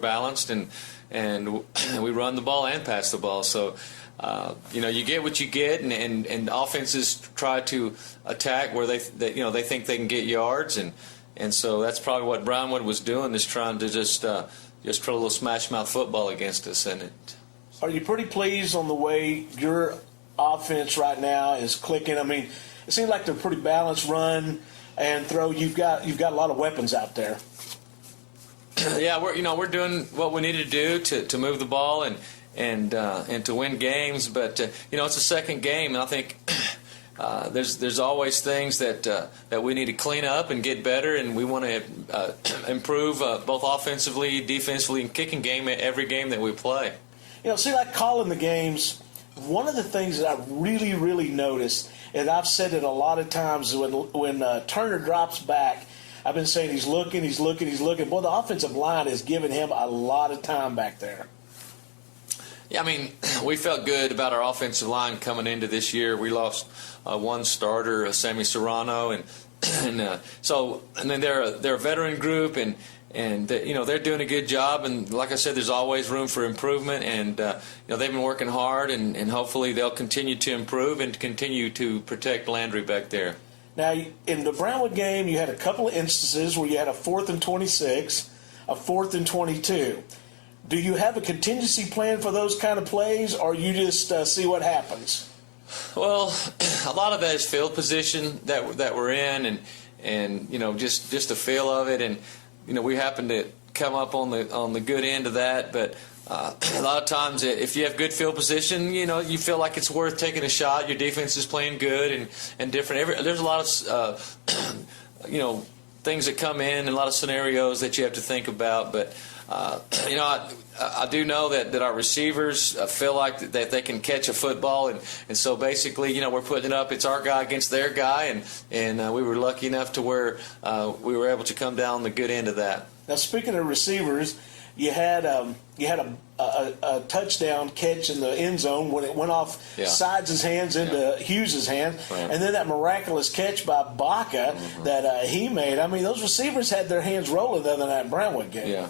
balanced, and we run the ball and pass the ball. So, you get what you get, and offenses try to attack where they think they can get yards, and so that's probably what Brownwood was doing, is trying to just try a little smash mouth football against us. Are you pretty pleased on the way your offense right now is clicking? I mean, it seems like they're pretty balanced run and throw. You've got a lot of weapons out there. Yeah, we're doing what we need to do to move the ball and to win games. But it's a second game, and I think there's always things that we need to clean up and get better, and we want to improve both offensively, defensively, and kicking game every game that we play. Like calling the games, one of the things that I really, really noticed, and I've said it a lot of times, when Turner drops back, I've been saying he's looking. Boy, the offensive line is giving him a lot of time back there. Yeah, I mean, we felt good about our offensive line coming into this year. We lost one starter, Sammy Serrano, and then they're a veteran group, and they're doing a good job. And like I said, there's always room for improvement, and they've been working hard, and hopefully they'll continue to improve and continue to protect Landry back there. Now, in the Brownwood game, you had a couple of instances where you had a 4th and 26, a 4th and 22. Do you have a contingency plan for those kind of plays, or you just see what happens? Well, a lot of that is field position that we're in, and just the feel of it, and we happen to come up on the good end of that, but a lot of times, if you have good field position, you feel like it's worth taking a shot. Your defense is playing good and different. There's a lot of, things that come in and a lot of scenarios that you have to think about. But, I do know that our receivers feel like that they can catch a football. And so basically, we're putting it up. It's our guy against their guy. And we were lucky enough to where we were able to come down the good end of that. Now, speaking of receivers, you had a touchdown catch in the end zone when it went off Sides' hands into Hughes' hands, right. And then that miraculous catch by Baca that he made. I mean, those receivers had their hands rolling other than that Brownwood game. Yeah.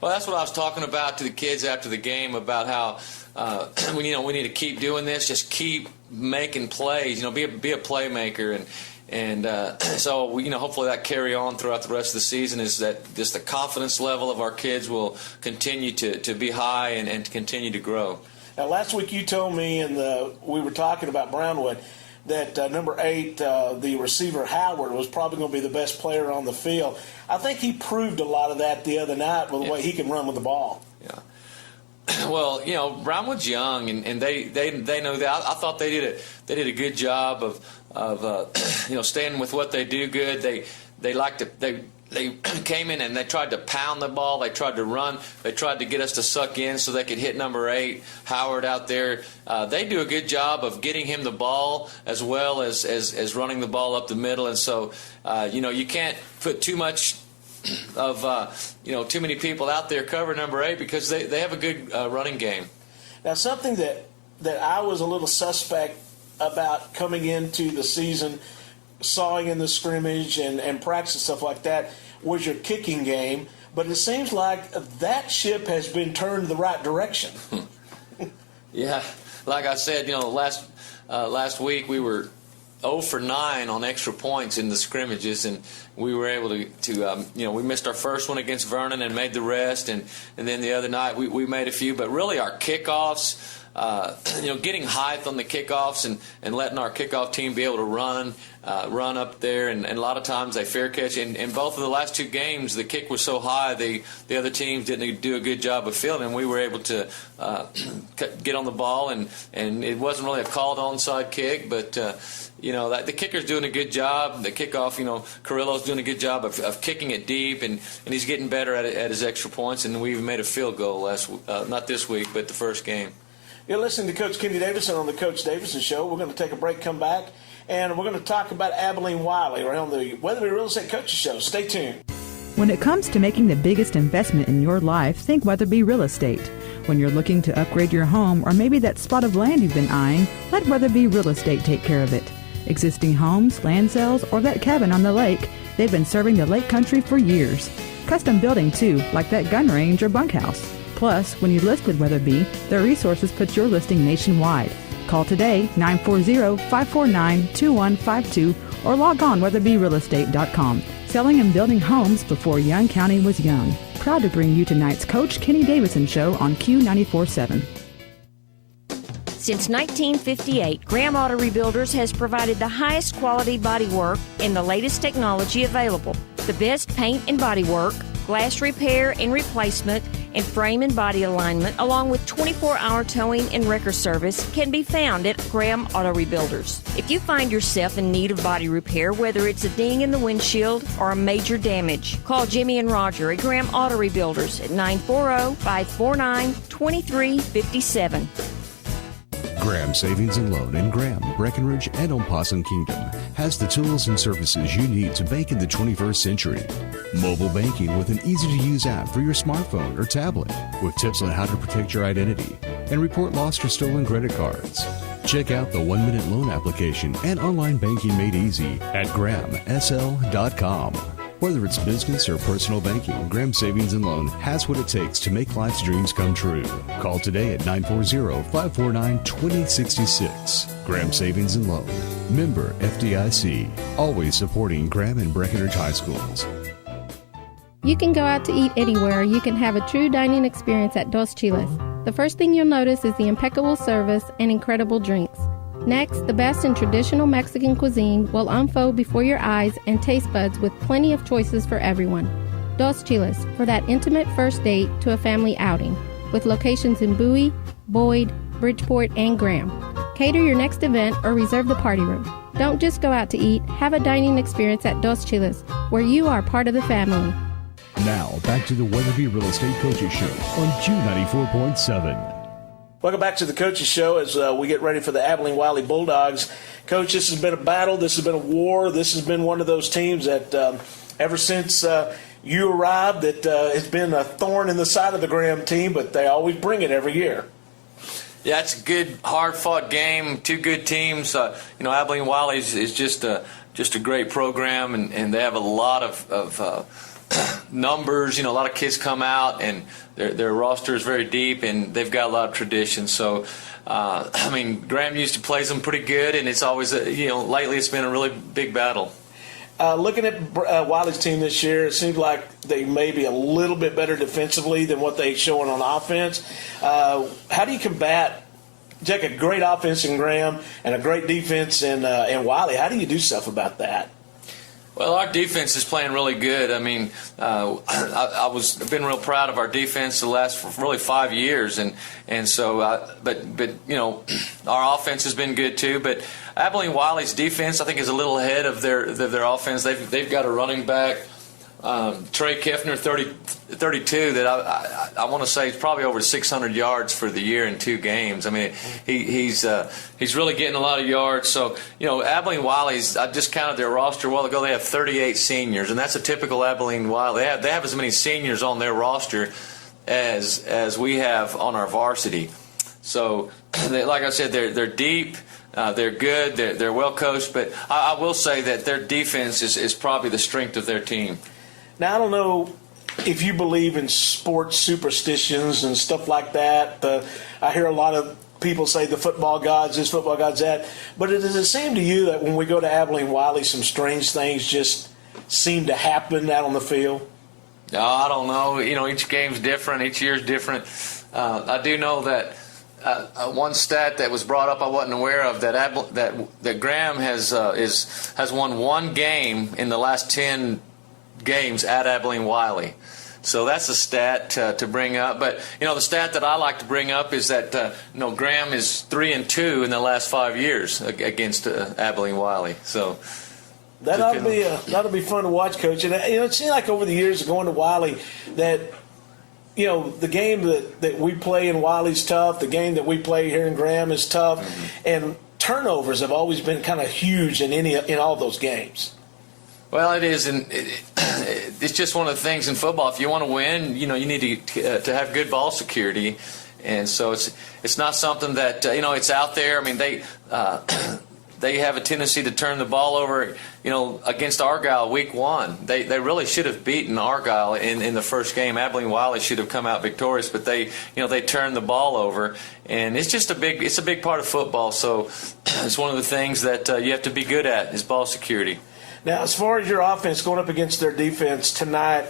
Well, that's what I was talking about to the kids after the game, about how we need to keep doing this, just keep making plays, be a playmaker, and so hopefully that carry on throughout the rest of the season, is that just the confidence level of our kids will continue to be high and to continue to grow. Now, last week you told me, we were talking about Brownwood, that number 8, the receiver Howard, was probably going to be the best player on the field. I think he proved a lot of that the other night with the way he can run with the ball. Yeah. Well, Brownwood's young, and they know that. I thought they did a good job of staying with what they do good. They came in and they tried to pound the ball. They tried to run. They tried to get us to suck in so they could hit number 8, Howard, out there. They do a good job of getting him the ball as well as running the ball up the middle. And so, you can't put too much of, too many people out there cover number 8, because they have a good running game. Now, something that I was a little suspect about coming into the season, sawing in the scrimmage and practice and stuff like that, was your kicking game. But it seems like that ship has been turned the right direction. Yeah, like I said, last week we were 0 for 9 on extra points in the scrimmages, and we were able to we missed our first one against Vernon and made the rest, and then the other night we made a few. But really, our kickoffs, getting height on the kickoffs and letting our kickoff team be able to run up there, and a lot of times they fair catch. In both of the last 2 games, the kick was so high, the other teams didn't do a good job of fielding, and we were able to get on the ball, and it wasn't really a called onside kick, but the kicker's doing a good job. The kickoff, Carrillo's doing a good job of kicking it deep, and he's getting better at his extra points, and we even made a field goal not this week, but the first game. You're listening to Coach Kenny Davison on the Coach Davison Show. We're going to take a break, come back, and we're going to talk about Abilene Wylie right on the Weatherby Real Estate Coaches Show. Stay tuned. When it comes to making the biggest investment in your life, think Weatherby Real Estate. When you're looking to upgrade your home or maybe that spot of land you've been eyeing, let Weatherby Real Estate take care of it. Existing homes, land sales, or that cabin on the lake, they've been serving the lake country for years. Custom building too, like that gun range or bunkhouse. Plus, when you list with Weatherby, their resources put your listing nationwide. Call today, 940-549-2152, or log on weatherbyrealestate.com. Selling and building homes before Young County was young. Proud to bring you tonight's Coach Kenny Davison Show on Q94.7. Since 1958, Graham Auto Rebuilders has provided the highest quality body work and the latest technology available. The best paint and body work, glass repair and replacement, and frame and body alignment, along with 24-hour towing and wrecker service, can be found at Graham Auto Rebuilders. If you find yourself in need of body repair, whether it's a ding in the windshield or a major damage, call Jimmy and Roger at Graham Auto Rebuilders at 940-549-2357. Graham Savings and Loan in Graham, Breckenridge, and Opossum Kingdom has the tools and services you need to bank in the 21st century. Mobile banking with an easy-to-use app for your smartphone or tablet with tips on how to protect your identity and report lost or stolen credit cards. Check out the 1-minute loan application and online banking made easy at grahamsl.com. Whether it's business or personal banking, Graham Savings and Loan has what it takes to make life's dreams come true. Call today at 940-549-2066. Graham Savings and Loan. Member FDIC. Always supporting Graham and Breckenridge High Schools. You can go out to eat anywhere. You can have a true dining experience at Dos Chiles. The first thing you'll notice is the impeccable service and incredible drinks. Next, the best in traditional Mexican cuisine will unfold before your eyes and taste buds with plenty of choices for everyone. Dos Chiles, for that intimate first date to a family outing, with locations in Bowie, Boyd, Bridgeport, and Graham. Cater your next event or reserve the party room. Don't just go out to eat, have a dining experience at Dos Chiles, where you are part of the family. Now, back to the Weatherby Real Estate Coaches Show on Q94.7. Welcome back to the Coaches Show as we get ready for the Abilene Wylie Bulldogs. Coach, this has been a battle. This has been a war. This has been one of those teams that ever since you arrived, that it's been a thorn in the side of the Graham team, but they always bring it every year. Yeah, it's a good, hard-fought game. Two good teams. Abilene Wylie is just a great program, and they have a lot of numbers. A lot of kids come out, and their roster is very deep, and they've got a lot of tradition. So, Graham used to play them pretty good, and it's always, lately it's been a really big battle. Looking at Wylie's team this year, it seems like they may be a little bit better defensively than what they're showing on offense. How do you take a great offense in Graham and a great defense in Wylie? How do you do stuff about that? Well, our defense is playing really good. I've been real proud of our defense the last really 5 years, and so our offense has been good too. But Abilene Wylie's defense, I think, is a little ahead of their offense. They've got a running back, Trey Kiffner, 32, that I want to say is probably over 600 yards for the year in 2 games. He's really getting a lot of yards. So, Abilene Wylie's, I just counted their roster a while ago. They have 38 seniors, and that's a typical Abilene Wylie. They have as many seniors on their roster as we have on our varsity. So, like I said, they're deep. They're good. They're well coached. But I will say that their defense is probably the strength of their team. Now, I don't know if you believe in sports superstitions and stuff like that. I hear a lot of people say the football gods this, football gods that. But does it seem to you that when we go to Abilene Wylie, some strange things just seem to happen out on the field? I don't know. Each game's different. Each year's different. I do know that one stat that was brought up I wasn't aware of, that Graham has won one game in the last 10 games at Abilene Wylie. So that's a stat to bring up. But, the stat that I like to bring up is that, Graham is 3-2 in the last 5 years against Abilene Wylie. So that ought to be fun to watch, Coach. And, it seems like over the years of going to Wylie that, the game that we play in Wylie's tough. The game that we play here in Graham is tough. Mm-hmm. And turnovers have always been kind of huge in all those games. Well, it is, and it's just one of the things in football. If you want to win, you need to have good ball security, and so it's not something that it's out there. They they have a tendency to turn the ball over. Against Argyle week 1, they really should have beaten Argyle in the first game. Abilene Wylie should have come out victorious, but they turned the ball over, and it's just a big part of football. So it's one of the things that you have to be good at is ball security. Now, as far as your offense going up against their defense tonight,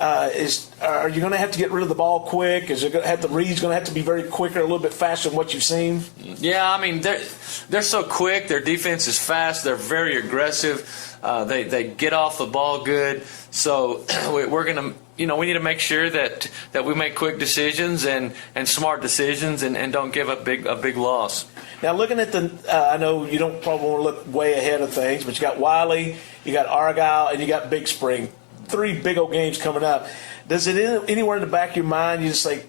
are you going to have to get rid of the ball quick? Is it going to have the reads going to have to be very quicker, a little bit faster than what you've seen? Yeah, I mean they're so quick. Their defense is fast. They're very aggressive. They get off the ball good. So we're going to we need to make sure that we make quick decisions and smart decisions and don't give a big loss. Now, looking at I know you don't probably want to look way ahead of things, but you got Wylie, you got Argyle, and you got Big Spring. 3 big old games coming up. Does it anywhere in the back of your mind you just say,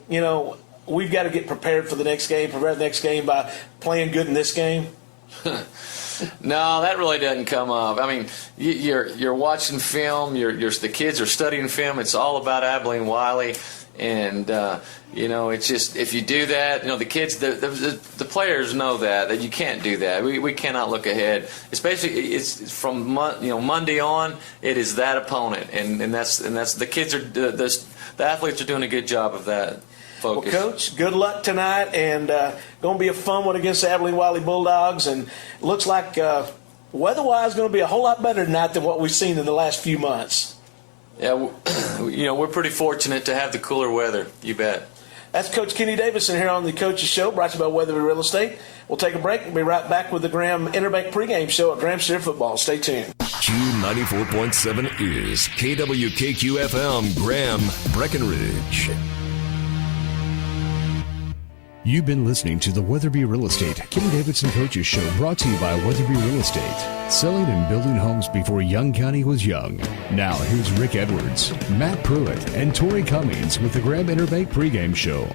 we've got to get prepared for the next game, prepare the next game by playing good in this game? No, that really doesn't come up. I mean, you're watching film. The kids are studying film. It's all about Abilene Wylie, and it's just if you do that, the kids, the players know that you can't do that. We cannot look ahead. It's from Monday on. It is that opponent, and that's the kids are the athletes are doing a good job of that. Focus. Well, Coach, good luck tonight, and going to be a fun one against the Abilene Wylie Bulldogs, and looks like weather-wise going to be a whole lot better tonight than what we've seen in the last few months. Yeah, we're pretty fortunate to have the cooler weather. You bet. That's Coach Kenny Davison here on the Coach's Show, brought to you by Weatherby Real Estate. We'll take a break and be right back with the Graham Interbank pregame show at Graham Steer Football. Stay tuned. Q94.7 is KWKQ-FM, Graham, Breckenridge. You've been listening to the Weatherby Real Estate Kenny Davidson Coaches Show, brought to you by Weatherby Real Estate. Selling and building homes before Young County was young. Now here's Rick Edwards, Matt Pruitt, and Tori Cummings with the Graham Interbank pregame show.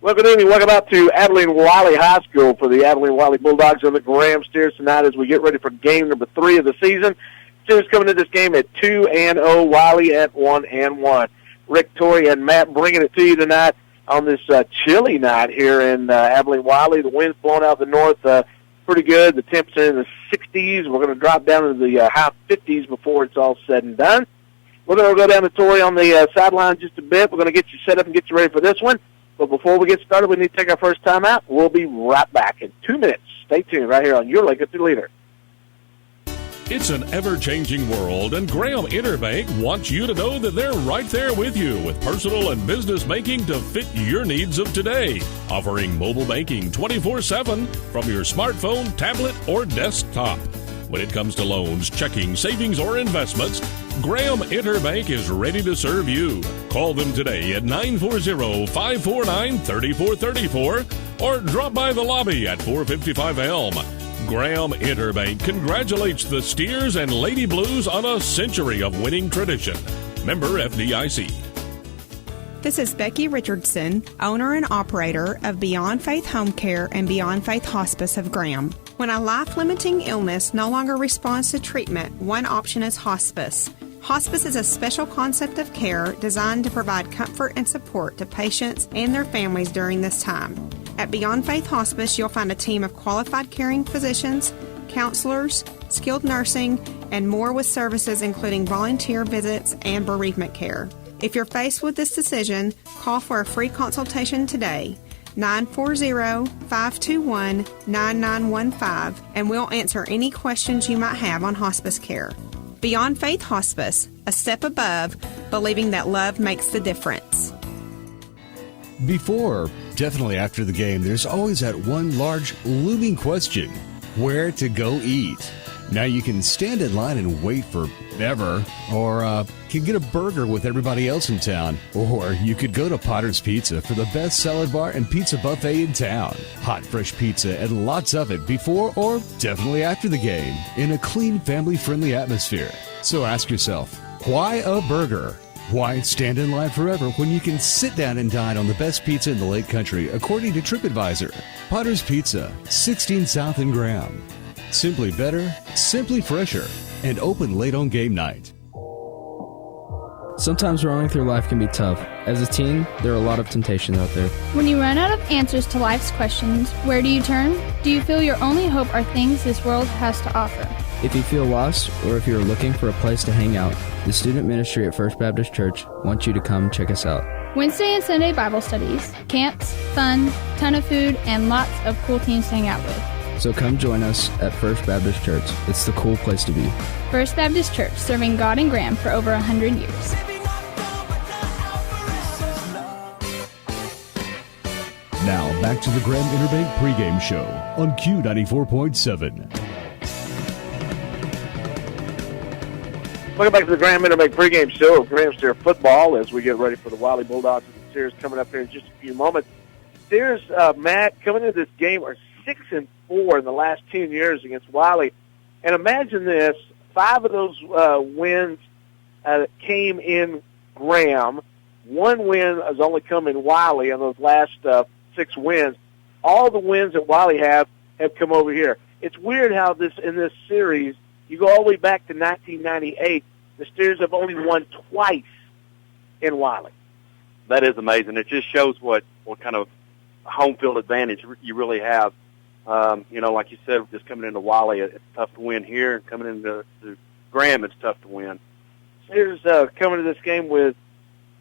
Well, good evening. Welcome out to Abilene Wylie High School for the Abilene Wylie Bulldogs on the Graham Steers tonight as we get ready for game number 3 of the season. Steers coming into this game at 2-0, Wylie at 1-1. Rick, Tori, and Matt bringing it to you tonight on this chilly night here in Abilene Wylie. The wind's blowing out the north pretty good. The temp's in the 60s. We're going to drop down into the high 50s before it's all said and done. We're going to go down to Tori on the sideline just a bit. We're going to get you set up and get you ready for this one. But before we get started, we need to take our first time out. We'll be right back in 2 minutes. Stay tuned right here on Your Legacy Leader. It's an ever-changing world, and Graham Interbank wants you to know that they're right there with you with personal and business banking to fit your needs of today. Offering mobile banking 24/7 from your smartphone, tablet, or desktop. When it comes to loans, checking, savings, or investments, Graham Interbank is ready to serve you. Call them today at 940-549-3434 or drop by the lobby at 455 Elm. Graham Interbank congratulates the Steers and Lady Blues on a century of winning tradition. Member FDIC. This is Becky Richardson, owner and operator of Beyond Faith Home Care and Beyond Faith Hospice of Graham. When a life-limiting illness no longer responds to treatment, one option is hospice. Hospice is a special concept of care designed to provide comfort and support to patients and their families during this time. At Beyond Faith Hospice, you'll find a team of qualified caring physicians, counselors, skilled nursing, and more with services including volunteer visits and bereavement care. If you're faced with this decision, call for a free consultation today, 940-521-9915, and we'll answer any questions you might have on hospice care. Beyond Faith Hospice, a step above, believing that love makes the difference. Before, definitely after the game, there's always that one large looming question: where to go eat? Now you can stand in line and wait forever, or can get a burger with everybody else in town, or you could go to Potter's Pizza for the best salad bar and pizza buffet in town. Hot, fresh pizza and lots of it before or definitely after the game in a clean, family-friendly atmosphere. So ask yourself, why a burger? Why stand in line forever when you can sit down and dine on the best pizza in the Lake Country, according to TripAdvisor? Potter's Pizza, 16 South and Graham. Simply better, simply fresher, and open late on game night. Sometimes running through life can be tough. As a teen, there are a lot of temptations out there. When you run out of answers to life's questions, where do you turn? Do you feel your only hope are things this world has to offer? If you feel lost, or if you're looking for a place to hang out, the student ministry at First Baptist Church wants you to come check us out. Wednesday and Sunday Bible studies, camps, fun, ton of food, and lots of cool teams to hang out with. So come join us at First Baptist Church. It's the cool place to be. First Baptist Church, serving God and Graham for over 100 years. Now back to the Graham Interbank pregame show on Q94.7. Welcome back to the Graham Interbank pregame show of Graham Steer football as we get ready for the Wylie Bulldogs and the Steers coming up here in just a few moments. Steers, Matt, coming into this game are 6-4 in the last 10 years against Wylie. And imagine this, 5 of those wins came in Graham. 1 win has only come in Wylie on those last 6 wins. All the wins that Wylie have come over here. It's weird how in this series, you go all the way back to 1998, the Steers have only won twice in Wylie. That is amazing. It just shows what kind of home field advantage you really have. Like you said, just coming into Wylie, it's tough to win here. And coming into Graham, it's tough to win. Steers coming to this game with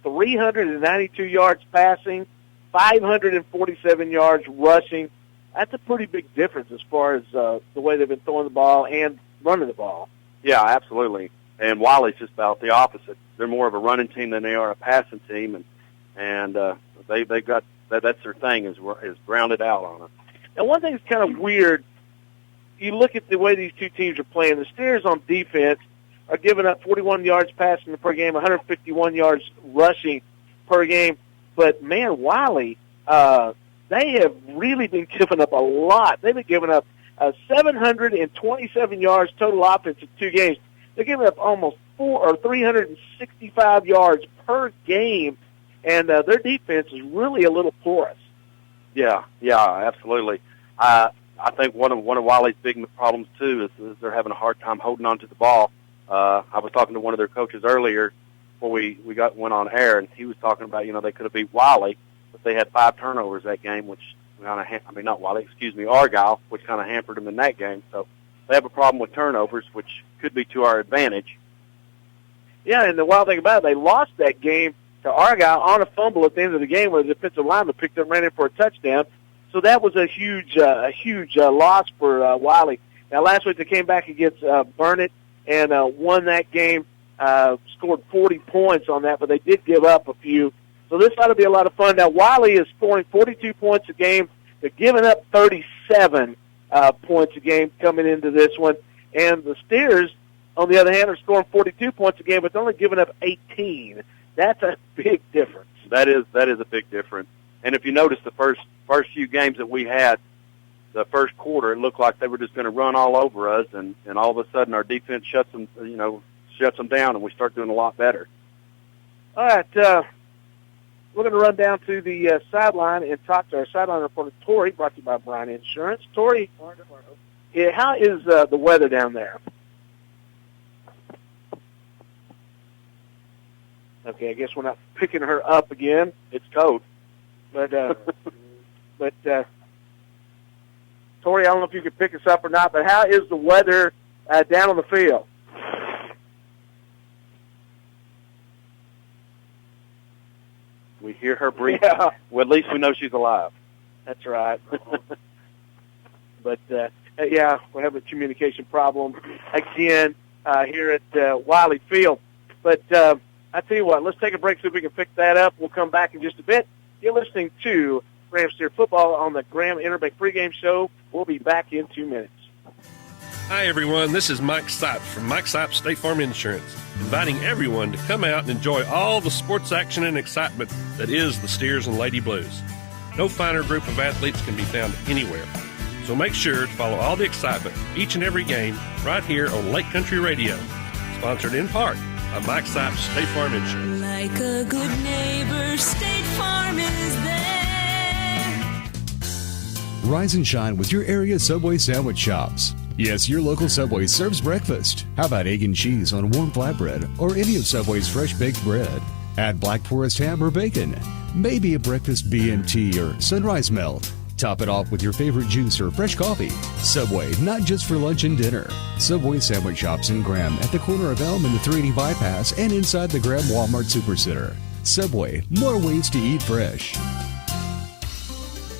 392 yards passing, 547 yards rushing. That's a pretty big difference as far as the way they've been throwing the ball and running the ball. Yeah, absolutely. And Wylie's just about the opposite. They're more of a running team than they are a passing team, and they got that's their thing is grounded out on it. And one thing that's kind of weird, you look at the way these two teams are playing. The Steers on defense are giving up 41 yards passing per game, 151 yards rushing per game. But, man, Wylie, they have really been giving up a lot. They've been giving up 727 yards total offense in 2 games. They're giving up almost 365 yards per game, and their defense is really a little porous. Yeah, absolutely. I think one of Wylie's big problems too is they're having a hard time holding on to the ball. I was talking to one of their coaches earlier before we went on air, and he was talking about they could have beat Wylie, but they had 5 turnovers that game, which kind of Argyle, which kind of hampered them in that game. So they have a problem with turnovers, which could be to our advantage. Yeah, and the wild thing about it, they lost that game to Argyle on a fumble at the end of the game where the defensive lineman picked up and ran in for a touchdown. So that was a huge loss for Wylie. Now, last week they came back against Burnett and won that game, scored 40 points on that, but they did give up a few. So this ought to be a lot of fun. Now, Wylie is scoring 42 points a game. They're giving up 37 points a game coming into this one. And the Steers, on the other hand, are scoring 42 points a game, but they're only giving up 18. That's a big difference. That is a big difference. And if you notice the first few games that we had, the first quarter, it looked like they were just going to run all over us, and all of a sudden our defense shuts them down, and we start doing a lot better. All right, we're going to run down to the sideline and talk to our sideline reporter, Tori, brought to you by Bryan Insurance. Tori, how is the weather down there? Okay, I guess we're not picking her up again. It's cold. But Tori, I don't know if you could pick us up or not, but how is the weather down on the field? We hear her breathing. Yeah. Well, at least we know she's alive. That's right. But, yeah, we're having a communication problem again here at Wylie Field. But I tell you what, let's take a break so we can pick that up. We'll come back in just a bit. You're listening to Graham Steer Football on the Graham Interbank pregame show. We'll be back in 2 minutes. Hi, everyone. This is Mike Sipes from Mike Sipes State Farm Insurance, inviting everyone to come out and enjoy all the sports action and excitement that is the Steers and Lady Blues. No finer group of athletes can be found anywhere. So make sure to follow all the excitement each and every game right here on Lake Country Radio. Sponsored in part by Mike Sipes State Farm Insurance. Like a good neighbor, State Farm is there. Rise and shine with your area Subway sandwich shops. Yes, your local Subway serves breakfast. How about egg and cheese on warm flatbread or any of Subway's fresh baked bread? Add Black Forest ham or bacon. Maybe a breakfast BMT or sunrise melt. Top it off with your favorite juice or fresh coffee. Subway, not just for lunch and dinner. Subway sandwich shops in Graham at the corner of Elm and the 380 bypass and inside the Graham Walmart Supercenter. Subway, more ways to eat fresh.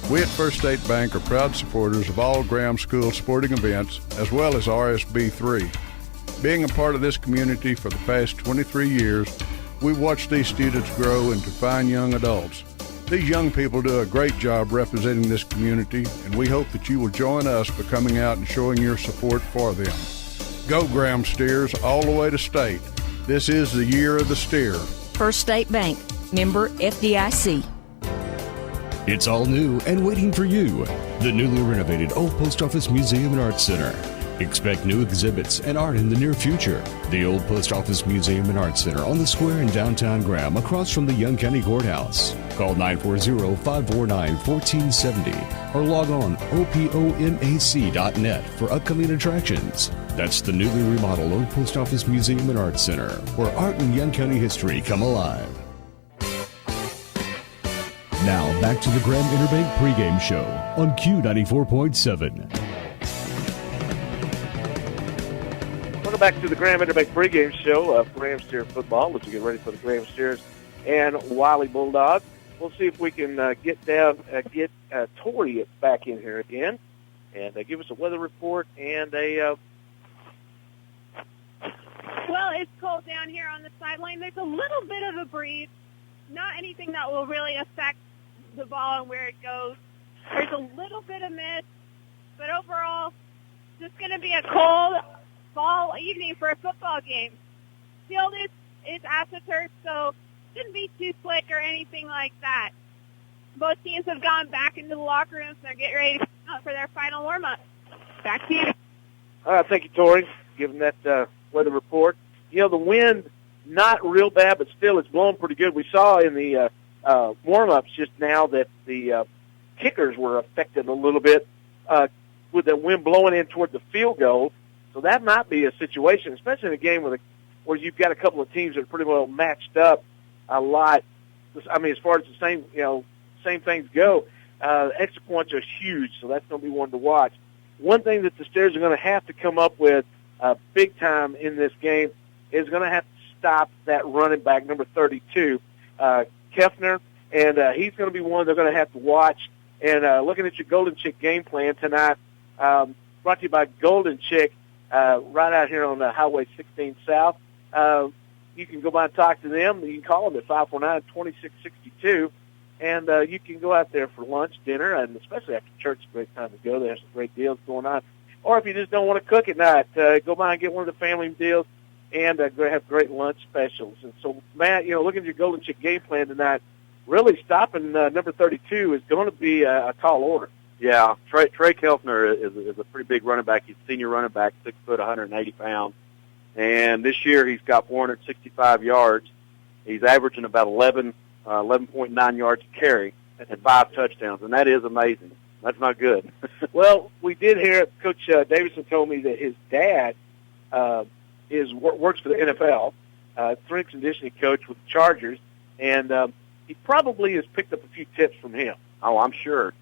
We at First State Bank are proud supporters of all Graham School sporting events as well as RSB3. Being a part of this community for the past 23 years, we've watched these students grow into fine young adults. These young people do a great job representing this community, and we hope that you will join us by coming out and showing your support for them. Go Graham Steers all the way to state. This is the year of the steer. First State Bank, member FDIC. It's all new and waiting for you. The newly renovated Old Post Office Museum and Art Center. Expect new exhibits and art in the near future. The Old Post Office Museum and Art Center on the square in downtown Graham across from the Young County Courthouse. Call 940-549-1470 or log on opomac.net for upcoming attractions. That's the newly remodeled Old Post Office Museum and Art Center, where art and Young County history come alive. Now back to the Graham Interbank pregame show on Q94.7. Welcome back to the Graham Interbank pregame show of Graham Steer football as we get ready for the Graham Steers and Wylie Bulldogs. We'll see if we can get Tori back in here again and give us a weather report and a. Well, it's cold down here on the sideline. There's a little bit of a breeze, not anything that will really affect the ball and where it goes. There's a little bit of mist, but overall, just going to be a cold fall evening for a football game. Field is AstroTurf, so shouldn't be too slick or anything like that. Both teams have gone back into the locker rooms. They're getting ready to come out for their final warm-up. Back to you. Thank you, Tori, giving that weather report. You know, the wind, not real bad, but still it's blowing pretty good. We saw in the warm-ups just now that the kickers were affected a little bit with the wind blowing in toward the field goal. So that might be a situation, especially in a game where you've got a couple of teams that are pretty well matched up a lot. I mean, as far as the same things go, extra points are huge, so that's going to be one to watch. One thing that the Steers are going to have to come up with big time in this game is going to have to stop that running back, number 32, Kefner, and he's going to be one they're going to have to watch. And looking at your Golden Chick game plan tonight, brought to you by Golden Chick, right out here on Highway 16 South. You can go by and talk to them. You can call them at 549-2662, and you can go out there for lunch, dinner, and especially after church, it's a great time to go. They have some great deals going on. Or if you just don't want to cook at night, go by and get one of the family deals and have great lunch specials. And so, Matt, looking at your Golden Chick game plan tonight, really stopping number 32 is going to be a tall order. Yeah, Trey Kelfner is a pretty big running back. He's a senior running back, 6 foot, 180 pounds. And this year he's got 465 yards. He's averaging about 11.9 yards a carry and 5 touchdowns, and that is amazing. That's not good. Well, we did hear Coach Davidson told me that his dad works for the NFL, strength conditioning coach with the Chargers, and he probably has picked up a few tips from him. Oh, I'm sure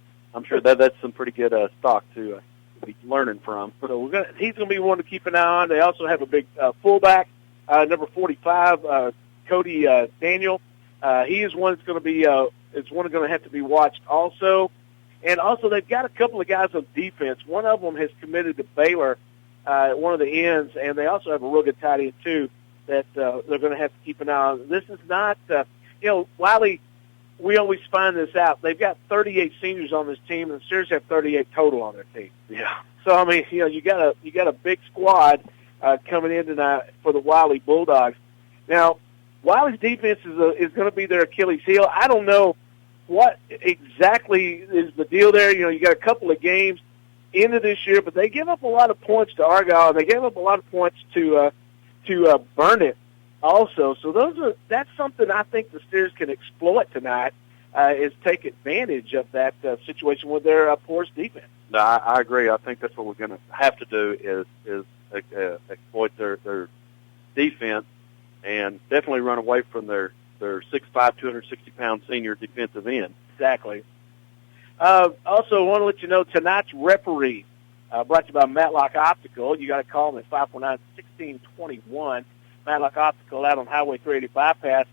that's some pretty good stock to be learning from. So he's going to be one to keep an eye on. They also have a big fullback, number 45, Cody Daniel. He is one that's going to be going to have to be watched also. And also they've got a couple of guys on defense. One of them has committed to Baylor at one of the ends, and they also have a real good tight end too that they're going to have to keep an eye on. This is not, Wylie. We always find this out. They've got 38 seniors on this team, and the Steers have 38 total on their team. Yeah. So I mean, you got a big squad coming in tonight for the Wylie Bulldogs. Now, Wylie's defense is going to be their Achilles heel. I don't know what exactly is the deal there. You got a couple of games into this year, but they give up a lot of points to Argyle, and they gave up a lot of points to Burnett also. So that's something I think the Steers can exploit tonight, is take advantage of that situation with their porous defense. No, I agree. I think that's what we're going to have to do is exploit their defense and definitely run away from their 6'5", 260-pound senior defensive end. Exactly. Also, I want to let you know tonight's referee, brought to you by Matlock Optical. You got to call them at 549-1621. Matlock Optical out on Highway 380 bypass.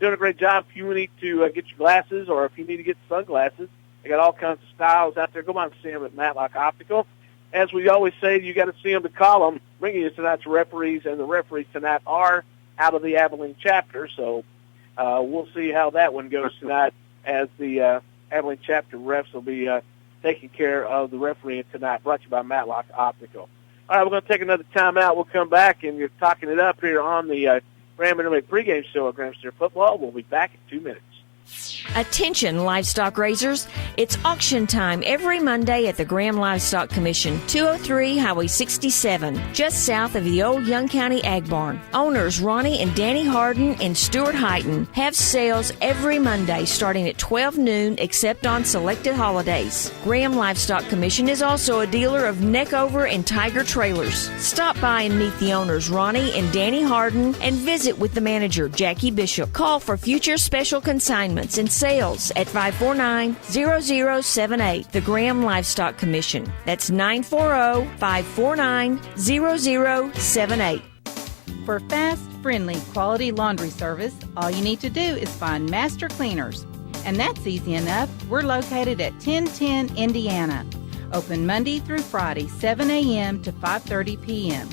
Doing a great job. If you need to get your glasses or if you need to get sunglasses, they got all kinds of styles out there. Go by and see them at Matlock Optical. As we always say, you got to see them to call them. Bringing you tonight's referees, and the referees tonight are out of the Abilene chapter. So we'll see how that one goes tonight, as the Abilene chapter refs will be taking care of the refereeing tonight. Brought to you by Matlock Optical. All right, we're going to take another time out. We'll come back, and you're talking it up here on the Graham Intermediate pregame show at Graham Steer Football. We'll be back in 2 minutes. Attention, livestock raisers. It's auction time every Monday at the Graham Livestock Commission, 203 Highway 67, just south of the old Young County Ag Barn. Owners Ronnie and Danny Harden and Stuart Heighton have sales every Monday starting at 12 noon except on selected holidays. Graham Livestock Commission is also a dealer of Neckover and Tiger trailers. Stop by and meet the owners Ronnie and Danny Harden and visit with the manager Jackie Bishop. Call for future special consignments and sales at 549-0078, the Graham Livestock Commission. That's 940-549-0078. For fast, friendly, quality laundry service, all you need to do is find Master Cleaners. And that's easy enough. We're located at 1010 Indiana. Open Monday through Friday, 7 a.m. to 5:30 p.m.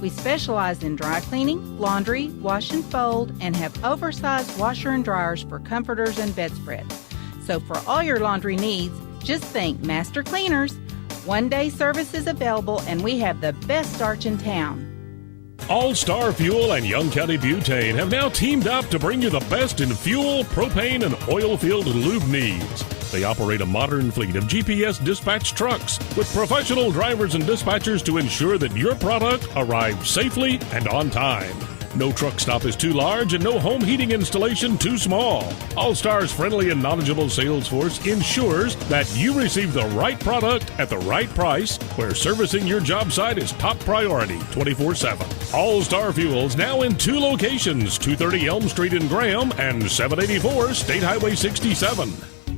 We specialize in dry cleaning, laundry, wash and fold, and have oversized washer and dryers for comforters and bedspreads. So for all your laundry needs, just think Master Cleaners. One-day service is available, and we have the best starch in town. All-Star Fuel and Young County Butane have now teamed up to bring you the best in fuel, propane, and oil-filled lube needs. They operate a modern fleet of GPS dispatch trucks with professional drivers and dispatchers to ensure that your product arrives safely and on time. No truck stop is too large and no home heating installation too small. All-Star's friendly and knowledgeable sales force ensures that you receive the right product at the right price, where servicing your job site is top priority 24/7. All-Star Fuels now in 2 locations, 230 Elm Street in Graham and 784 State Highway 67.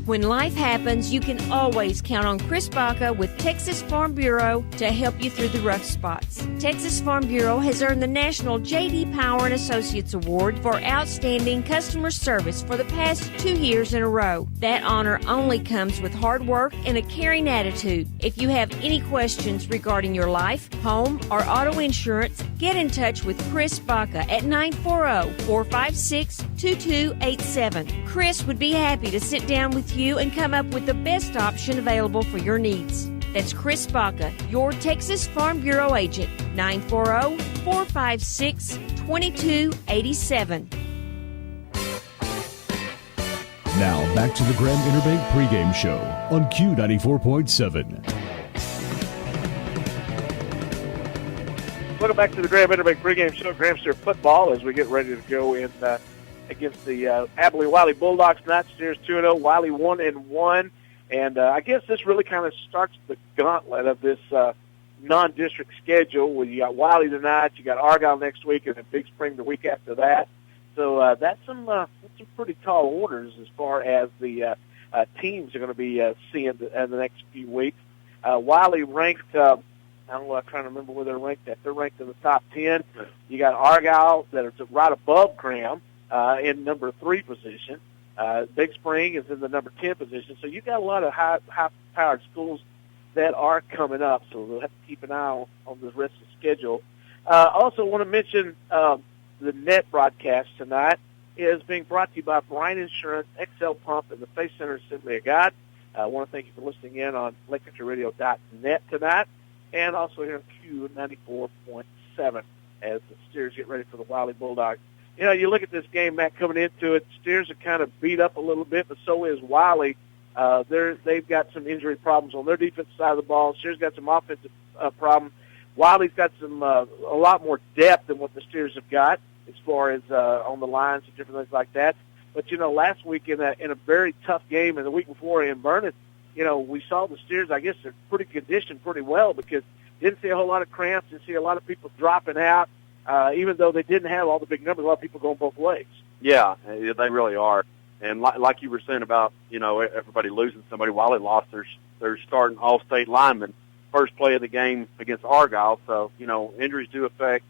When life happens, you can always count on Chris Baca with Texas Farm Bureau to help you through the rough spots. Texas Farm Bureau has earned the National J.D. Power and Associates Award for outstanding customer service for the past 2 years in a row. That honor only comes with hard work and a caring attitude. If you have any questions regarding your life, home, or auto insurance, get in touch with Chris Baca at 940-456-2287. Chris would be happy to sit down with you and come up with the best option available for your needs. That's Chris Baca, your Texas Farm Bureau agent, 940-456-2287. Now back to the Graham Interbank pregame show on Q94.7. Welcome back to the Graham Interbank pregame show, Graham Steer Football, as we get ready to go in against the Abilene Wylie Bulldogs tonight. Steers 2-0, Wylie 1-1. And I guess this really kind of starts the gauntlet of this non-district schedule, where you got Wylie tonight, you got Argyle next week, and then Big Spring the week after that. So that's some pretty tall orders as far as the teams are going to be seeing in the next few weeks. Wylie ranked, I'm trying to remember where they're ranked at. They're ranked in the top 10. You got Argyle that is right above Graham in number 3 position. Big Spring is in the number 10 position. So you've got a lot of high-powered schools that are coming up. So we'll have to keep an eye on the rest of the schedule. Also want to mention the net broadcast tonight is being brought to you by Bryan Insurance, XL Pump, and the Faith Center Assembly of God. I want to thank you for listening in on LakeCountryRadio.net tonight, and also here on Q94.7 as the Steers get ready for the Wylie Bulldogs. You know, you look at this game, Matt, coming into it, Steers are kind of beat up a little bit, but so is Wylie. They've got some injury problems on their defensive side of the ball. Steers got some offensive problems. Wylie's got some a lot more depth than what the Steers have got as far as on the lines and different things like that. But, you know, last week in a very tough game and the week before in Vernon, we saw the steers, I guess they're pretty conditioned pretty well because didn't see a whole lot of cramps, didn't see a lot of people dropping out, even though they didn't have all the big numbers, a lot of people going both ways. Yeah, they really are. And like you were saying about, everybody losing somebody, Wylie lost their starting all-state lineman first play of the game against Argyle. So, injuries do affect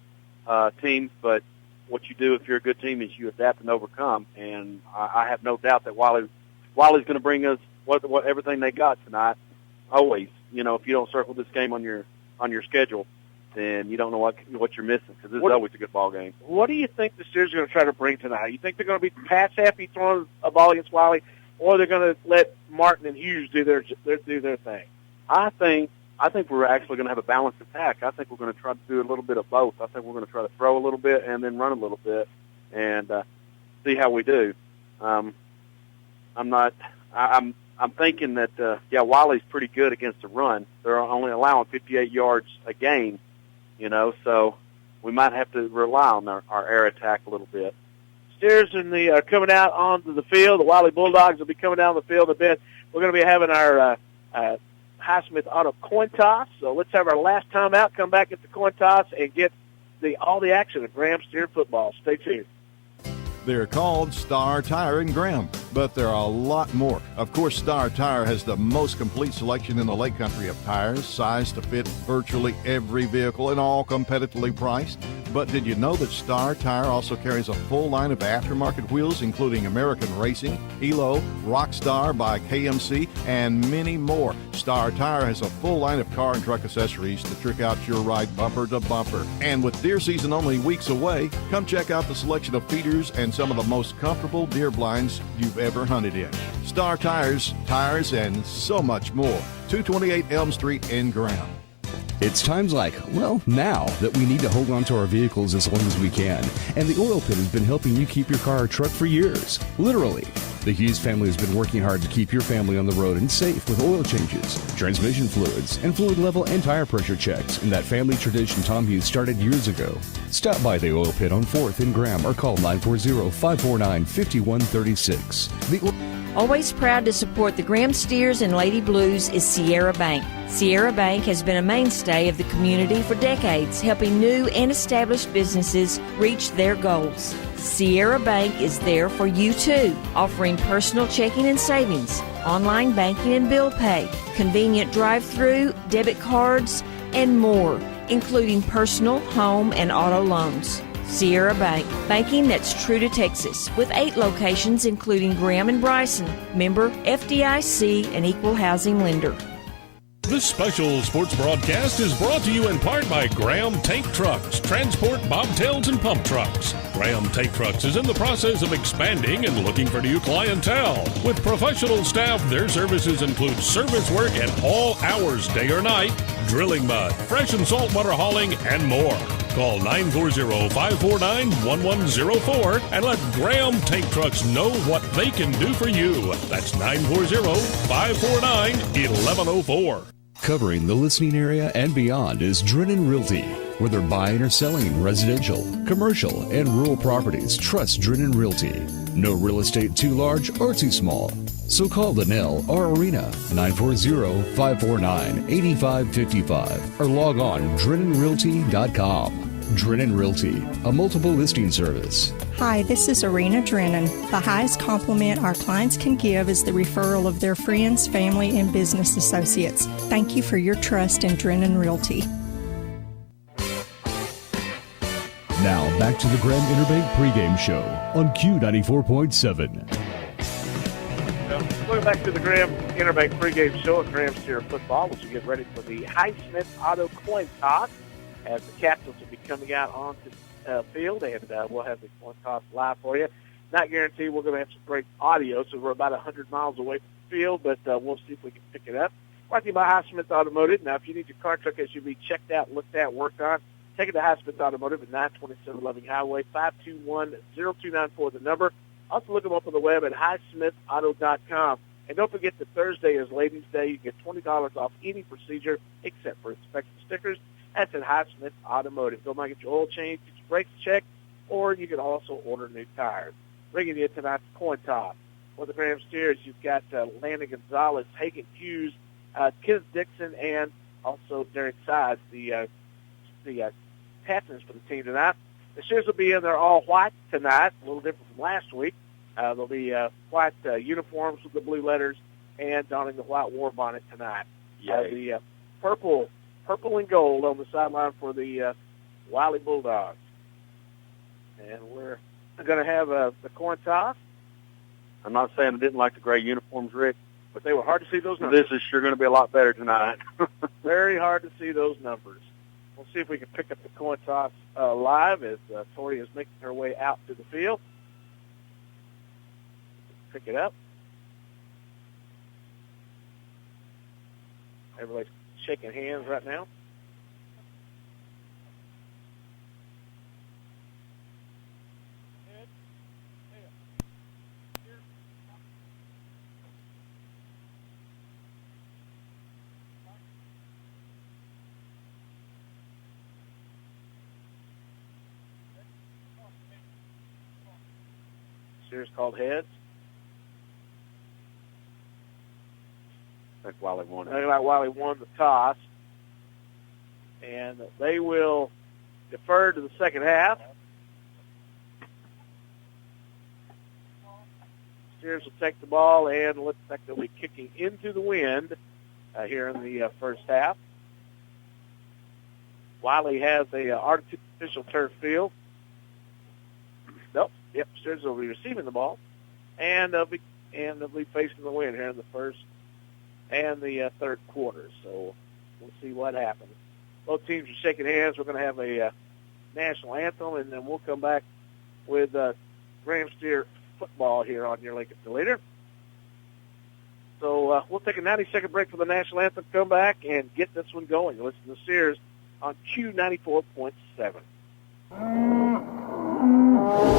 teams, but what you do if you're a good team is you adapt and overcome. And I have no doubt that Wylie's going to bring us what everything they got tonight. Always, if you don't circle this game on your schedule, then you don't know what you're missing because this is always a good ball game. What do you think the Steers are going to try to bring tonight? You think they're going to be pass happy throwing a ball against Wylie, or they're going to let Martin and Hughes do their thing? I think we're actually going to have a balanced attack. I think we're going to try to do a little bit of both. I think we're going to try to throw a little bit and then run a little bit and see how we do. I'm thinking that Wylie's pretty good against the run. They're only allowing 58 yards a game, so we might have to rely on our air attack a little bit. Steers are coming out onto the field. The Wylie Bulldogs will be coming down the field a bit. We're going to be having our Highsmith Auto coin toss. So let's have our last time out, come back at the coin toss, and get all the action of Graham Steer football. Stay tuned. They're called Star Tire and Graham, but there are a lot more. Of course, Star Tire has the most complete selection in the Lake Country of tires, sized to fit virtually every vehicle and all competitively priced. But did you know that Star Tire also carries a full line of aftermarket wheels, including American Racing, Elo, Rockstar by KMC, and many more? Star Tire has a full line of car and truck accessories to trick out your ride bumper to bumper. And with deer season only weeks away, come check out the selection of feeders and some of the most comfortable deer blinds you've ever hunted in. Star Tires, and so much more. 228 Elm Street in Graham. It's times like, now that we need to hold on to our vehicles as long as we can. And the Oil Pit has been helping you keep your car or truck for years. Literally. The Hughes family has been working hard to keep your family on the road and safe with oil changes, transmission fluids, and fluid level and tire pressure checks. And that family tradition Tom Hughes started years ago. Stop by the Oil Pit on 4th in Graham or call 940-549-5136. Always proud to support the Graham Steers and Lady Blues is Sierra Bank. Sierra Bank has been a mainstay of the community for decades, helping new and established businesses reach their goals. Sierra Bank is there for you too, offering personal checking and savings, online banking and bill pay, convenient drive-through, debit cards, and more, including personal, home, and auto loans. Sierra Bank, banking that's true to Texas, with 8 locations including Graham and Bryson, member FDIC, and equal housing lender. This special sports broadcast is brought to you in part by Graham Tank Trucks, transport bobtails and pump trucks. Graham Tank Trucks is in the process of expanding and looking for new clientele. With professional staff, their services include service work at all hours, day or night, drilling mud, fresh and saltwater hauling, and more. Call 940-549-1104 and let Graham Tank Trucks know what they can do for you. That's 940-549-1104. Covering the listening area and beyond is Drennan Realty. Whether buying or selling residential, commercial, and rural properties, trust Drennan Realty. No real estate too large or too small. So call Danelle or Arena 940-549-8555 or log on DrennanRealty.com. Drennan Realty, a multiple listing service. Hi, this is Arena Drennan. The highest compliment our clients can give is the referral of their friends, family, and business associates. Thank you for your trust in Drennan Realty. Now back to the Graham Interbank pregame show on Q94.7. Welcome back to the Graham Interbank pregame show at Graham Steer Football as we get ready for the Highsmith Auto coin toss as the Capitals will be coming out onto the field, and we'll have the coin toss live for you. Not guaranteed we're going to have some great audio, so we're about 100 miles away from the field, but we'll see if we can pick it up. Brought to you by Highsmith Automotive. Now, if you need your car, truck, SUV checked out, looked at, worked on, take it to Highsmith Automotive at 927 Loving Highway, 521-0294, the number. Also look them up on the web at highsmithauto.com. And don't forget that Thursday is Ladies' Day. You get $20 off any procedure except for inspection stickers. That's at Highsmith Automotive. Go by and get your oil change, get your brakes checked, or you can also order new tires. Bringing you tonight's coin toss. For the Graham Steers, you've got Landon Gonzalez, Hagan Hughes, Kenneth Dixon, and also Derek Sides, the captains for the team tonight. The Steers will be in their all-white tonight, a little different from last week. There'll be white uniforms with the blue letters and donning the white war bonnet tonight. The purple and gold on the sideline for the Wylie Bulldogs. And we're going to have the coin toss. I'm not saying I didn't like the gray uniforms, Rick, but they were hard to see those numbers. This is sure going to be a lot better tonight. Very hard to see those numbers. We'll see if we can pick up the coin toss live as Tori is making her way out to the field. Pick it up. Everybody's shaking hands right now. Series called heads. I think Wylie won it. I think like Wylie won the toss. And they will defer to the second half. Steers will take the ball, and looks like they'll be kicking into the wind here in the first half. Wylie has a artificial turf field. Nope. Yep, Steers will be receiving the ball, and they'll be facing the wind here in the first and the third quarter. So we'll see what happens. Both teams are shaking hands. We're going to have a national anthem, and then we'll come back with Graham Steer football here on your Lincoln Leader. So we'll take a 90-second break for the national anthem, come back, and get this one going. Listen to the Steers on Q94.7.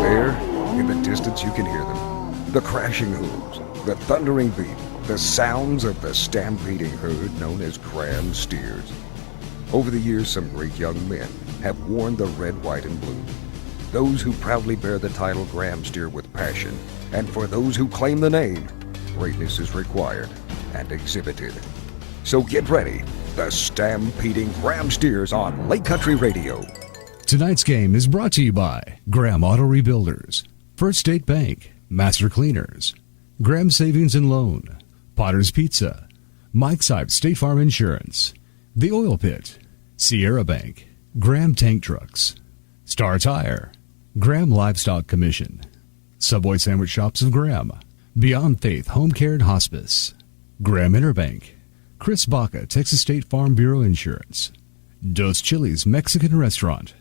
There, in the distance, you can hear them. The crashing hooves, the thundering beat, the sounds of the stampeding herd known as Graham Steers. Over the years, some great young men have worn the red, white, and blue. Those who proudly bear the title Graham Steer with passion. And for those who claim the name, greatness is required and exhibited. So get ready. The stampeding Graham Steers on Lake Country Radio. Tonight's game is brought to you by Graham Auto Rebuilders, First State Bank, Master Cleaners, Graham Savings and Loan, Potter's Pizza, Mike Sipes State Farm Insurance, The Oil Pit, Sierra Bank, Graham Tank Trucks, Star Tire, Graham Livestock Commission, Subway Sandwich Shops of Graham, Beyond Faith Home Care and Hospice, Graham Interbank, Chris Baca Texas State Farm Bureau Insurance, Dos Chili's Mexican Restaurant,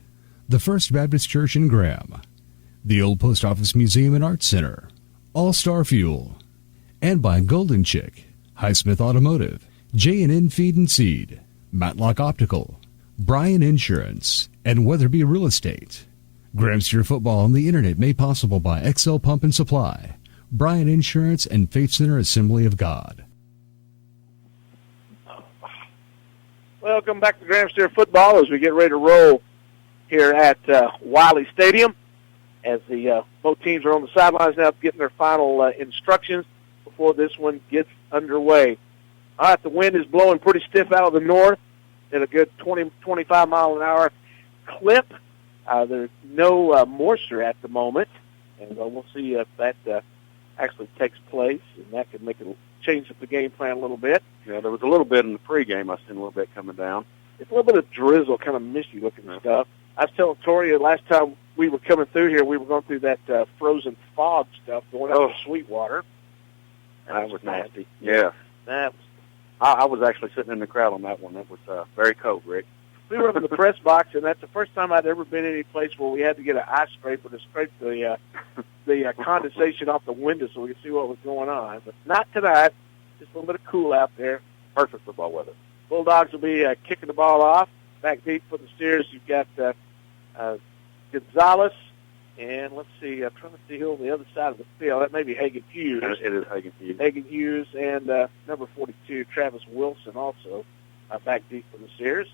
the First Baptist Church in Graham, the Old Post Office Museum and Arts Center, All-Star Fuel, and by Golden Chick, Highsmith Automotive, J&N Feed and Seed, Matlock Optical, Bryan Insurance, and Weatherby Real Estate. Graham Steer football on the internet made possible by XL Pump and Supply, Bryan Insurance, and Faith Center Assembly of God. Welcome back to Graham Steer football as we get ready to roll here at Wylie Stadium, as the both teams are on the sidelines now getting their final instructions before this one gets underway. All right, the wind is blowing pretty stiff out of the north at a good 20-25 mile an hour clip. There's no moisture at the moment, and we'll see if that actually takes place, and that could make it change up the game plan a little bit. Yeah, there was a little bit in the pregame. I seen a little bit coming down. It's a little bit of drizzle, kind of misty looking stuff. I was telling Tori last time we were coming through here, we were going through that frozen fog stuff going out to Sweetwater. That was nasty. Yeah. I was actually sitting in the crowd on that one. That was very cold, Rick. We were up in the press box, and that's the first time I'd ever been any place where we had to get an ice scraper to scrape the condensation off the window so we could see what was going on. But not tonight. Just a little bit of cool out there. Perfect football weather. Bulldogs will be kicking the ball off. Back deep for the Steers, you've got Gonzalez, and let's see, I'm trying to see who on the other side of the field. That may be Hagan Hughes. It is Hagan Hughes. Hagan Hughes and number 42, Travis Wilson, also back deep for the Steers.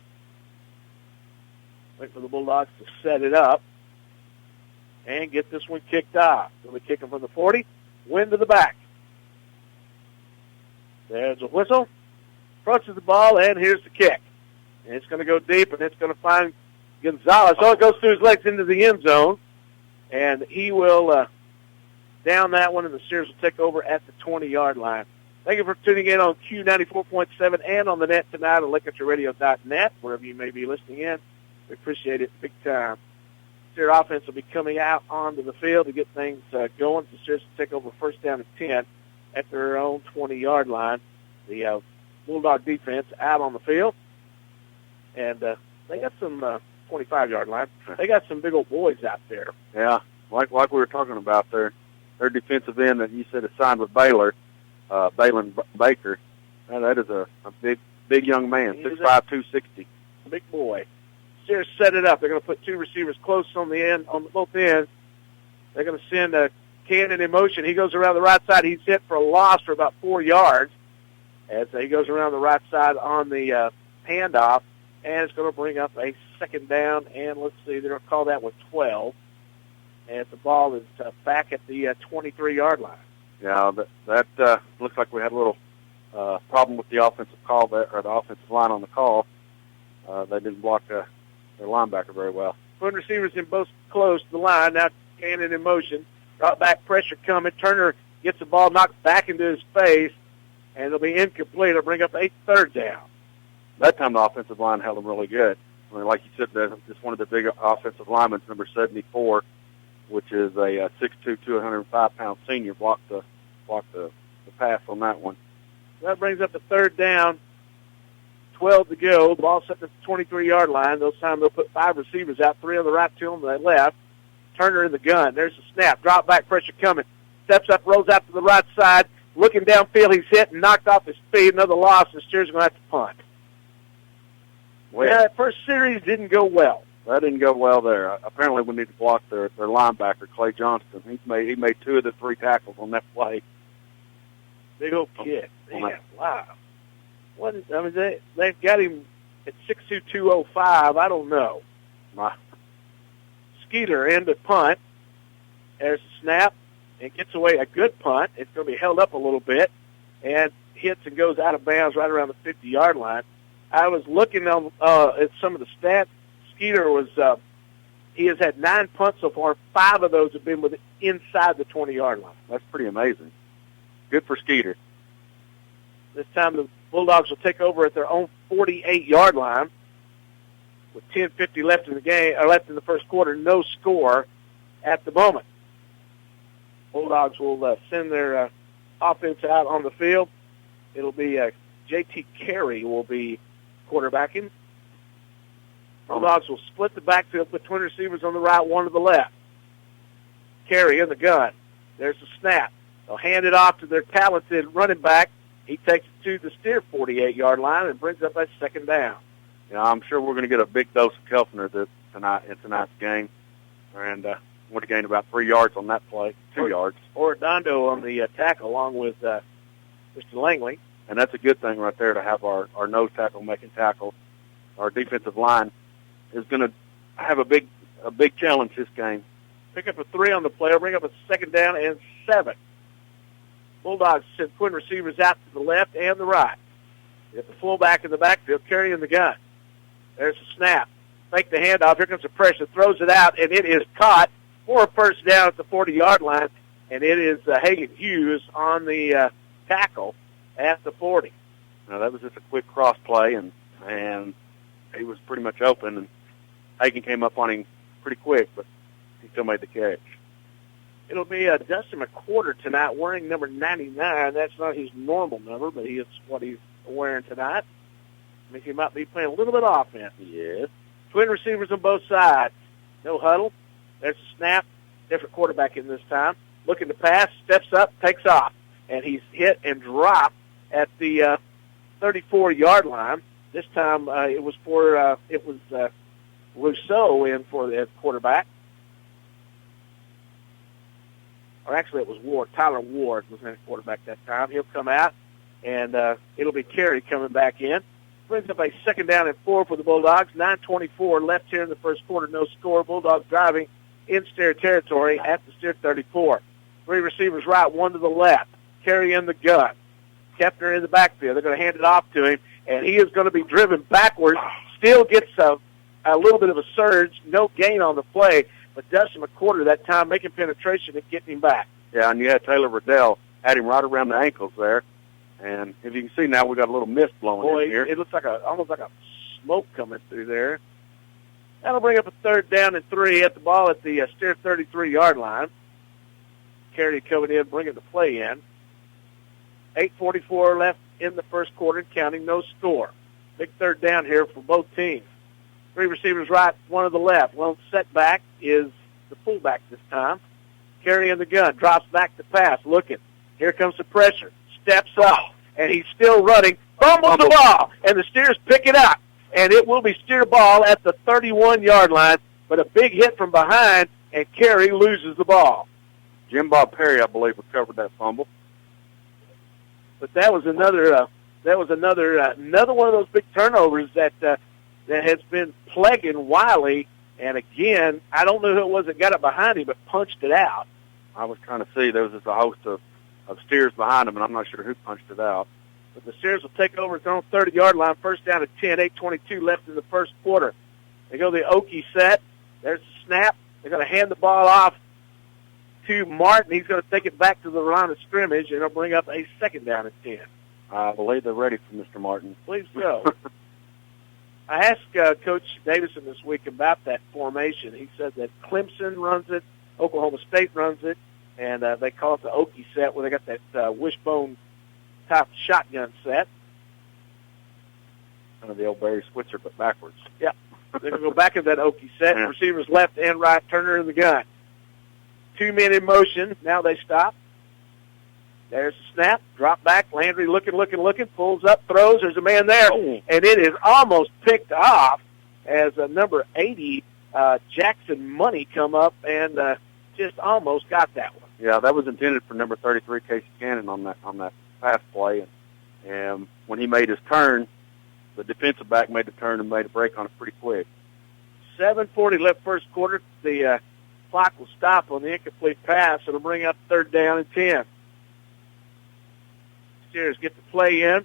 Wait for the Bulldogs to set it up and get this one kicked off. They'll be kicking from the 40, wind to the back. There's a whistle. Approaches the ball, and here's the kick. And it's going to go deep, and it's going to find Gonzalez. Oh, it goes through his legs into the end zone, and he will down that one, and the Steers will take over at the 20-yard line. Thank you for tuning in on Q94.7 and on the net tonight at LakeCountryRadio.net, wherever you may be listening in. We appreciate it big time. Steer offense will be coming out onto the field to get things going. The Steers will take over first down and 10 at their own 20-yard line. The Bulldog defense out on the field, and they got some 25-yard line. They got some big old boys out there. Yeah, like we were talking about their defensive end that you said is signed with Baylor, Balin Baker. Now, that is a big young man, 6'5", 260. Big boy. Steers set it up. They're going to put two receivers close on both ends. They're going to send Cannon in motion. He goes around the right side. He's hit for a loss for about 4 yards as he goes around the right side on the handoff, and it's going to bring up a second down, and let's see, they're going to call that with 12, and the ball is back at the 23-yard line. Yeah, that looks like we had a little problem with the offensive call there, or the offensive line on the call. They didn't block their linebacker very well. Twin receivers in both close to the line. Now Cannon in motion. Brought back pressure coming. Turner gets the ball knocked back into his face, and it'll be incomplete. It'll bring up a third down. That time the offensive line held them really good. I mean, like you said, just one of the big offensive linemen, number 74, which is a 6'2", 205-pound senior, blocked the pass on that one. That brings up the third down. 12 to go. The ball set at the 23-yard line. This time they'll put 5 receivers out, 3 on the right, 2 on the left. Turner in the gun. There's the snap. Drop back pressure coming. Steps up, rolls out to the right side. Looking downfield, he's hit and knocked off his feet. Another loss. The Steers are going to have to punt. Well, yeah, that first series didn't go well. That didn't go well there. Apparently we need to block their linebacker, Clay Johnston. He made 2 of the 3 tackles on that play. Big old kid. Man, wow. They've got him at 6'2", 205. I don't know. Skeeter in the punt. There's a snap. It gets away a good punt. It's going to be held up a little bit and hits and goes out of bounds right around the 50-yard line. I was looking on at some of the stats. Skeeter he has had 9 punts so far. 5 of those have been inside the 20-yard line. That's pretty amazing. Good for Skeeter. This time the Bulldogs will take over at their own 48-yard line with 10:50 left in the game, or left in the first quarter. No score at the moment. Bulldogs will send their offense out on the field. It'll be J.T. Carey will be quarterbacking. Bulldogs will split the backfield, put twin receivers on the right, 1 to the left. Carey in the gun. There's the snap. They'll hand it off to their talented running back. He takes it to the Steer 48-yard line and brings up that second down. Yeah, I'm sure we're going to get a big dose of Kelfner in tonight's game. And would have gained about 3 yards on that play, 2 yards. Orlando on the tackle along with Mr. Langley. And that's a good thing right there to have our nose tackle making tackles. Our defensive line is going to have a big challenge this game. Pick up a 3 on the play, bring up a second down and 7. Bulldogs send twin receivers out to the left and the right. You got the fullback in the backfield carrying the gun. There's a snap. Fake the handoff. Here comes the pressure. Throws it out, and it is caught for a first down at the 40-yard line, and it is Hagan Hughes on the tackle at the 40. Now, that was just a quick cross play, and he was pretty much open, and Hagan came up on him pretty quick, but he still made the catch. It'll be Dustin McQuarter tonight wearing number 99. That's not his normal number, but it's what he's wearing tonight. Means he might be playing a little bit of offense. Yes. Twin receivers on both sides. No huddle. There's a snap. Different quarterback in this time. Looking to pass, steps up, takes off. And he's hit and dropped at the 34-yard line. This time it was Rousseau in for the quarterback. Or actually it was Ward. Tyler Ward was in quarterback that time. He'll come out, and it'll be Carey coming back in. Brings up a second down and 4 for the Bulldogs. 9:24 left here in the first quarter. No score. Bulldogs driving in Steer territory at the Steer 34. 3 receivers right, 1 to the left. Carey in the gun. Kepner in the backfield. They're going to hand it off to him, and he is going to be driven backwards. Still gets a little bit of a surge, no gain on the play, but Dustin McQuarter that time making penetration and getting him back. Yeah, and you had Taylor Riddell, had him right around the ankles there. And if you can see now, we got a little mist blowing in here. It looks like almost like a smoke coming through there. That'll bring up a 3rd down and 3 at the ball at the Steer 33-yard line. Carey coming in, bringing the play in. 8:44 left in the first quarter, counting, no score. Big 3rd down here for both teams. 3 receivers right, 1 to the left. Lone setback is the fullback this time. Carey in the gun, drops back to pass, looking. Here comes the pressure. Steps up, and he's still running. Fumbles the ball, and the Steers pick it up. And it will be Steer ball at the 31-yard line, but a big hit from behind, and Carey loses the ball. Jim Bob Perry, I believe, recovered that fumble. But that was another one of those big turnovers that has been plaguing Wylie. And again, I don't know who it was that got it behind him, but punched it out. I was trying to see. There was just a host of Steers behind him, and I'm not sure who punched it out. But the Steers will take over at their own 30-yard line. 1st down at 10, 8:22 left in the first quarter. They go the Okie set. There's the snap. They're going to hand the ball off to Martin. He's going to take it back to the line of scrimmage, and it'll bring up a 2nd down at 10. I believe they're ready for Mr. Martin. Believe so. I asked Coach Davison this week about that formation. He said that Clemson runs it, Oklahoma State runs it, and they call it the Okie set, where they got that wishbone-type shotgun set. Kind of the old Barry Switzer, but backwards. Yeah. They're going to go back in that Okie set. Yeah. Receivers left and right, Turner in the gun. 2 men in motion. Now they stop. There's the snap. Drop back. Landry looking. Pulls up, throws. There's a man there. Oh. And it is almost picked off as number 80, Jackson Money, come up and just almost got that one. Yeah, that was intended for number 33, Casey Cannon, on that pass play. And when he made his turn, the defensive back made the turn and made a break on it pretty quick. 7:40 left first quarter. The clock will stop on the incomplete pass. It'll bring up 3rd down and 10. Steers get the play in.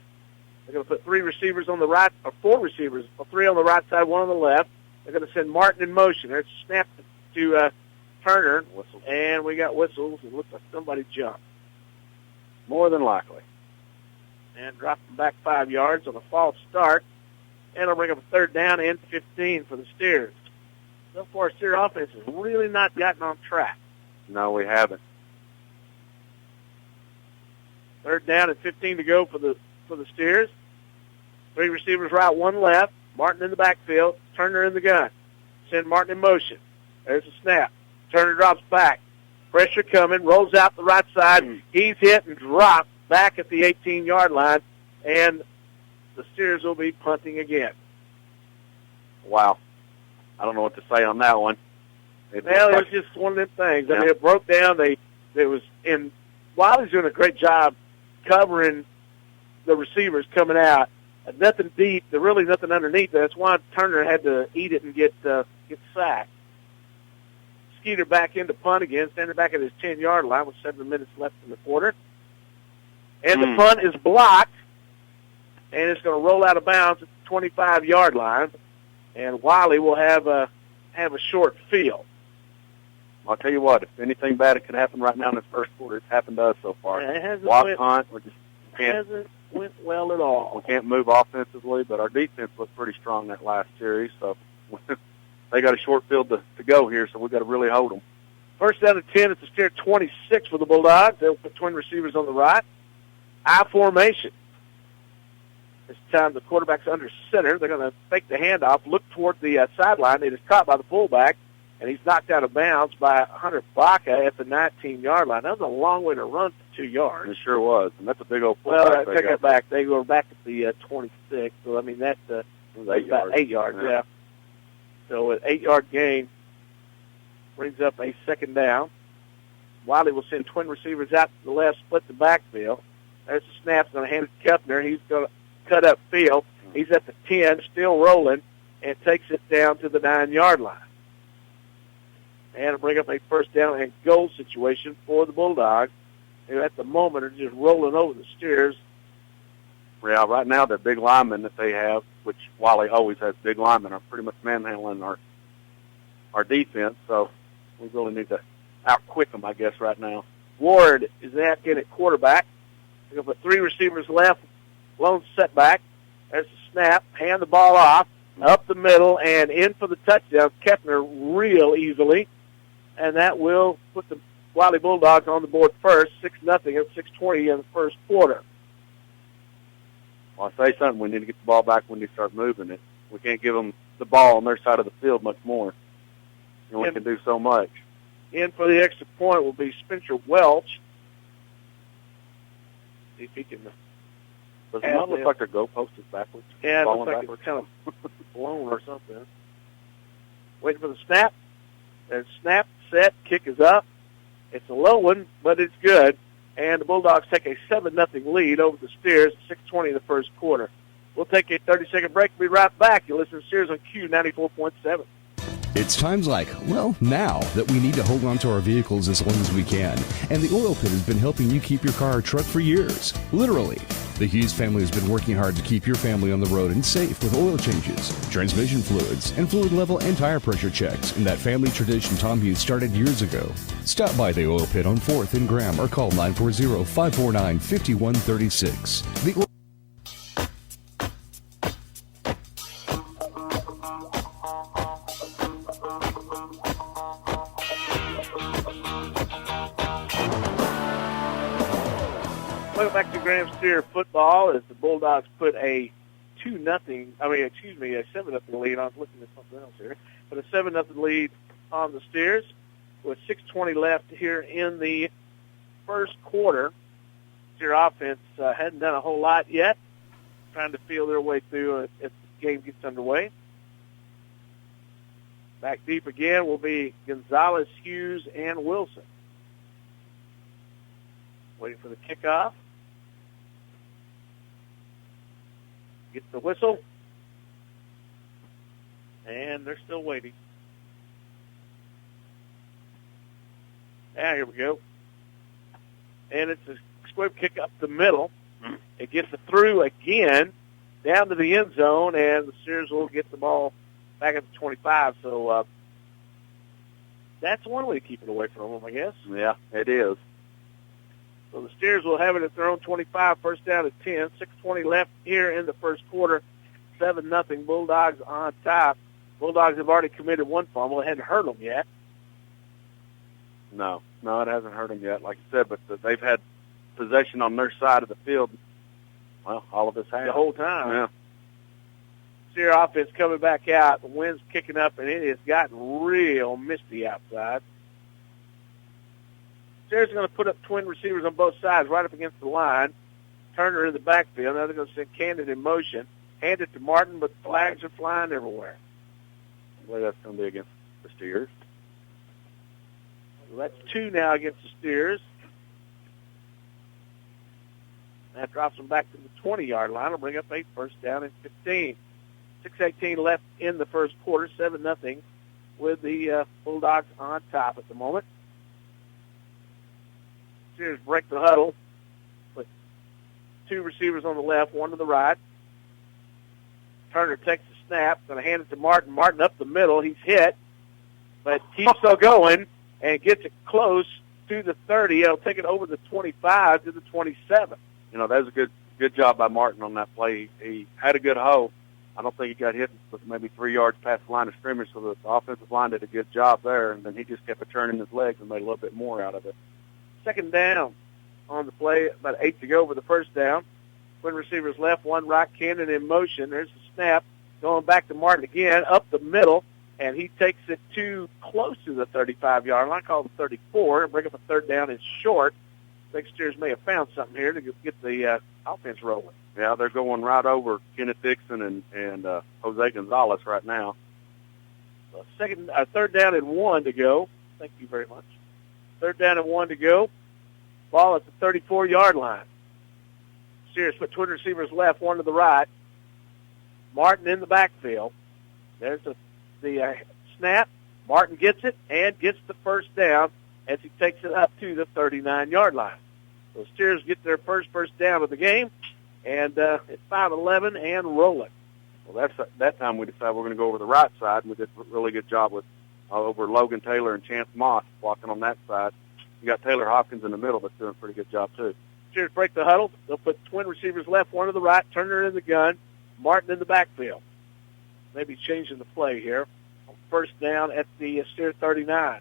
They're going to put 3 receivers on the right, or 4 receivers, 3 on the right side, 1 on the left. They're going to send Martin in motion. There's a snap to Turner, and we got whistles. It looks like somebody jumped. More than likely. And drop them back 5 yards on a false start. And it'll bring up a 3rd down and 15 for the Steers. So far, Steer offense has really not gotten on track. No, we haven't. 3rd down and 15 to go for the Steers. 3 receivers right, 1 left. Martin in the backfield. Turner in the gun. Send Martin in motion. There's a snap. Turner drops back. Pressure coming. Rolls out the right side. He's hit and dropped back at the 18-yard line. And the Steers will be punting again. Wow. I don't know what to say on that one. It was just one of them things. I mean, it broke down. Wylie's doing a great job covering the receivers coming out. Nothing deep. There's really nothing underneath. That's why Turner had to eat it and get sacked. Skeeter back into punt again, standing back at his 10-yard line with 7 minutes left in the quarter. And the punt is blocked, and it's going to roll out of bounds at the 25-yard line. And Wylie will have a short field. I'll tell you what, if anything bad could happen right now in this first quarter, it's happened to us so far. Yeah, it hasn't went well at all. We can't move offensively, but our defense looked pretty strong that last series. So they got a short field to go here, so we've got to really hold them. 1st down and 10 at the Steer 26 for the Bulldogs. They'll put twin receivers on the right. I formation. This time the quarterback's under center. They're going to fake the handoff, look toward the sideline. It is caught by the fullback, and he's knocked out of bounds by Hunter Baca at the 19-yard line. That was a long way to run for 2 yards. It sure was, and that's a big old fullback. Well, take it back. They go back at the 26. So, I mean, that's about 8 yards, yeah. So an 8-yard gain brings up a 2nd down. Wylie will send twin receivers out to the left, split the backfield. There's the snap. Going to hand it to Kepner. He's going to cut up field. He's at the 10, still rolling, and takes it down to the 9-yard line. And it'll bring up a 1st down and goal situation for the Bulldogs, who at the moment are just rolling over the Steers Yeah, right now the big linemen that they have, which Wylie always has big linemen, are pretty much manhandling our defense. So we really need to outquick them, I guess, right now. Ward is back in at quarterback. They got 3 receivers left. Lone setback. There's the snap. Hand the ball off. Up the middle and in for the touchdown. Kepner real easily. And that will put the Wylie Bulldogs on the board first, 6-0 at 6:20 in the first quarter. Well, I say something. We need to get the ball back when they start moving it. We can't give them the ball on their side of the field much more. You only can do so much. In for the extra point will be Spencer Welch. See if he can. Does it not look like their goalpost is backwards? Yeah, it looks like backwards? it's kind of blown or something. Waiting for the snap. There's snap, set, kick is up. It's a low one, but it's good. And the Bulldogs take a 7-0 lead over the Steers, 6:20 in the first quarter. We'll take a 30-second break. We'll be right back. You listen to Steers on Q94.7. It's times like, well, now that we need to hold on to our vehicles as long as we can. And the Oil Pit has been helping you keep your car or truck for years. Literally. The Hughes family has been working hard to keep your family on the road and safe with oil changes, transmission fluids, and fluid level and tire pressure checks. And that family tradition Tom Hughes started years ago. Stop by the Oil Pit on 4th and Graham or call 940-549-5136. The Oil Welcome back to Graham Steer football as the Bulldogs put a 7-0 lead on. I was looking at something else here. But a 7-0 lead on the Steers with 6:20 left here in the first quarter. Steer offense hadn't done a whole lot yet, trying to feel their way through as the game gets underway. Back deep again will be Gonzalez, Hughes, and Wilson. Waiting for the kickoff. Gets the whistle. And they're still waiting. Here we go. And it's a squib kick up the middle. It gets it through again down to the end zone, and the Steers will get the ball back at the 25. So that's one way to keep it away from them, I guess. Yeah, it is. So the Steers will have it at their own 25, first down at 10. 6:20 left here in the first quarter. 7-0 Bulldogs on top. Bulldogs have already committed one fumble. It hadn't hurt them yet. No, it hasn't hurt them yet, like you said, but they've had possession on their side of the field. Well, all of us have. The whole time. Yeah. Steer offense coming back out. The wind's kicking up, and it has gotten real misty outside. Steers are going to put up twin receivers on both sides right up against the line. Turner in the backfield. Now they're going to send Candid in motion. Hand it to Martin, but flags are flying everywhere. I believe that's going to be against the Steers. So that's 2 now against the Steers. That drops them back to the 20-yard line. It'll bring up a first down and 15. 6:18 left in the first quarter. 7-0 with the Bulldogs on top at the moment. Steers break the huddle with 2 receivers on the left, 1 to the right. Turner takes the snap, going to hand it to Martin. Martin up the middle. He's hit, but keeps on going and gets it close to the 30. He'll take it over the 25 to the 27. You know, that was a good job by Martin on that play. He had a good hole. I don't think he got hit with maybe 3 yards past the line of scrimmage, so the offensive line did a good job there, and then he just kept turning his legs and made a little bit more out of it. Second down on the play, about 8 to go for the first down. Twin receivers left, 1 right, Cannon in motion. There's the snap, going back to Martin again, up the middle, and he takes it too close to the 35-yard line, called the 34, and bring up a third down. It's short. I think Steers may have found something here to get the offense rolling. Yeah, they're going right over Kenneth Dixon and Jose Gonzalez right now. So third down and 1 to go. Thank you very much. Third down and 1 to go. Ball at the 34-yard line. Steers put twin receivers left, 1 to the right. Martin in the backfield. There's the snap. Martin gets it and gets the first down as he takes it up to the 39-yard line. So Steers get their first down of the game. and it's 5-11 and rolling. Well, that time we decided we're going to go over the right side, and we did a really good job with over Logan Taylor and Chance Moss blocking on that side. You got Taylor Hopkins in the middle that's doing a pretty good job, too. Steers break the huddle. They'll put twin receivers left, one to the right, Turner in the gun, Martin in the backfield. Maybe changing the play here. First down at the Steer 39.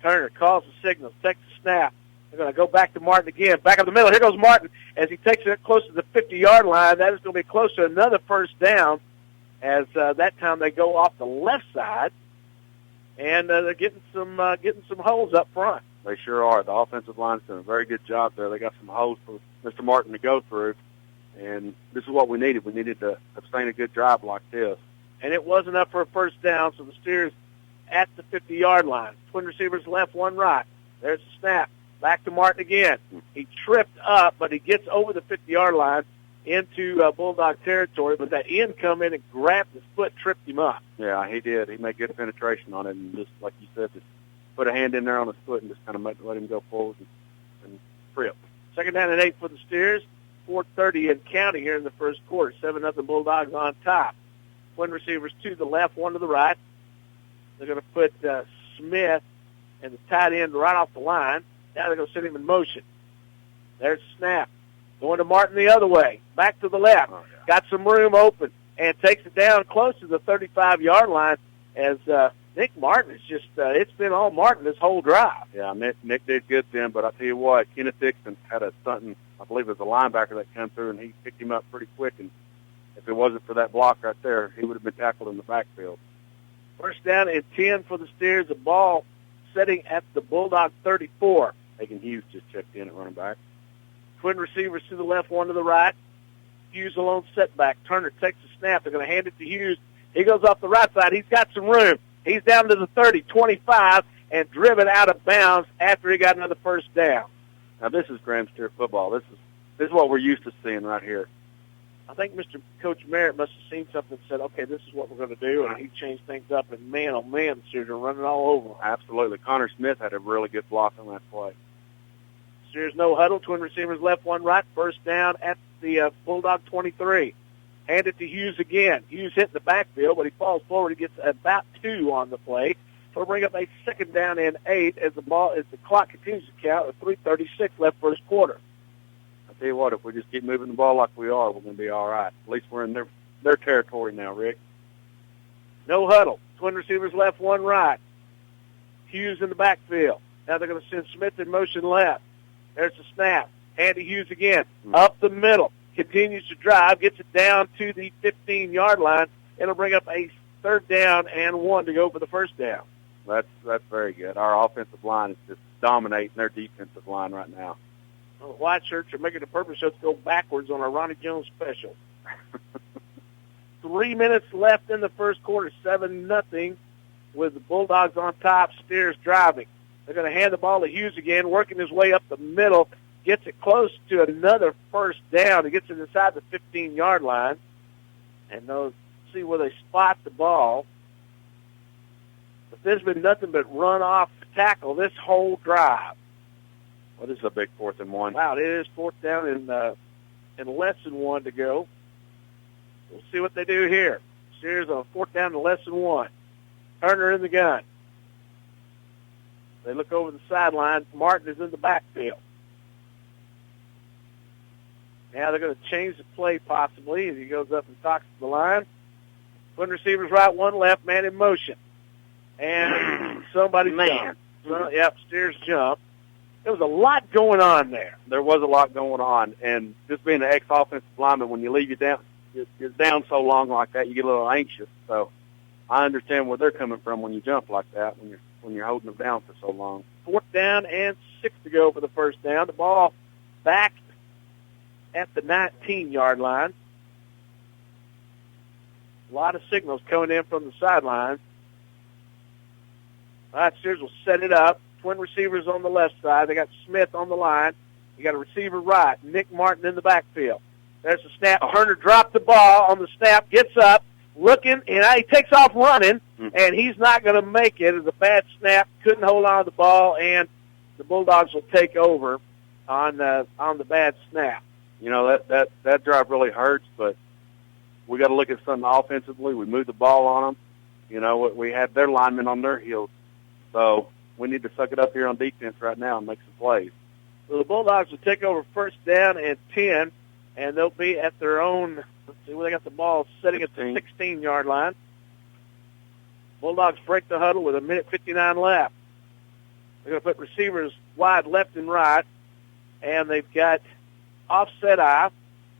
Turner calls the signal, takes the snap. They're going to go back to Martin again. Back up the middle. Here goes Martin as he takes it close to the 50-yard line. That is going to be close to another first down as that time they go off the left side. And they're getting some holes up front. They sure are. The offensive line's doing a very good job there. They got some holes for Mr. Martin to go through. And this is what we needed. We needed to sustain a good drive like this. And it wasn't up for a first down, so the Steers at the 50-yard line. Twin receivers left, one right. There's the snap. Back to Martin again. He tripped up, but he gets over the 50-yard line into Bulldog territory, but that end come in and grabbed his foot, tripped him up. Yeah, he did. He made good penetration on it, and just like you said, just put a hand in there on his foot and just kind of let him go forward and trip. Second down and 8 for the Steers. 4:30 and counting here in the first quarter. 7-0 Bulldogs on top. Twin receivers to the left, one to the right. They're going to put Smith and the tight end right off the line. Now they're going to send him in motion. There's the snap. Going to Martin the other way. Back to the left. Got some room open and takes it down close to the 35-yard line as Nick Martin is just, it's been all Martin this whole drive. Yeah, Nick did good then, but I tell you what, Kenneth Dixon had something, I believe it was a linebacker that came through, and he picked him up pretty quick, and if it wasn't for that block right there, he would have been tackled in the backfield. First down and 10 for the Steers. The ball setting at the Bulldog 34. Hagan Hughes just checked in at running back. Twin receivers to the left, one to the right. Hughes alone setback. Turner takes the snap. They're going to hand it to Hughes. He goes off the right side. He's got some room. He's down to the 30, 25, and driven out of bounds after he got another first down. Now, this is Graham Steer football. This is what we're used to seeing right here. I think Mr. Coach Merritt must have seen something and said, okay, this is what we're going to do, and he changed things up, and man, oh man, the Steers are running all over them. Absolutely. Connor Smith had a really good block on that play. Steers no huddle. Twin receivers left, one right. First down at the Bulldog 23. Hand it to Hughes again. Hughes hitting the backfield, but he falls forward. He gets about 2 on the play. So we'll bring up a second down and 8 as the clock continues to count with 3:36 left first quarter. I tell you what, if we just keep moving the ball like we are, we're going to be all right. At least we're in their territory now, Rick. No huddle. Twin receivers left, one right. Hughes in the backfield. Now they're going to send Smith in motion left. There's the snap. Hand to Hughes again. Up the middle. Continues to drive. Gets it down to the 15-yard line. It'll bring up a third down and 1 to go for the first down. That's very good. Our offensive line is just dominating their defensive line right now. Well, the white shirts are making a purpose show to go backwards on our Ronnie Jones special. 3 minutes left in the first quarter, 7-0, with the Bulldogs on top, Steers driving. They're going to hand the ball to Hughes again, working his way up the middle, gets it close to another first down. He gets it inside the 15-yard line, and they'll see where they spot the ball. But there's been nothing but run off tackle this whole drive. Well, this is a big 4th and 1. Wow, it is 4th down and less than 1 to go. We'll see what they do here. Steers on 4th down and less than 1. Turner in the gun. They look over the sideline. Martin is in the backfield. Now they're going to change the play possibly as he goes up and talks to the line. Twin receivers right, one left, man in motion. And somebody jumped. Yep, Steers jumped. There was a lot going on there. There was a lot going on, and just being an ex-offensive lineman, when you leave you're down so long like that, you get a little anxious. So I understand where they're coming from when you jump like that, when you're holding them down for so long. 4th down and 6 to go for the first down. The ball back at the 19-yard line. A lot of signals coming in from the sideline. All right, Steers will set it up. Twin receivers on the left side. They got Smith on the line. You got a receiver right. Nick Martin in the backfield. There's the snap. Turner dropped the ball on the snap, gets up, looking, and he takes off running, and he's not going to make it. It's a bad snap. Couldn't hold on to the ball, and the Bulldogs will take over on the bad snap. that drive really hurts, but we got to look at something offensively. We moved the ball on them. We had their linemen on their heels. So we need to suck it up here on defense right now and make some plays. So the Bulldogs will take over first down and 10, and they'll be at their own, let's see, where they got the ball sitting at the 16-yard line. Bulldogs break the huddle with 1:59 left. They're going to put receivers wide left and right, and they've got offset eye.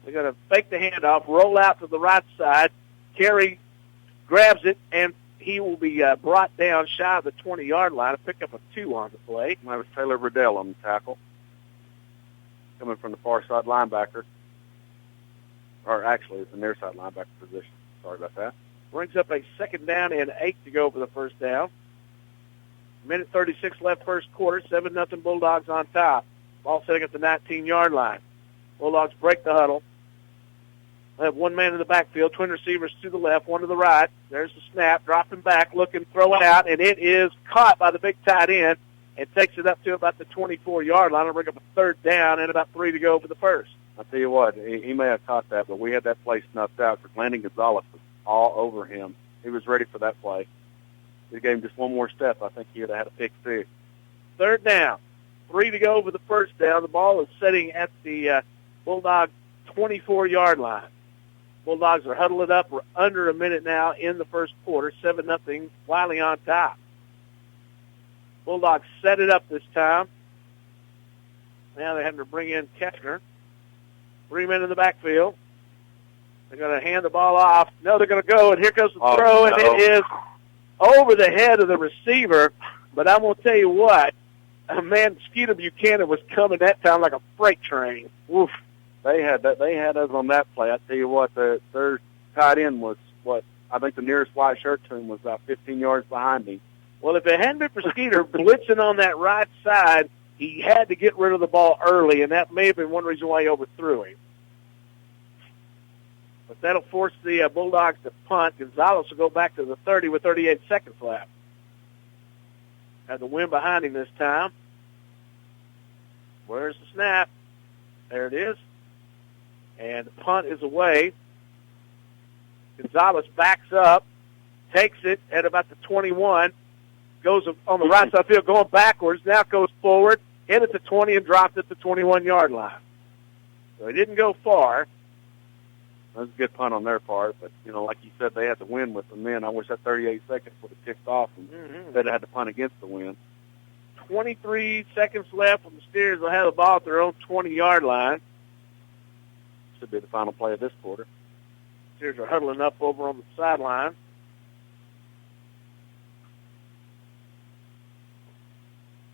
They're going to fake the handoff, roll out to the right side. Carey grabs it, and he will be brought down shy of the 20-yard line and pick up a 2 on the play. That was Taylor Riddell on the tackle, coming from the far side linebacker. Or actually, it's the near side linebacker position. Sorry about that. Brings up a second down and 8 to go for the first down. 1:36 left first quarter, 7-0 Bulldogs on top. Ball sitting at the 19-yard line. Bulldogs break the huddle. They have one man in the backfield, twin receivers to the left, one to the right. There's the snap, dropping back, looking, throwing out, and it is caught by the big tight end and takes it up to about the 24-yard line. It'll bring up a third down and about 3 to go for the first. I'll tell you what, he may have caught that, but we had that play snuffed out because Landon Gonzalez was all over him. He was ready for that play. He gave him just one more step. I think he would have had a pick six. Third down, 3 to go for the first down. The ball is sitting at the Bulldog 24-yard line. Bulldogs are huddled up. We're under a minute now in the first quarter, 7-0, Wylie on top. Bulldogs set it up this time. Now they're having to bring in Kessner. 3 men in the backfield. They're going to hand the ball off. No, they're going to go, and here comes the throw, and it is over the head of the receiver. But I'm going to tell you what, man, Skeeter Buchanan was coming that time like a freight train. Oof. They had us on that play. I tell you what, their tight end was I think the nearest white shirt to him was about 15 yards behind him. Well, if it hadn't been for Skeeter blitzing on that right side, he had to get rid of the ball early, and that may have been one reason why he overthrew him. But that'll force the Bulldogs to punt. Gonzalez will go back to the 30 with 38 seconds left. Had the wind behind him this time. Where's the snap? There it is. And the punt is away. Gonzalez backs up, takes it at about the 21, goes on the right side field, going backwards, now goes forward, hit at the 20 and dropped at the 21-yard line. So he didn't go far. That was a good punt on their part, but, like you said, they had the win with them then. I wish that 38 seconds would have ticked off and they'd have had to punt against the win. 23 seconds left, and the Steers will have the ball at their own 20-yard line. Should be the final play of this quarter. Steers are huddling up over on the sideline.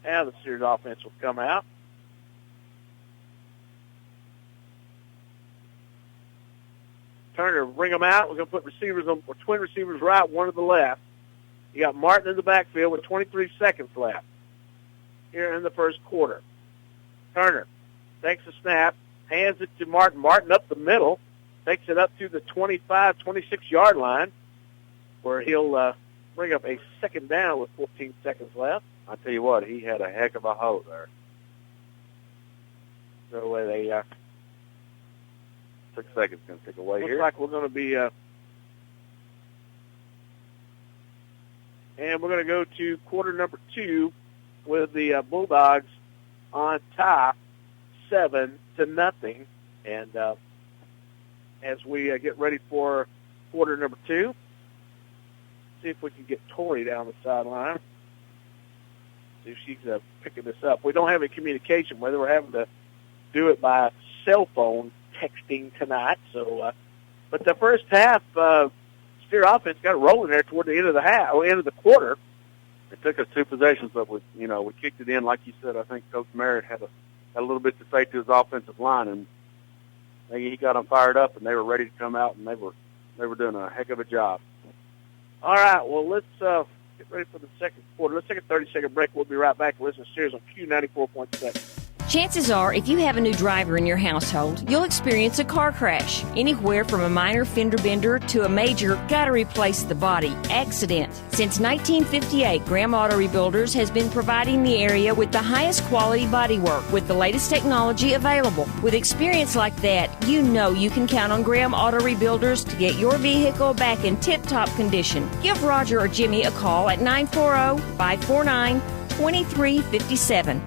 Now the Steers offense will come out. Turner, bring them out. We're going to put twin receivers right, one to the left. You got Martin in the backfield with 23 seconds left here in the first quarter. Turner takes a snap, hands it to Martin. Martin up the middle, takes it up to the 25, 26-yard line, where he'll bring up a second down with 14 seconds left. I tell you what, he had a heck of a hoe there. So they 6 seconds going to take away looks here. Looks like we're going to be and we're going to go to quarter number 2 with the Bulldogs on top, 7-0. And as we get ready for quarter number 2, see if we can get Tori down the sideline. See if she's picking this up. We don't have any communication, whether we're having to do it by cell phone texting tonight. So, but the first half, Steer offense got rolling there toward the end of the end of the quarter. It took us 2 possessions, but we kicked it in. Like you said, I think Coach Merritt had a little bit to say to his offensive line, and he got them fired up, and they were ready to come out, and they were doing a heck of a job. All right, well, let's get ready for the second quarter. Let's take a 30-second break. We'll be right back. Listen to Steers on Q94.7. Chances are, if you have a new driver in your household, you'll experience a car crash. Anywhere from a minor fender bender to a major gotta replace the body accident. Since 1958, Graham Auto Rebuilders has been providing the area with the highest quality body work with the latest technology available. With experience like that, you know you can count on Graham Auto Rebuilders to get your vehicle back in tip-top condition. Give Roger or Jimmy a call at 940-549-2357.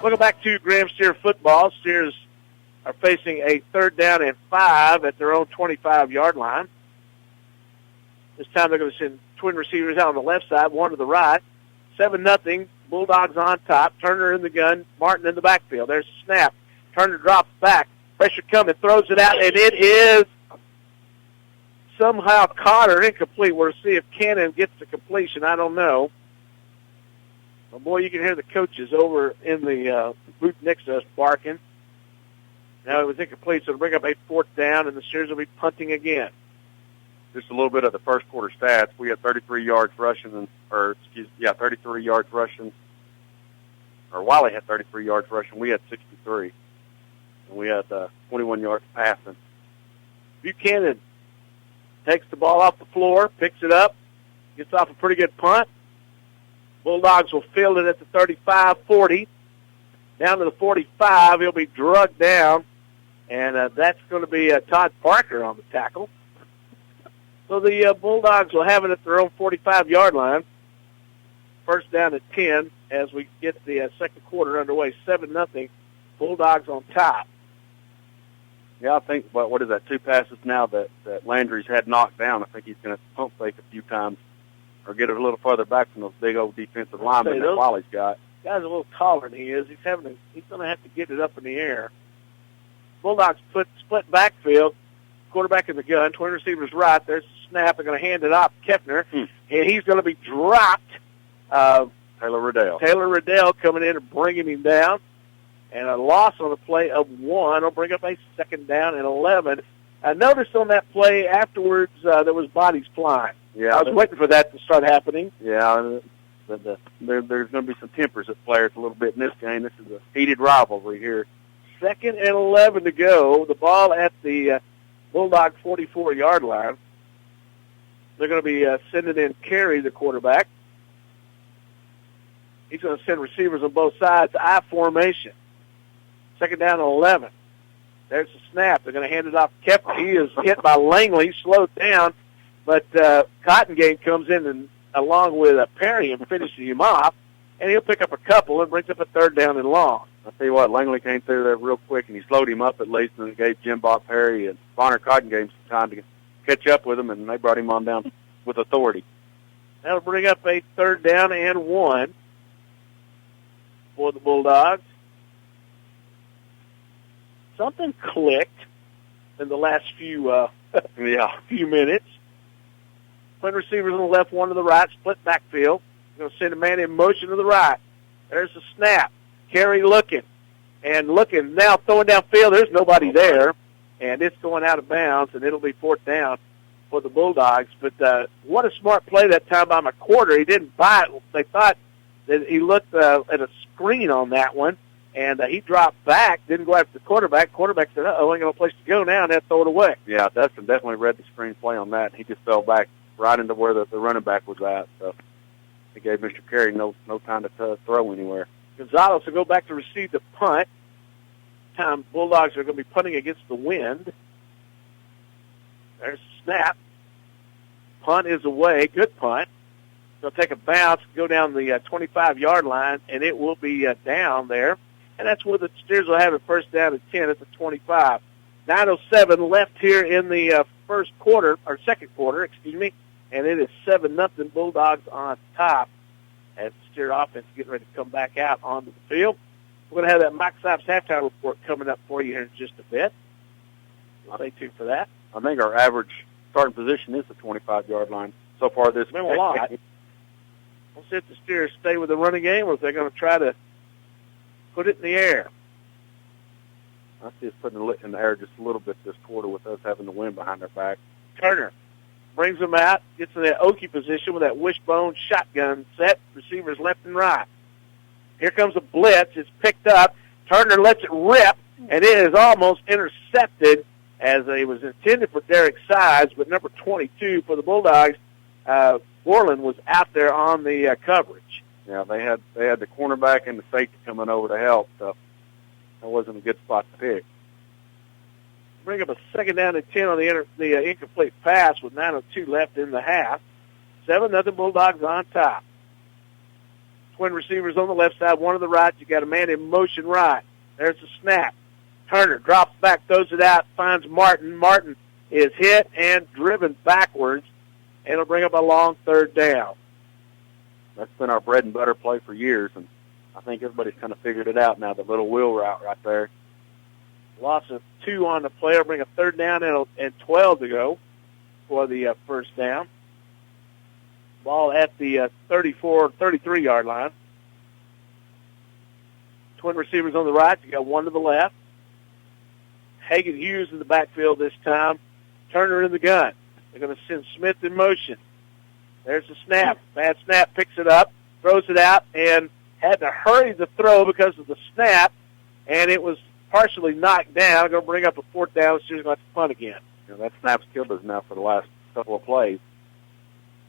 Welcome back to Graham Steer football. Steers are facing a 3rd down and 5 at their own 25-yard line. This time they're going to send twin receivers out on the left side, one to the right. 7-0, Bulldogs on top. Turner in the gun, Martin in the backfield. There's a snap. Turner drops back. Pressure coming, throws it out, and it is somehow caught or incomplete. We'll see if Cannon gets the completion. I don't know. Well, boy, you can hear the coaches over in the booth next to us barking. Now it was incomplete, so it'll bring up a 4th down, and the Steers will be punting again. Just a little bit of the first quarter stats. We had 33 yards rushing, 33 yards rushing. Or Wylie had 33 yards rushing. We had 63. And we had 21 yards passing. Buchanan takes the ball off the floor, picks it up, gets off a pretty good punt. Bulldogs will field it at the 35-40. Down to the 45, he'll be drugged down, and that's going to be Todd Parker on the tackle. So the Bulldogs will have it at their own 45-yard line. 1st down at 10 as we get the second quarter underway. 7-0, Bulldogs on top. Yeah, I think, what is that, 2 passes now that Landry's had knocked down. I think he's going to pump fake a few times or get it a little further back from those big old defensive linemen that Wylie's got. Guy's a little taller than he is. He's going to have to get it up in the air. Bulldogs split backfield. Quarterback in the gun. Twin receivers right. There's a snap. They're going to hand it off to Kepner, and he's going to be dropped. Taylor Riddell coming in and bringing him down. And a loss on the play of 1 will bring up a 2nd down and 11. I noticed on that play afterwards there was bodies flying. Yeah, I was waiting for that to start happening. Yeah, there's going to be some tempers at players a little bit in this game. This is a heated rivalry here. 2nd and 11 to go. The ball at the Bulldog 44-yard line. They're going to be sending in Carey, the quarterback. He's going to send receivers on both sides, I formation. 2nd down and 11. There's a snap. They're going to hand it off to Kepner. He is hit by Langley, slowed down, but Cottongate comes in and along with Perry and finishes him off, and he'll pick up a couple and brings up a 3rd down and long. I'll tell you what, Langley came through there real quick, and he slowed him up at least, and gave Jim Bob Perry and Bonner Cottongate some time to catch up with him, and they brought him on down with authority. That'll bring up a 3rd down and 1 for the Bulldogs. Something clicked in the last few minutes. Twin receivers on the left, 1 to the right, split backfield. Going to send a man in motion to the right. There's a snap. Carey looking, now throwing downfield. There's nobody there, and it's going out of bounds, and it'll be 4th down for the Bulldogs. But what a smart play that time by McQuarter. He didn't buy it. They thought that he looked at a screen on that one, and he dropped back, didn't go after the quarterback. Quarterback said, uh-oh, ain't got no place to go now, and had to throw it away. Yeah, Dustin definitely read the screen play on that. He just fell back right into where the running back was at. So he gave Mr. Carey no time to throw anywhere. Gonzalez will go back to receive the punt. Time Bulldogs are going to be punting against the wind. There's a snap. Punt is away. Good punt. They'll take a bounce, go down the 25-yard line, and it will be down there. And that's where the Steers will have it 1st down and 10 at the 25. 9:07 left here in the second quarter, and it is 7-0 Bulldogs on top. As the Steer offense getting ready to come back out onto the field. We're going to have that Mike Sipes halftime report coming up for you here in just a bit. Stay tuned for that. I think our average starting position is the 25-yard line so far this been a lot. We'll see if the Steers stay with the running game or if they're going to try to put it in the air. I see us putting it in the air just a little bit this quarter with us having the wind behind our back. Turner brings them out, gets in that Okie position with that wishbone shotgun set, receivers left and right. Here comes a blitz. It's picked up. Turner lets it rip, and it is almost intercepted as it was intended for Derek Sides, but number 22 for the Bulldogs, Borland, was out there on the coverage. Yeah, they had the cornerback and the safety coming over to help, so that wasn't a good spot to pick. Bring up a 2nd down and 10 on the incomplete pass with 9:02 left in the half. 7-0 Bulldogs on top. Twin receivers on the left side, one on the right. You got a man in motion right. There's the snap. Turner drops back, throws it out, finds Martin. Martin is hit and driven backwards, and it'll bring up a long 3rd down. That's been our bread and butter play for years, and I think everybody's kind of figured it out now, the little wheel route right there. Loss of 2 on the play will bring a 3rd down and 12 to go for the first down. Ball at the 33-yard line. Twin receivers on the right. You got one to the left. Hagan Hughes in the backfield this time. Turner in the gun. They're going to send Smith in motion. There's the snap. Bad snap, picks it up, throws it out, and had to hurry the throw because of the snap, and it was partially knocked down. Going to bring up a 4th down. Steelers going to have to punt again. You know, that snap's killed us now for the last couple of plays.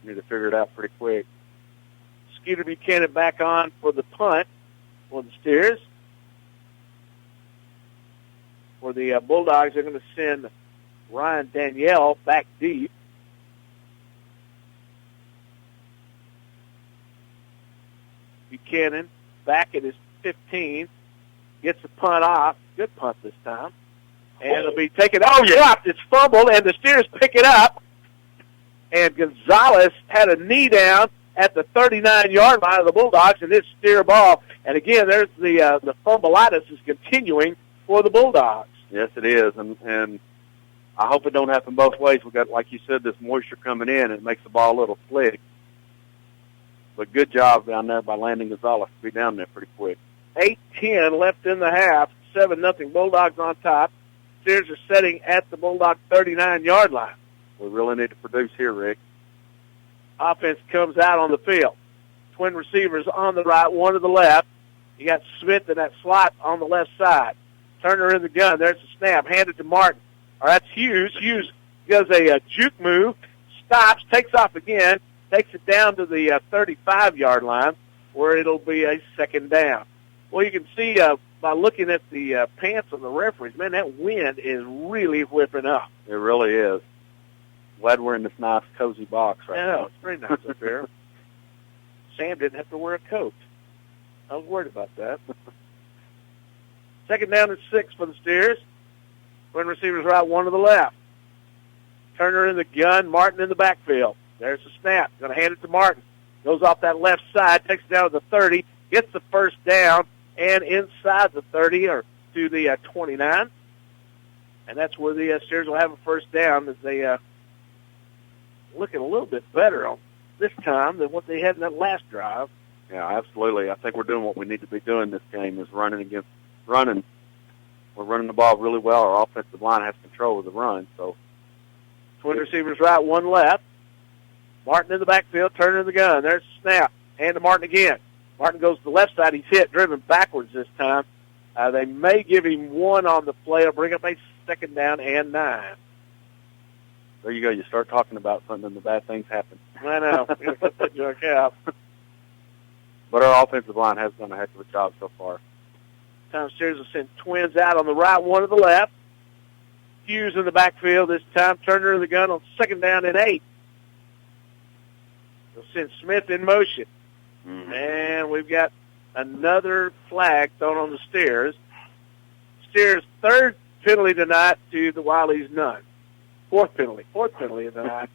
Need to figure it out pretty quick. Skeeter Buchanan back on for the punt for the Steers. For the Bulldogs, they're going to send Ryan Danielle back deep. Buchanan back at his 15. Gets the punt off. Good punt this time. And it'll be taken. Oh, yeah. It's fumbled, and the Steers pick it up. And Gonzalez had a knee down at the 39-yard line of the Bulldogs, and it's Steer ball. And again, there's the fumbleitis is continuing for the Bulldogs. Yes, it is, and I hope it don't happen both ways. We got, like you said, this moisture coming in, and it makes the ball a little slick. But good job down there by Landon Gonzalez to be down there pretty quick. 8:10 left in the half. 7-0 Bulldogs on top. Steers are setting at the Bulldog 39-yard line. We really need to produce here, Rick. Offense comes out on the field. Twin receivers on the right, one to the left. You got Smith in that slot on the left side. Turner in the gun. There's the snap. Handed to Martin. Or that's Hughes. Hughes does a juke move, stops, takes off again, takes it down to the 35-yard line where it'll be a 2nd down. Well, you can see by looking at the pants on the referees, man, that wind is really whipping up. It really is. Glad we're in this nice, cozy box right now. Yeah, it's very nice up here. Sam didn't have to wear a coat. I was worried about that. 2nd down and 6 for the Steers. Twin receivers right, one to the left. Turner in the gun, Martin in the backfield. There's the snap. Going to hand it to Martin. Goes off that left side, takes it down to the 30, gets the 1st down, and inside the 30 or to the 29. And that's where the Steers will have a 1st down as they looking a little bit better on this time than what they had in that last drive. Yeah, absolutely. I think we're doing what we need to be doing this game is running. We're running the ball really well. Our offensive line has control of the run. So, Twin receivers right, one left. Martin in the backfield, Turner in the gun. There's the snap. Hand to Martin again. Martin goes to the left side. He's hit, driven backwards this time. They may give him 1 on the play. It'll bring up a 2nd down and 9. There you go. You start talking about something and the bad things happen. I know. We're going to put that in our cap. But our offensive line has done a heck of a job so far. Time Steers will send Twins out on the right, one to the left. Hughes in the backfield this time. Turner in the gun on 2nd down and 8. They'll send Smith in motion. And we've got another flag thrown on the Steers. Steers' 3rd penalty tonight to the Wylie's none. 4th penalty of the night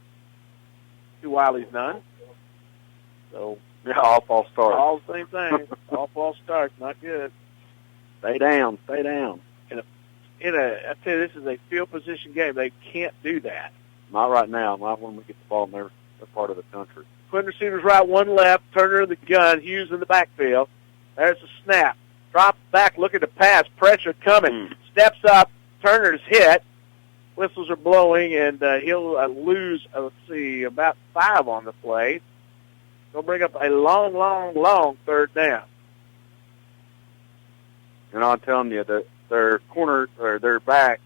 to Wylie's none. So, yeah, all false starts. All the same thing. All false starts. Not good. Stay down. Stay down. I tell you, this is a field position game. They can't do that. Not right now. Not when we get the ball in their part of the country. Twin receivers right, one left. Turner in the gun. Hughes in the backfield. There's the snap. Drops back, looking to pass. Pressure coming. Steps up. Turner's hit. whistles are blowing, and he'll lose, about 5 on the play. He'll bring up a long third down. And I'm telling you that their corner, or their back,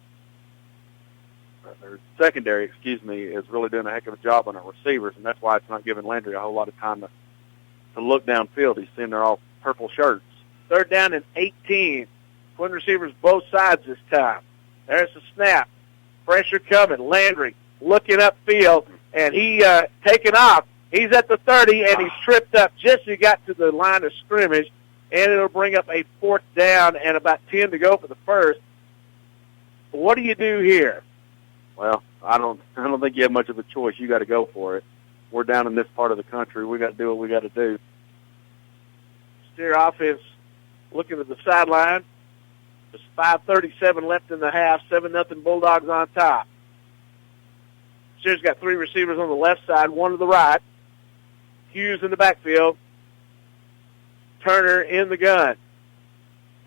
their secondary, is really doing a heck of a job on our receivers, and that's why it's not giving Landry a whole lot of time to look downfield. He's seeing they're all purple shirts. Third down and 18. Twin receivers both sides this time. There's the snap. Pressure coming. Landry looking upfield, and he taking off. He's at the 30, and he's tripped up just as he got to the line of scrimmage, and it'll bring up a 4th down and about 10 to go for the first. What do you do here? Well, I don't think you have much of a choice. You got to go for it. We're down in this part of the country. We got to do what we got to do. Steer offense looking at the sideline. There's 5:37 left in the half. 7-0 Bulldogs on top. Steer's got 3 receivers on the left side, 1 to the right. Hughes in the backfield. Turner in the gun.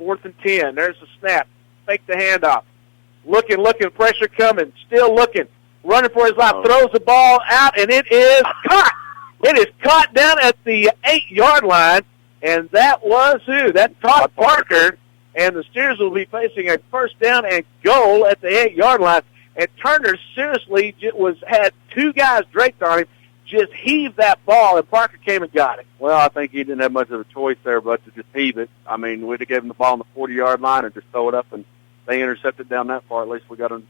4th and 10. There's the snap. Fake the handoff. Looking, pressure coming. Still looking. Running for his life. Throws the ball out, and it is caught. It is caught down at the 8-yard line, and that was who? That's Todd Parker, and the Steers will be facing a 1st down and goal at the 8-yard line. And Turner seriously had 2 guys draped on him, just heaved that ball, and Parker came and got it. Well, I think he didn't have much of a choice there but to just heave it. I mean, we'd have given the ball on the 40-yard line and just throw it up, and they intercepted down that far. At least we got them,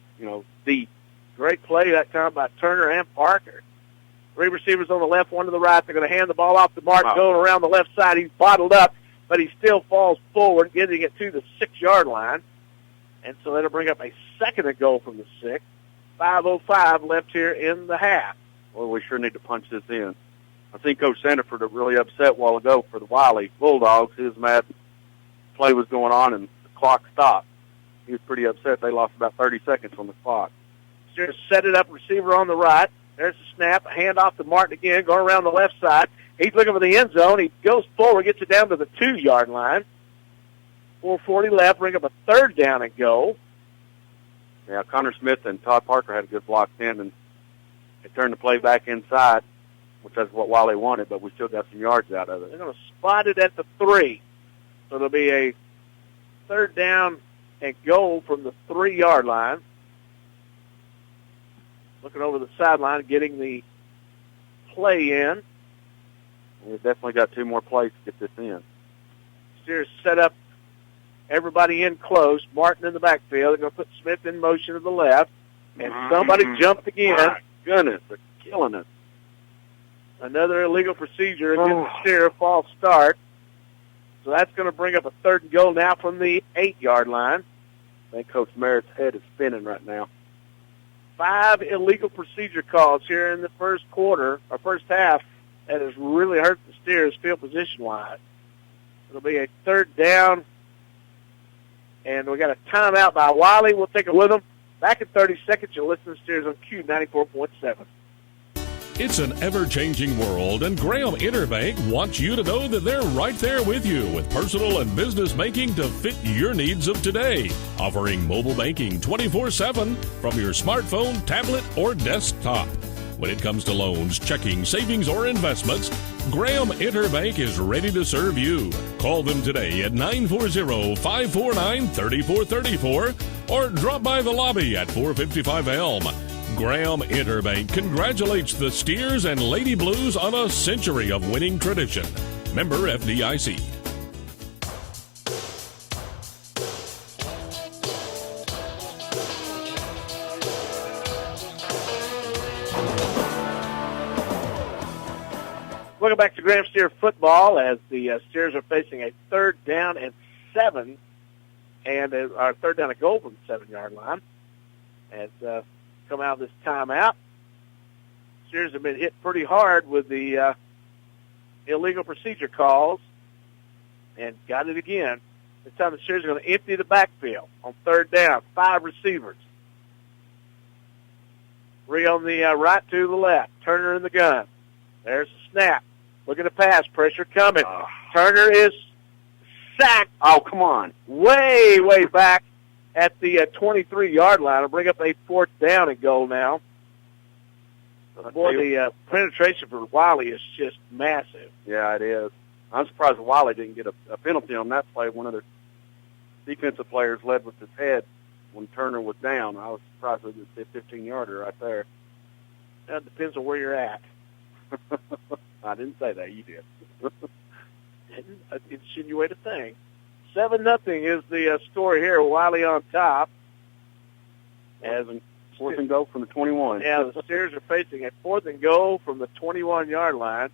deep. Great play that time by Turner and Parker. 3 receivers on the left, 1 to the right. They're going to hand the ball off to Mark, going around the left side. He's bottled up, but he still falls forward, getting it to the 6-yard line. And so that'll bring up a 2nd and goal from the 6. 5:05 left here in the half. Well, we sure need to punch this in. I think Coach Sandiford was really upset a while ago for the Wylie Bulldogs. He was mad the play was going on and the clock stopped. He was pretty upset. They lost about 30 seconds on the clock. Just set it up, receiver on the right. There's the snap, a handoff to Martin again, going around the left side. He's looking for the end zone. He goes forward, gets it down to the 2-yard line. 4:40 left, bring up a 3rd down and goal. Yeah, Connor Smith and Todd Parker had a good block then, and they turned the play back inside, which is what Wylie wanted, but we still got some yards out of it. They're going to spot it at the 3. So there'll be a 3rd down and goal from the 3-yard line. Looking over the sideline, getting the play in. We've definitely got 2 more plays to get this in. Steers set up everybody in close. Martin in the backfield. They're going to put Smith in motion to the left. And somebody jumped again. My goodness, they're killing us. Another illegal procedure against the Steer, false start. So that's going to bring up a 3rd and goal now from the 8-yard line. I think Coach Merritt's head is spinning right now. 5 illegal procedure calls here in the first quarter, or first half, that has really hurt the Steers field position-wise. It'll be a 3rd down, and we got a timeout by Wylie. We'll take it with them. Back in 30 seconds, you'll listen to Steers on Q 94.7. It's an ever-changing world, and Graham Interbank wants you to know that they're right there with you with personal and business banking to fit your needs of today. Offering mobile banking 24/7 from your smartphone, tablet, or desktop. When it comes to loans, checking, savings, or investments, Graham Interbank is ready to serve you. Call them today at 940-549-3434 or drop by the lobby at 455 Elm. Graham Interbank congratulates the Steers and Lady Blues on a century of winning tradition. Member FDIC. Welcome back to Graham Steer football as the Steers are facing a 3rd down and 7, and our 3rd down and goal from the 7-yard line. As come out of this timeout, Steers have been hit pretty hard with the illegal procedure calls, and got it again. This time the Steers are going to empty the backfield on 3rd down. 5 receivers. 3 on the right, 2 to the left. Turner in the gun. There's the snap. Looking to pass. Pressure coming. Turner is sacked. Oh, come on. Way back at the 23-yard line. It'll bring up a 4th down and goal now. Boy, the penetration for Wylie is just massive. Yeah, it is. I'm surprised Wylie didn't get a penalty on that play. One of their defensive players led with his head when Turner was down. I was surprised they did a 15-yarder right there. That depends on where you're at. I didn't say that. You did. Didn't insinuate a thing. 7-0 is the score here. Wylie on top. As 4th and goal from the 21. Yeah, the Steers are facing a 4th and goal from the 21-yard line.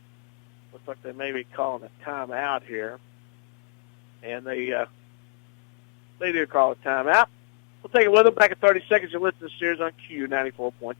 Looks like they may be calling a timeout here. And they do call a timeout. We'll take it with them. Back in 30 seconds. You're listening to Steers on Q94.7.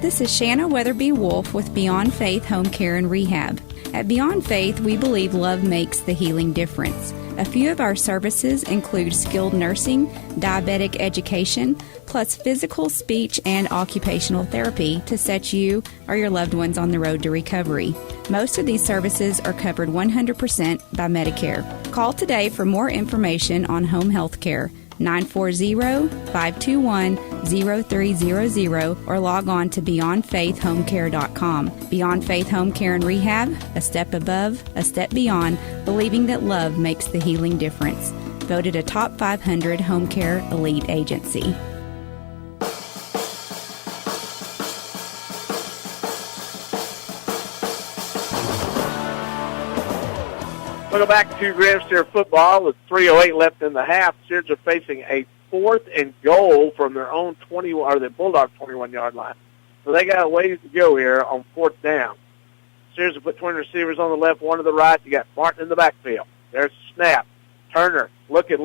This is Shanna Weatherby Wolf with Beyond Faith Home Care and Rehab. At Beyond Faith, we believe love makes the healing difference. A few of our services include skilled nursing, diabetic education, plus physical, speech, and occupational therapy to set you or your loved ones on the road to recovery. Most of these services are covered 100% by Medicare. Call today for more information on home health care. 940-521-0300 or log on to BeyondFaithHomeCare.com. Beyond Faith Home Care and Rehab, a step above, a step beyond, believing that love makes the healing difference. Voted a top 500 home care elite agency. Welcome back to Graham Steer football with 3:08 left in the half. Steers are facing a 4th and goal from their own 21 or the Bulldogs 21-yard line. So they got a ways to go here on 4th down. Steers have put 20 receivers on the left, one to the right. You got Martin in the backfield. There's a snap. Turner looking.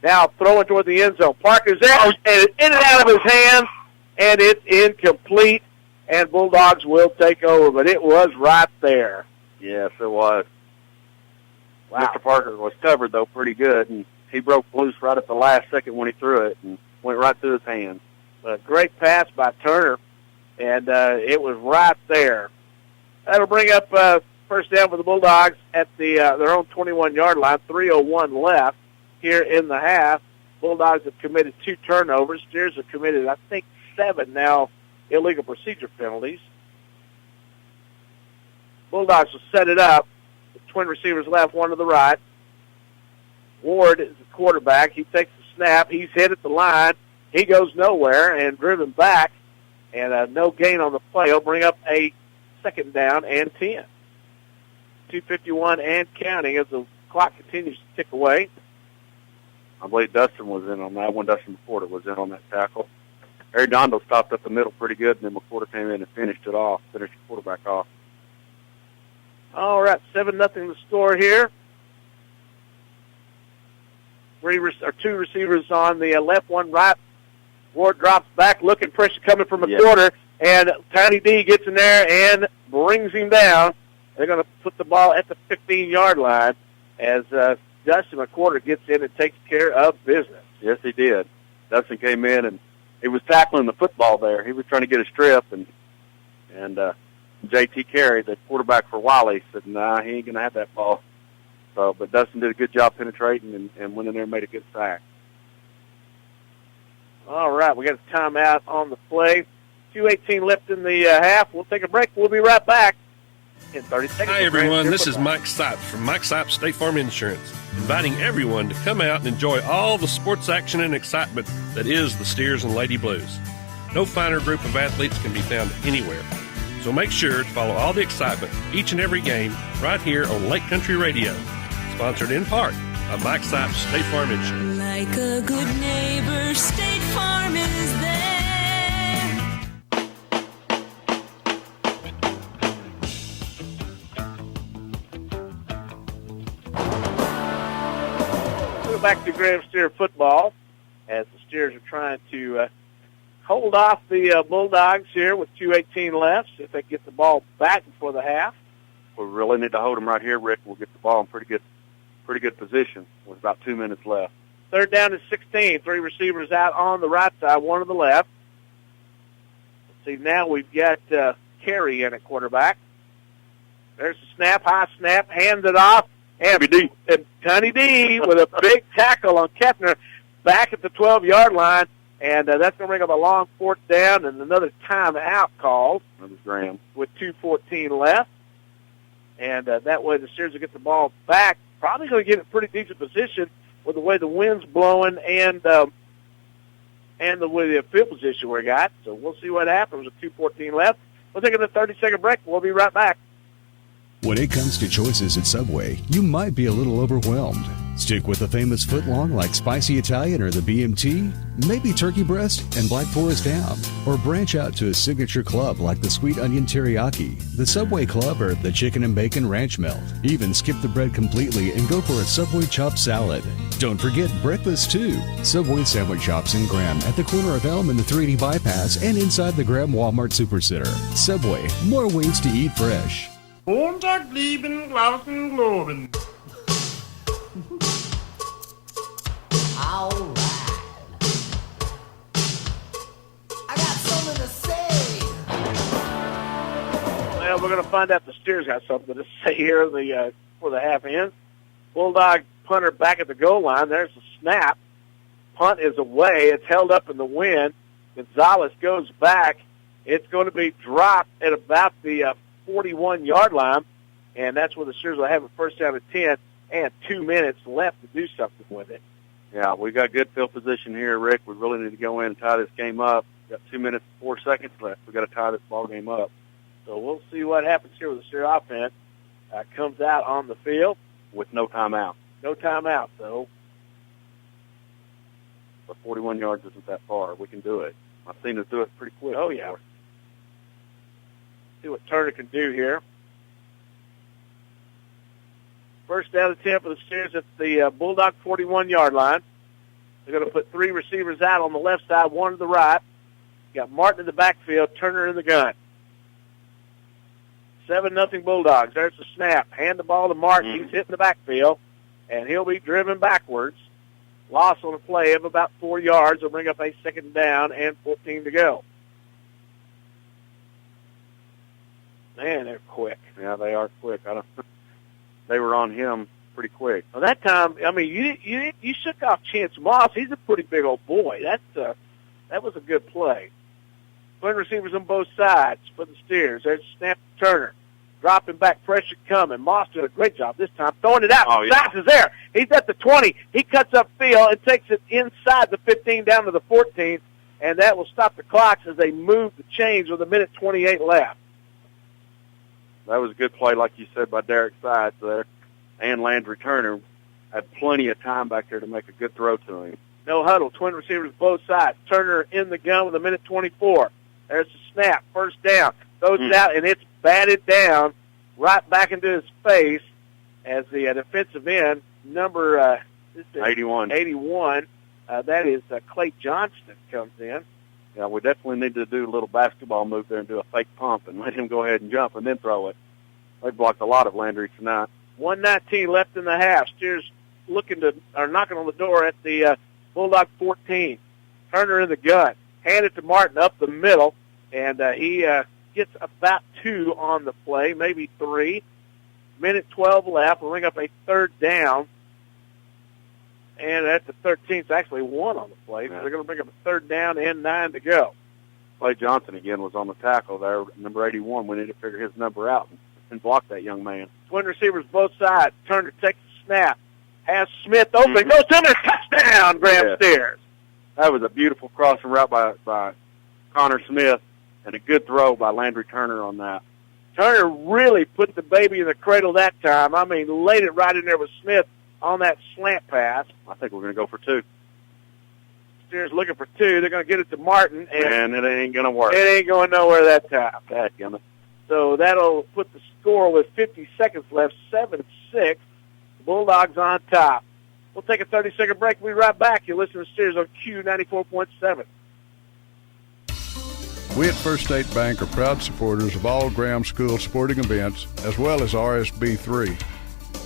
Now throwing toward the end zone. Parker's there, and it's in and out of his hands, and it's incomplete. And Bulldogs will take over, but it was right there. Yes, it was. Wow. Mr. Parker was covered, though, pretty good, and he broke loose right at the last second when he threw it and went right through his hands. A great pass by Turner, and it was right there. That'll bring up 1st down for the Bulldogs at their own 21-yard line, 3:01 left here in the half. Bulldogs have committed 2 turnovers. Steers have committed, I think, 7 now illegal procedure penalties. Bulldogs will set it up. Twin receivers left, one to the right. Ward is the quarterback. He takes the snap. He's hit at the line. He goes nowhere and driven back. And no gain on the play. He'll bring up a 2nd down and 10. 2:51 and counting as the clock continues to tick away. I believe Dustin was in on that one. Dustin McCorder was in on that tackle. Arredondo stopped up the middle pretty good, and then McCorder came in and finished the quarterback off. All right, 7-0 the score here. 2 receivers on the left, 1 right. Ward drops back, looking, pressure coming from a quarter, and Tiny D gets in there and brings him down. They're going to put the ball at the 15-yard line as Dustin McCorder gets in and takes care of business. Yes, he did. Dustin came in, and he was tackling the football there. He was trying to get a strip, and J.T. Carey, the quarterback for Wylie, said, nah, he ain't going to have that ball. So, but Dustin did a good job penetrating and went in there and made a good sack. All right, we got a timeout on the play. 2:18 left in the half. We'll take a break. We'll be right back in 30 seconds. Hi, everyone. This is Mike Sipes from Mike Sipes State Farm Insurance, inviting everyone to come out and enjoy all the sports action and excitement that is the Steers and Lady Blues. No finer group of athletes can be found anywhere. So make sure to follow all the excitement each and every game right here on Lake Country Radio. Sponsored in part by Mike Sipes State Farm Insurance. Like a good neighbor, State Farm is there. Go back to Graham Steer football as the Steers are trying to hold off the Bulldogs here with 2:18 left. See if they get the ball back before the half. We really need to hold them right here, Rick. We'll get the ball in pretty good position with about 2 minutes left. 3rd down and 16. 3 receivers out on the right side, 1 on the left. Let's see, now we've got Carey in at quarterback. There's the snap, high snap, hands it off, And Tiny D with a big tackle on Kepner back at the 12-yard line, and that's going to bring up a long 4th down and another timeout called. That was Graham. With 2:14 left. And that way the Steers will get the ball back. Probably going to get in pretty decent position with the way the wind's blowing and the way the field position we got. So we'll see what happens with 2:14 left. We'll take a 30-second break. We'll be right back. When it comes to choices at Subway, you might be a little overwhelmed. Stick with the famous footlong like Spicy Italian or the BMT, maybe Turkey Breast and Black Forest Ham, or branch out to a signature club like the Sweet Onion Teriyaki, the Subway Club, or the Chicken and Bacon Ranch Melt. Even skip the bread completely and go for a Subway chopped salad. Don't forget breakfast too. Subway Sandwich Shops in Graham at the corner of Elm and the 380 Bypass and inside the Graham Walmart Supercenter. Subway, more ways to eat fresh. Montag, lieben, glauben, globen. All right. I got something to say. Well, we're going to find out the Steers got something to say here before the half ends. Bulldog punter back at the goal line. There's the snap. Punt is away. It's held up in the wind. Gonzalez goes back. It's going to be dropped at about the 41-yard line, and that's where the Steers will have a first down at 10 and 2 minutes left to do something with it. Yeah, we got good field position here, Rick. We really need to go in and tie this game up. We've got 2 minutes and 4 seconds left. We've got to tie this ball game up. So we'll see what happens here with the Steer offense. Comes out on the field. With no timeout. No timeout, though. But 41 yards isn't that far. We can do it. I've seen us do it pretty quick. Oh, yeah. See what Turner can do here. First down and 10 for the Steers at the Bulldog 41-yard line. They're going to put 3 receivers out on the left side, 1 to the right. You got Martin in the backfield, Turner in the gun. 7-0 Bulldogs. There's the snap. Hand the ball to Martin. He's hitting the backfield, and he'll be driven backwards. Loss on a play of about 4 yards. They'll bring up a second down and 14 to go. Man, they're quick. Yeah, they are quick. They were on him pretty quick. Well, that time, I mean, you shook off Chance Moss. He's a pretty big old boy. That was a good play. Twin receivers on both sides for the Steers. There's a snap to Turner. Dropping back, pressure coming. Moss did a great job this time throwing it out. Oh, yeah. Sykes is there. He's at the 20. He cuts up field and takes it inside the 15 down to the 14, and that will stop the clocks as they move the chains with 1:28 left. That was a good play, like you said, by Derek Sides there. And Landry Turner had plenty of time back there to make a good throw to him. No huddle. Twin receivers both sides. Turner in the gun with 1:24. There's the snap. First down. Throws it out, and it's batted down right back into his face as the defensive end, number 81. That is Clay Johnston comes in. Yeah, we definitely need to do a little basketball move there and do a fake pump and let him go ahead and jump and then throw it. They blocked a lot of Landry tonight. 1:19 left in the half. Steers knocking on the door at the Bulldog 14. Turner in the gun. Hand it to Martin up the middle, and he gets about 2 on the play, maybe 3. 1:12 left. We'll ring up a third down. And at the 13th, actually 1 on the play. So they're going to bring up a third down and 9 to go. Clay Johnson again was on the tackle there, number 81. We need to figure his number out and block that young man. Twin receivers both sides. Turner takes the snap. Has Smith open. Goes to him. Touchdown, Graham Steers. That was a beautiful crossing route by Connor Smith and a good throw by Landry Turner on that. Turner really put the baby in the cradle that time. I mean, laid it right in there with Smith on that slant pass. I think we're going to go for 2. Steers looking for 2. They're going to get it to Martin. And it ain't going to work. It ain't going nowhere that time. Dadgummit. So that'll put the score with 50 seconds left, 7-6. The Bulldogs on top. We'll take a 30-second break. We'll be right back. You're listening to Steers on Q94.7. We at First State Bank are proud supporters of all Graham School sporting events, as well as RSB3.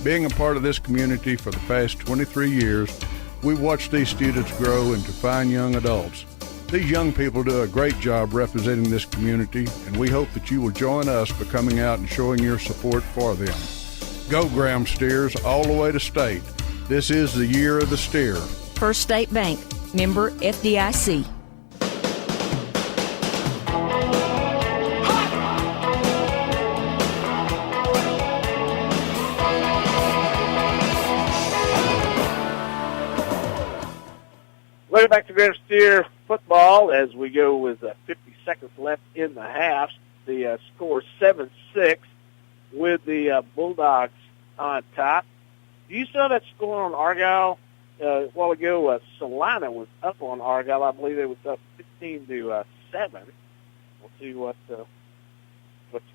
Being a part of this community for the past 23 years, we've watched these students grow into fine young adults. These young people do a great job representing this community, and we hope that you will join us by coming out and showing your support for them. Go Graham Steers all the way to state. This is the year of the steer. First State Bank, member FDIC. Welcome back to Graham Steer football as we go with 50 seconds left in the half. The score 7-6 with the Bulldogs on top. You saw that score on Argyle a while ago. Salina was up on Argyle. I believe it was up 15-7. We'll see what you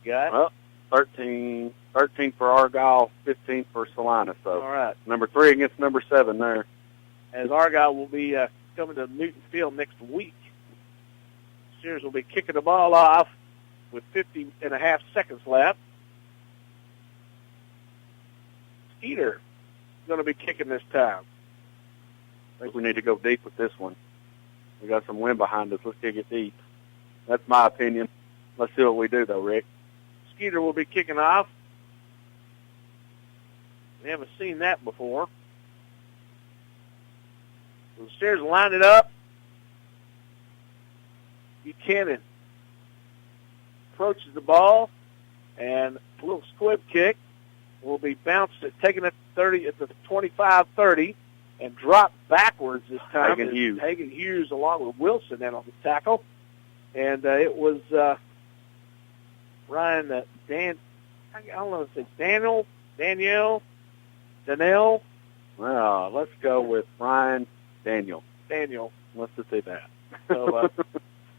got. Well, 13 for Argyle, 15 for Salina. So all right, number 3 against number 7 there. As Argyle will be coming to Newton Field next week. Steers will be kicking the ball off with 50.5 seconds left. Skeeter is going to be kicking this time. I think we need to go deep with this one. We got some wind behind us. Let's kick it deep. That's my opinion. Let's see what we do, though, Rick. Skeeter will be kicking off. We haven't seen that before. So the Steers line it up. Buchanan approaches the ball, and a little squib kick will be bounced, taken at 30 at the 25-30, and dropped backwards this time. Hagan Hughes along with Wilson then on the tackle, and it was Ryan I don't know if it's Danielle. Well, let's go with Ryan Daniel. Let's just say that. So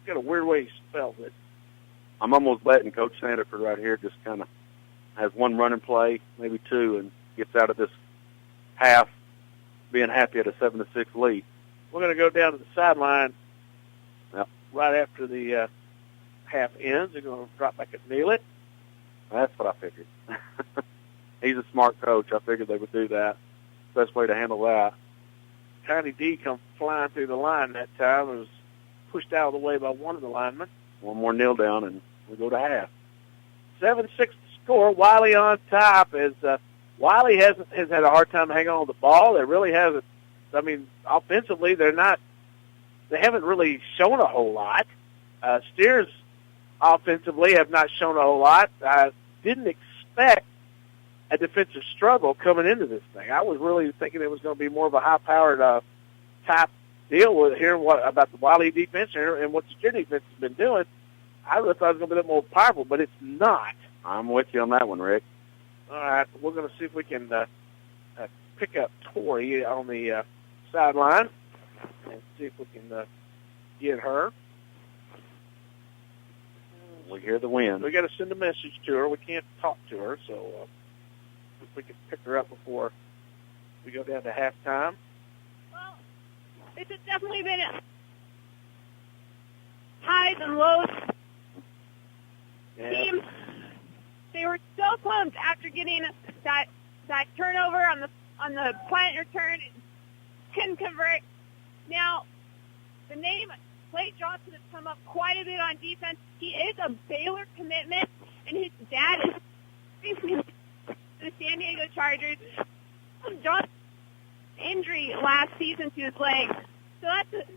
got a weird way he spells it. I'm almost betting Coach Sandiford right here just kind of has one running play, maybe two, and gets out of this half being happy at a 7-6 lead. We're going to go down to the sideline Yep. right after the half ends. They're going to drop back and kneel it. That's what I figured. He's a smart coach. I figured they would do that. Best way to handle that. Tiny D come flying through the line that time. It was pushed out of the way by one of the linemen. One more kneel down, and we go to half. 7-6 to score. Wylie on top. As Wylie has had a hard time hanging on to the ball. They really haven't. I mean, offensively, they haven't really shown a whole lot. Steers offensively have not shown a whole lot. I didn't expect a defensive struggle coming into this thing. I was really thinking it was going to be more of a high-powered type deal with hearing about the Wylie defense and what the Steer defense has been doing. I really thought it was going to be a little more powerful, but it's not. I'm with you on that one, Rick. All right, we're going to see if we can pick up Tori on the sideline and see if we can get her. We hear the wind. We got to send a message to her. We can't talk to her, so if we can pick her up before we go down to halftime. Well, it's definitely been highs and lows. Teams, they were so close after getting that turnover on the punt return. Couldn't convert. Now, the name Slade Johnson has come up quite a bit on defense. He is a Baylor commitment, and his dad is the San Diego Chargers. Johnson's injury last season to his leg. So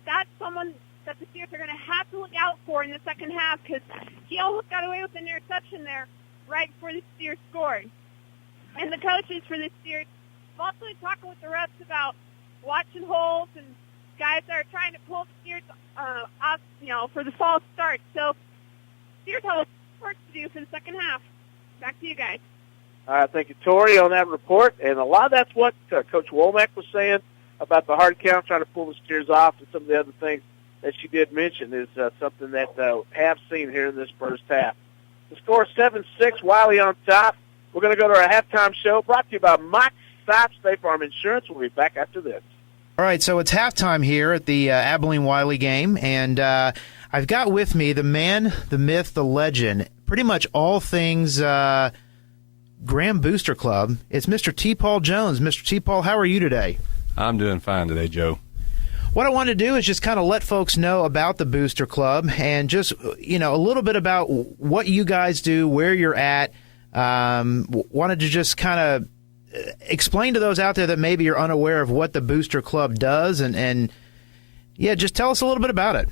that's someone that the Steers are going to have to look out for in the second half because he almost got away with an interception there right before the Steers scored. And the coaches for the Steers have also been talking with the refs about watching holes and guys that are trying to pull the Steers off, for the false start. So Steers have work to do for the second half. Back to you guys. All right, thank you, Tori, on that report. And a lot of that's what Coach Womack was saying about the hard count, trying to pull the Steers off, and some of the other things that she did mention is something that have seen here in this first half. The score 7-6, Wylie on top. We're going to go to our halftime show brought to you by Mike Sipes, State Farm Insurance. We'll be back after this. All right, so it's halftime here at the Abilene-Wylie game, and I've got with me the man, the myth, the legend, pretty much all things Graham Booster Club. It's Mr. T. Paul Jones. Mr. T. Paul, how are you today? I'm doing fine today, Joe. What I want to do is just kind of let folks know about the Booster Club and just, a little bit about what you guys do, where you're at, Wanted to just kind of explain to those out there that maybe you're unaware of what the Booster Club does, and just tell us a little bit about it.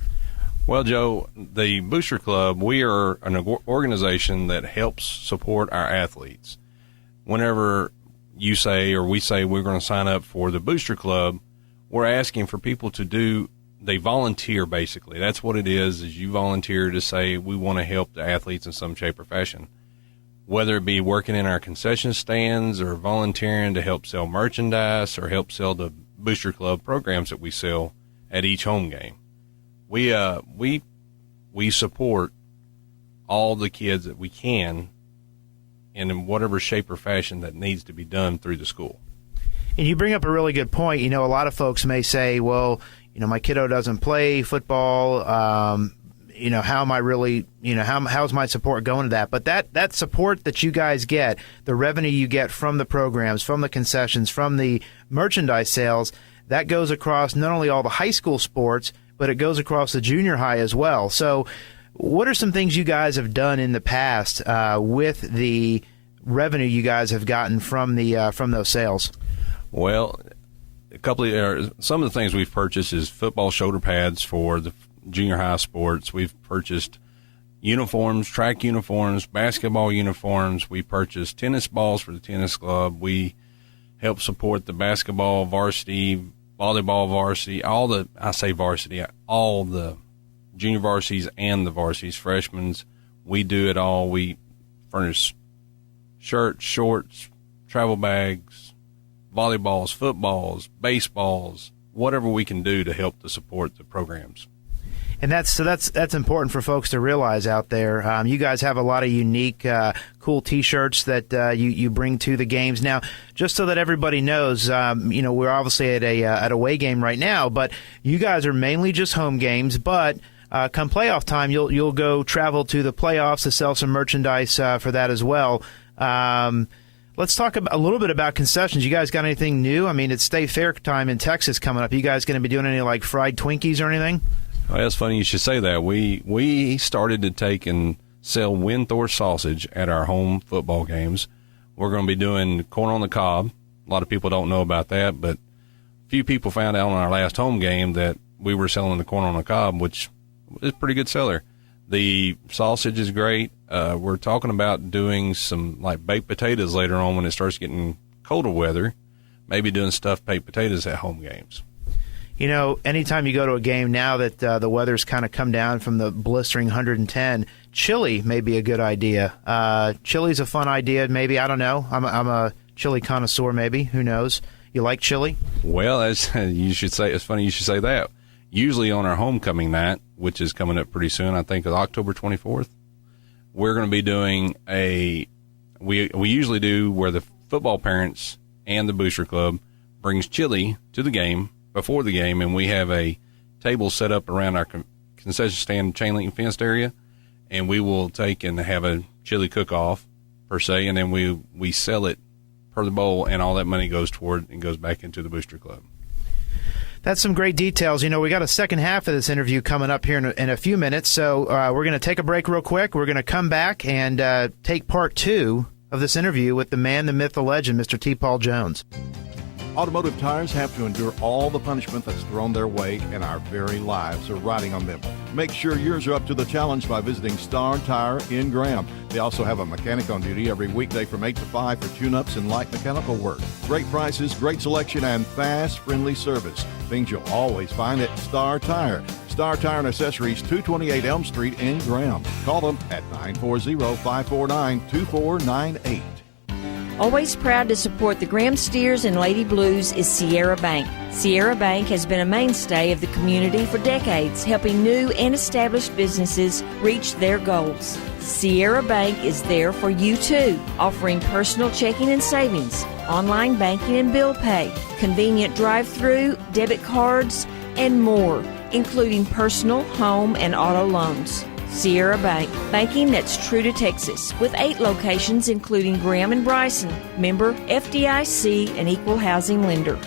Well, Joe, the Booster Club, we are an organization that helps support our athletes. Whenever you say or we say we're going to sign up for the Booster Club, we're asking for people they volunteer basically. That's what it is you volunteer to say we want to help the athletes in some shape or fashion. Whether it be working in our concession stands or volunteering to help sell merchandise or help sell the Booster Club programs that we sell at each home game. We support all the kids that we can and in whatever shape or fashion that needs to be done through the school. And you bring up a really good point. A lot of folks may say, well, my kiddo doesn't play football. How am I really, how's my support going to that? But that support that you guys get, the revenue you get from the programs, from the concessions, from the merchandise sales, that goes across not only all the high school sports, but it goes across the junior high as well. So what are some things you guys have done in the past with the revenue you guys have gotten from those sales? Well, some of the things we've purchased is football shoulder pads for the junior high sports. We've purchased uniforms, track uniforms, basketball uniforms. We purchased tennis balls for the tennis club. We help support the basketball varsity, volleyball varsity, all the junior varsities and the varsities, freshmen. We do it all. We furnish shirts, shorts, travel bags, volleyballs, footballs, baseballs, whatever we can do to help to support the programs. And that's important for folks to realize out there. You guys have a lot of unique, cool T-shirts that you bring to the games. Now, just so that everybody knows, we're obviously at a away game right now, but you guys are mainly just home games. But come playoff time, you'll go travel to the playoffs to sell some merchandise for that as well. Let's talk a little bit about concessions. You guys got anything new? I mean, it's State Fair time in Texas coming up. You guys going to be doing any like fried Twinkies or anything? Well, it's funny you should say that. We started to take and sell Winthor sausage at our home football games. We're going to be doing corn on the cob. A lot of people don't know about that, but a few people found out on our last home game that we were selling the corn on the cob, which is a pretty good seller. The sausage is great. We're talking about doing some like baked potatoes later on when it starts getting colder weather, maybe doing stuffed baked potatoes at home games. Anytime you go to a game now that the weather's kind of come down from the blistering 110, chili may be a good idea. Chili's a fun idea, maybe. I don't know. I'm a chili connoisseur, maybe. Who knows? You like chili? Well, it's funny you should say that. Usually on our homecoming night, which is coming up pretty soon, I think it's October 24th, we're going to be doing we usually do where the football parents and the Booster Club brings chili to the game before the game, and we have a table set up around our concession stand chain link fenced area, and we will take and have a chili cook-off per se, and then we sell it per the bowl, and all that money goes toward and goes back into the Booster Club. That's some great details. We got a second half of this interview coming up here in a few minutes, so we're going to take a break real quick. We're going to come back and take part 2 of this interview with the man, the myth, the legend, Mr. T. Paul Jones. Automotive tires have to endure all the punishment that's thrown their way, and our very lives are riding on them. Make sure yours are up to the challenge by visiting Star Tire in Graham. They also have a mechanic on duty every weekday from 8 to 5 for tune-ups and light mechanical work. Great prices, great selection, and fast, friendly service. Things you'll always find at Star Tire. Star Tire and Accessories, 228 Elm Street in Graham. Call them at 940-549-2498. Always proud to support the Graham Steers and Lady Blues is Sierra Bank. Sierra Bank has been a mainstay of the community for decades, helping new and established businesses reach their goals. Sierra Bank is there for you too, offering personal checking and savings, online banking and bill pay, convenient drive-through, debit cards, and more, including personal, home, and auto loans. Sierra Bank, banking that's true to Texas, with 8 locations including Graham and Bryson, member FDIC, and equal housing lender.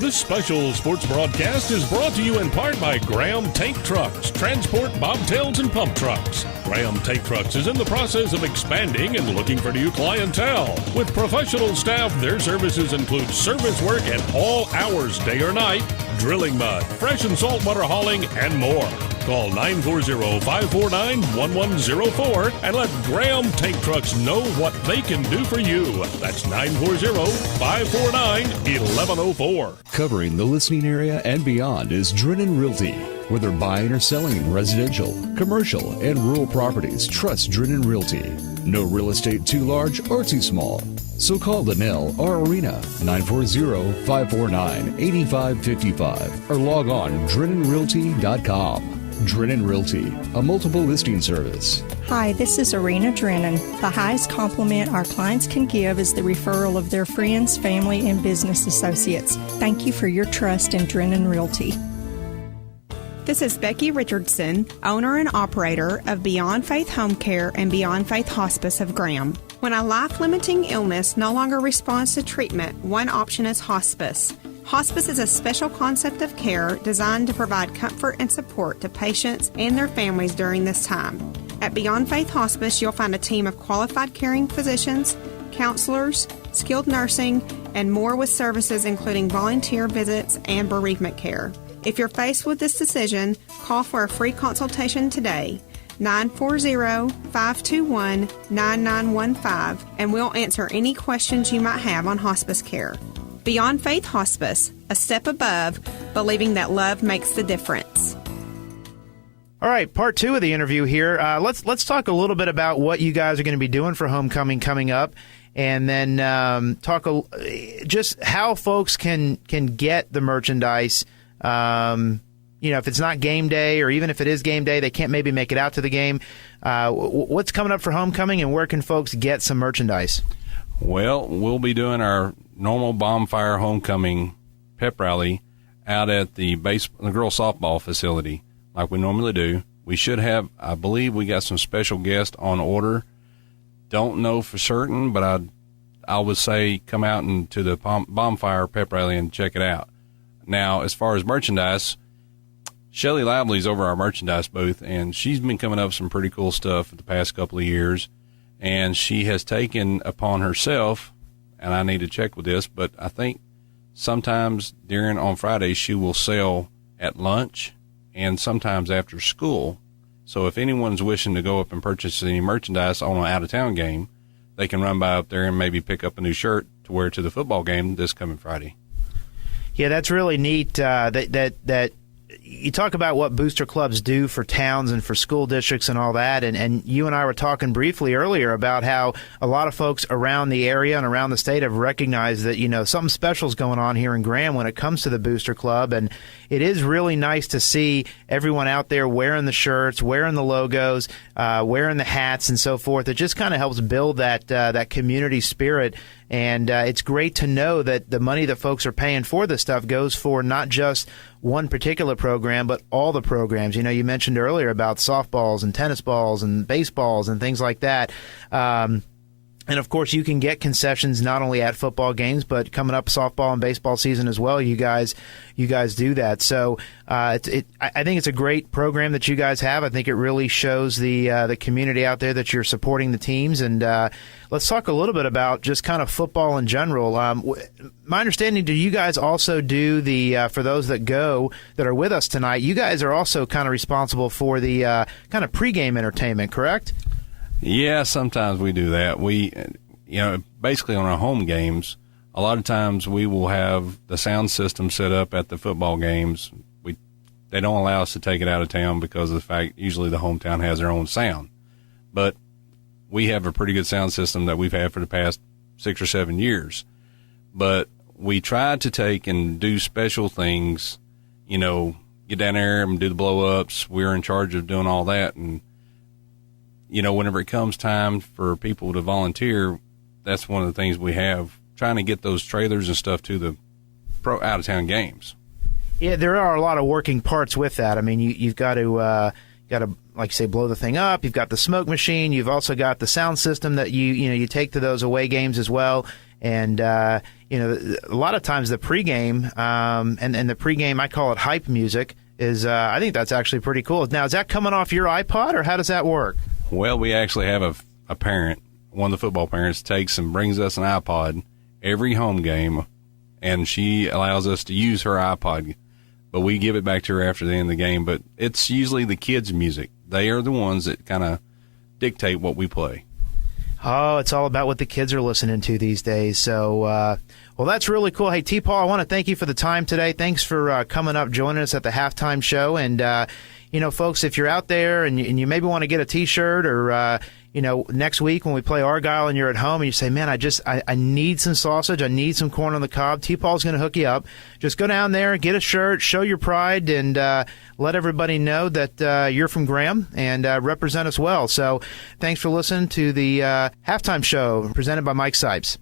This special sports broadcast is brought to you in part by Graham Tank Trucks, transport bobtails and pump trucks. Graham Tank Trucks is in the process of expanding and looking for new clientele. With professional staff, their services include service work at all hours, day or night, drilling mud, fresh and saltwater hauling, and more. Call 940-549-1104 and let Graham Tank Trucks know what they can do for you. That's 940-549-1104. Covering the listening area and beyond is Drennan Realty. Whether buying or selling residential, commercial, and rural properties, trust Drennan Realty. No real estate too large or too small. So call Linnell or Arena 940-549-8555 or log on DrennanRealty.com. Drennan Realty, a multiple listing service. Hi, this is Arena Drennan. The highest compliment our clients can give is the referral of their friends, family, and business associates. Thank you for your trust in Drennan Realty. This is Becky Richardson, owner and operator of Beyond Faith Home Care and Beyond Faith Hospice of Graham. When a life-limiting illness no longer responds to treatment, one option is hospice. Hospice is a special concept of care designed to provide comfort and support to patients and their families during this time. At Beyond Faith Hospice, you'll find a team of qualified caring physicians, counselors, skilled nursing, and more with services including volunteer visits and bereavement care. If you're faced with this decision, call for a free consultation today, 940-521-9915, and we'll answer any questions you might have on hospice care. Beyond Faith Hospice, a step above, believing that love makes the difference. All right, part two of the interview here. Let's talk a little bit about what you guys are going to be doing for homecoming coming up, and then talk just how folks can get the merchandise. If it's not game day, or even if it is game day, they can't maybe make it out to the game. What's coming up for homecoming, and where can folks get some merchandise? Well, we'll be doing our normal bonfire homecoming pep rally out at the girls softball facility like we normally do. We should have, I believe we got some special guests on order. Don't know for certain, but I would say come out to the bonfire pep rally and check it out. Now, as far as merchandise, Shelly Lively's over our merchandise booth, and she's been coming up with some pretty cool stuff the past couple of years, and she has taken upon herself, and I need to check with this, but I think sometimes on Fridays she will sell at lunch and sometimes after school. So if anyone's wishing to go up and purchase any merchandise on an out-of-town game, they can run by up there and maybe pick up a new shirt to wear to the football game this coming Friday. Yeah, that's really neat. That you talk about what booster clubs do for towns and for school districts and all that, and you and I were talking briefly earlier about how a lot of folks around the area and around the state have recognized that something special is going on here in Graham when it comes to the booster club, and it is really nice to see everyone out there wearing the shirts, wearing the logos, wearing the hats and so forth. It just kind of helps build that community spirit. And it's great to know that the money that folks are paying for this stuff goes for not just one particular program, but all the programs. You mentioned earlier about softballs and tennis balls and baseballs and things like that. And, of course, you can get concessions not only at football games, but coming up softball and baseball season as well. You guys do that. So I think it's a great program that you guys have. I think it really shows the community out there that you're supporting the teams. And let's talk a little bit about just kind of football in general. My understanding, do you guys also do for those that are with us tonight, you guys are also kind of responsible for the kind of pregame entertainment, correct? Yeah, sometimes we do that. We, basically on our home games, a lot of times we will have the sound system set up at the football games. They don't allow us to take it out of town because of the fact usually the hometown has their own sound. But we have a pretty good sound system that we've had for the past 6 or 7 years. But we try to take and do special things, get down there and do the blow-ups. We're in charge of doing all that, and whenever it comes time for people to volunteer, that's one of the things we have, trying to get those trailers and stuff to the out-of-town games. Yeah, there are a lot of working parts with that. I mean, you've got to, like you say, blow the thing up. You've got the smoke machine. You've also got the sound system that you take to those away games as well. And, a lot of times the pregame and the pregame, I call it hype music, is I think that's actually pretty cool. Now, is that coming off your iPod, or how does that work? Well, we actually have a parent, one of the football parents, takes and brings us an iPod every home game, and she allows us to use her iPod, but we give it back to her after the end of the game. But it's usually the kids' music. They are the ones that kind of dictate what we play. Oh, it's all about what the kids are listening to these days. So, well, that's really cool. Hey, T. Paul, I want to thank you for the time today. Thanks for coming up, joining us at the halftime show. And, folks, if you're out there and you maybe want to get a T-shirt or, next week when we play Argyle and you're at home and you say, man, I need some sausage, I need some corn on the cob, T. Paul's going to hook you up. Just go down there, get a shirt, show your pride, and let everybody know that you're from Graham and represent us well. So thanks for listening to the halftime show presented by Mike Sipes.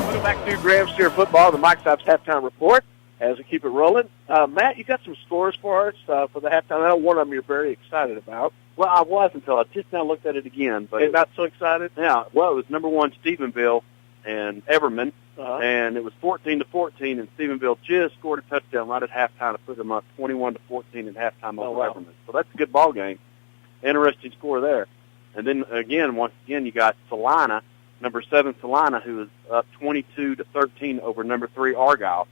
Welcome back to Graham Steer Football, the Mike Sipes Halftime Report, as we keep it rolling. Matt, you got some scores for us for the halftime. I know one of them you're very excited about. Well, I was until I just now looked at it again. But You're not so excited? Yeah, well, it was number 1 Stephenville and Everman, and it was 14-14, and Stephenville just scored a touchdown right at halftime to put them up 21-14 at halftime over Everman. So that's a good ball game. Interesting score there. And then once again, you got Salina, number 7 Salina, who is up 22-13 over number 3 Argyle.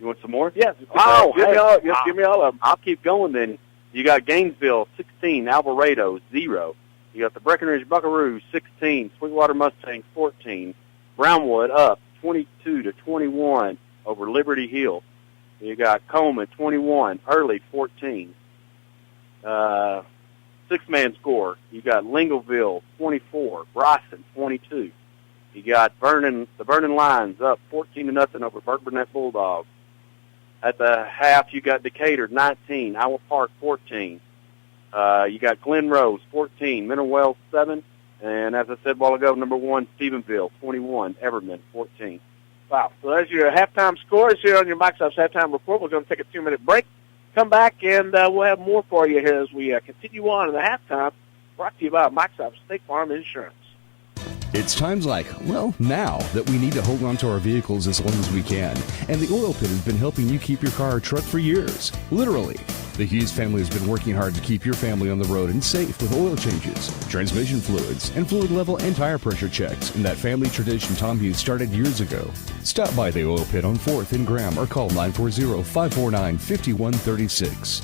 You want some more? Yes. Give me all of them. I'll keep going then. You got Gainesville, 16, Alvarado, 0. You got the Breckenridge Buckaroos, 16, Sweetwater Mustangs, 14. Brownwood up 22-21 over Liberty Hill. You got Coleman, 21, Early, 14. Six-man score. You got Lingleville, 24, Bryson, 22. You got the Vernon Lions up 14-0 over Burke-Burnett Bulldogs. At the half, you got Decatur, 19, Iowa Park, 14. You got Glen Rose, 14, Mineral Wells, 7. And as I said a while ago, number 1, Stephenville, 21, Everman, 14. Wow. So there's your halftime scores here on your Mike Sipes Halftime Report. We're going to take a 2-minute break. Come back, and we'll have more for you here as we continue on in the halftime. Brought to you by Mike Sipes State Farm Insurance. It's times like, well, now that we need to hold on to our vehicles as long as we can. And the Oil Pit has been helping you keep your car or truck for years. Literally. The Hughes family has been working hard to keep your family on the road and safe with oil changes, transmission fluids, and fluid level and tire pressure checks. And that family tradition Tom Hughes started years ago. Stop by the Oil Pit on 4th in Graham or call 940-549-5136.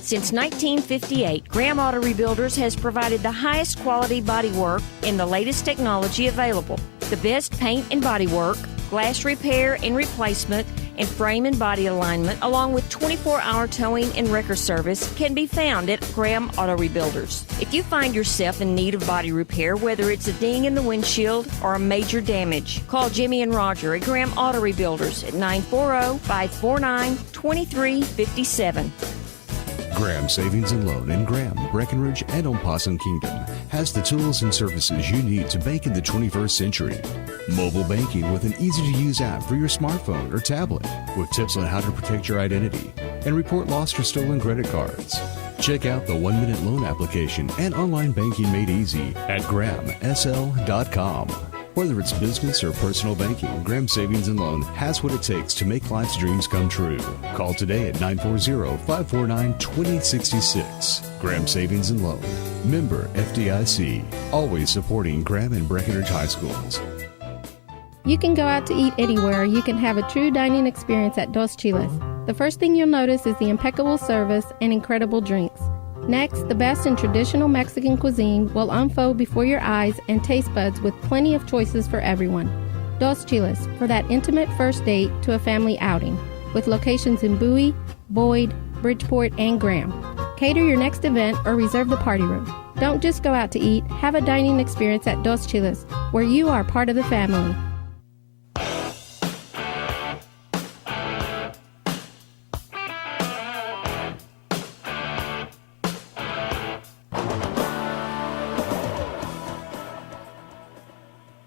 Since 1958, Graham Auto Rebuilders has provided the highest quality bodywork and the latest technology available. The best paint and bodywork, glass repair and replacement, and frame and body alignment, along with 24-hour towing and wrecker service, can be found at Graham Auto Rebuilders. If you find yourself in need of body repair, whether it's a ding in the windshield or a major damage, call Jimmy and Roger at Graham Auto Rebuilders at 940-549-2357. Graham Savings and Loan in Graham, Breckenridge, and Possum Kingdom has the tools and services you need to bank in the 21st century. Mobile banking with an easy-to-use app for your smartphone or tablet with tips on how to protect your identity and report lost or stolen credit cards. Check out the 1-minute loan application and online banking made easy at grahamsl.com. Whether it's business or personal banking, Graham Savings and Loan has what it takes to make life's dreams come true. Call today at 940-549-2066. Graham Savings and Loan. Member FDIC. Always supporting Graham and Breckenridge High Schools. You can go out to eat anywhere. You can have a true dining experience at Dos Chiles. The first thing you'll notice is the impeccable service and incredible drinks. Next, the best in traditional Mexican cuisine will unfold before your eyes and taste buds with plenty of choices for everyone. Dos Chiles, for that intimate first date to a family outing, with locations in Bowie, Boyd, Bridgeport, and Graham. Cater your next event or reserve the party room. Don't just go out to eat, have a dining experience at Dos Chiles, where you are part of the family.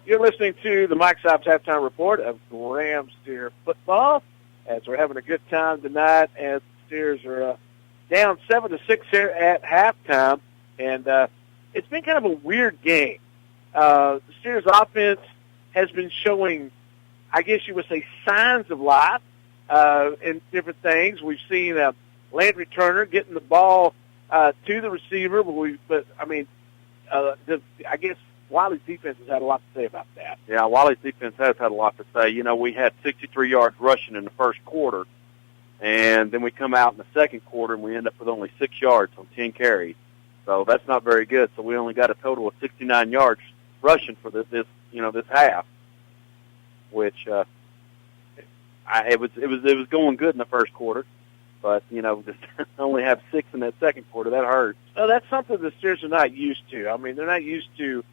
You're listening to the Mike Sipes Halftime Report of Graham Steer Football. as we're having a good time tonight, as the Steers are down 7-6 here at halftime, and it's been kind of a weird game. The Steers offense has been showing, I guess you would say, signs of life in different things. We've seen Landry Turner getting the ball to the receiver, I guess Wylie's defense has had a lot to say about that. Yeah, Wylie's defense has had a lot to say. You know, we had 63 yards rushing in the first quarter, and then we come out in the second quarter and we end up with only 6 yards on 10 carries. So that's not very good. So we only got a total of 69 yards rushing for this half, which it was going good in the first quarter, but just only have 6 in that second quarter. That hurts. Well, that's something the Steers are not used to. I mean, they're not used to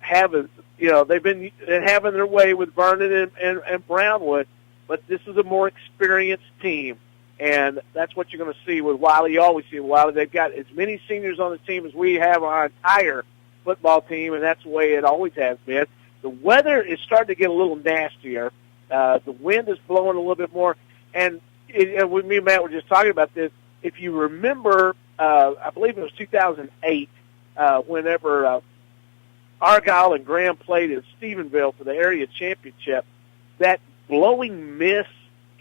having, they've been having their way with Vernon and Brownwood, but this is a more experienced team, and that's what you're going to see with Wylie. You always see with Wylie. They've got as many seniors on the team as we have on our entire football team, and that's the way it always has been. The weather is starting to get a little nastier. The wind is blowing a little bit more, and me and Matt were just talking about this. If you remember, I believe it was 2008, whenever Argyle and Graham played in Stephenville for the area championship, that blowing mist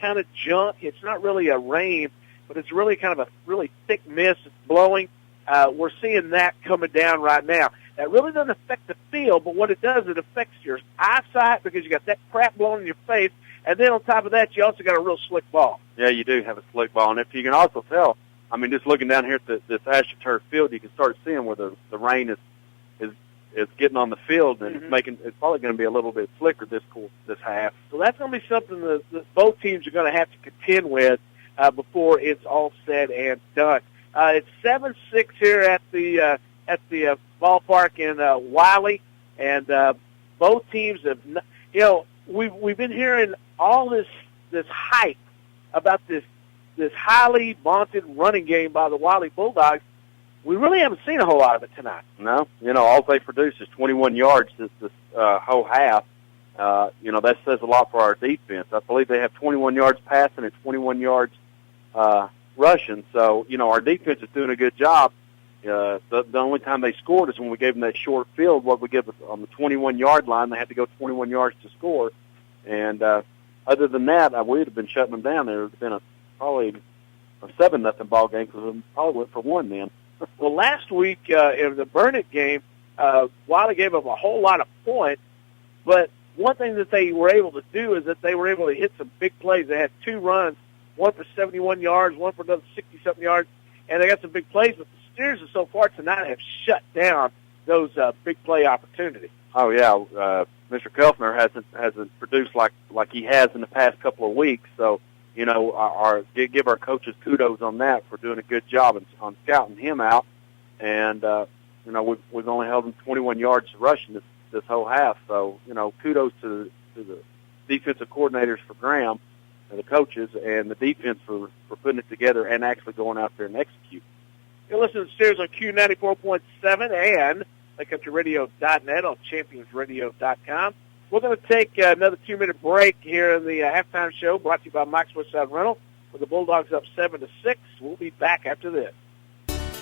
kind of junk. It's not really a rain, but it's really kind of a really thick mist. It's blowing. We're seeing that coming down right now. That really doesn't affect the field, but what it does, it affects your eyesight because you got that crap blowing in your face, and then on top of that, you also got a real slick ball. Yeah, you do have a slick ball, and if you can also tell, I mean, just looking down here at this AstroTurf field, you can start seeing where the rain is getting on the field, and it's probably going to be a little bit slicker this half. So that's going to be something that both teams are going to have to contend with before it's all said and done. It's 7-6 here at the ballpark in Wylie, and both teams have, we've been hearing all this hype about this highly vaunted running game by the Wylie Bulldogs. We really haven't seen a whole lot of it tonight. No, all they produced is 21 yards this whole half. That says a lot for our defense. I believe they have 21 yards passing and 21 yards rushing. So, our defense is doing a good job. The only time they scored is when we gave them that short field. What we give on the 21-yard line, they had to go 21 yards to score. And other than that, we would have been shutting them down. There would have been probably a 7-0 ball game because we probably went for one then. Well, last week in the Burnett game, Wylie gave up a whole lot of points, but one thing that they were able to do is that they were able to hit some big plays. They had 2 runs, one for 71 yards, one for another 60-something yards, and they got some big plays. But the Steers so far tonight have shut down those big play opportunities. Oh yeah, Mr. Kelfner hasn't produced like he has in the past couple of weeks. So give our coaches kudos on that for doing a good job on scouting him out. And we've only held him 21 yards rushing this whole half. So kudos to the defensive coordinators for Graham and the coaches and the defense for putting it together and actually going out there and execute. You're listening to Steers on Q94.7 and LakeCountryRadio.net on ChampionsRadio.com. We're going to take another 2-minute break here in the halftime show, brought to you by Mike's Westside Rental, with the Bulldogs up 7-6. We'll be back after this.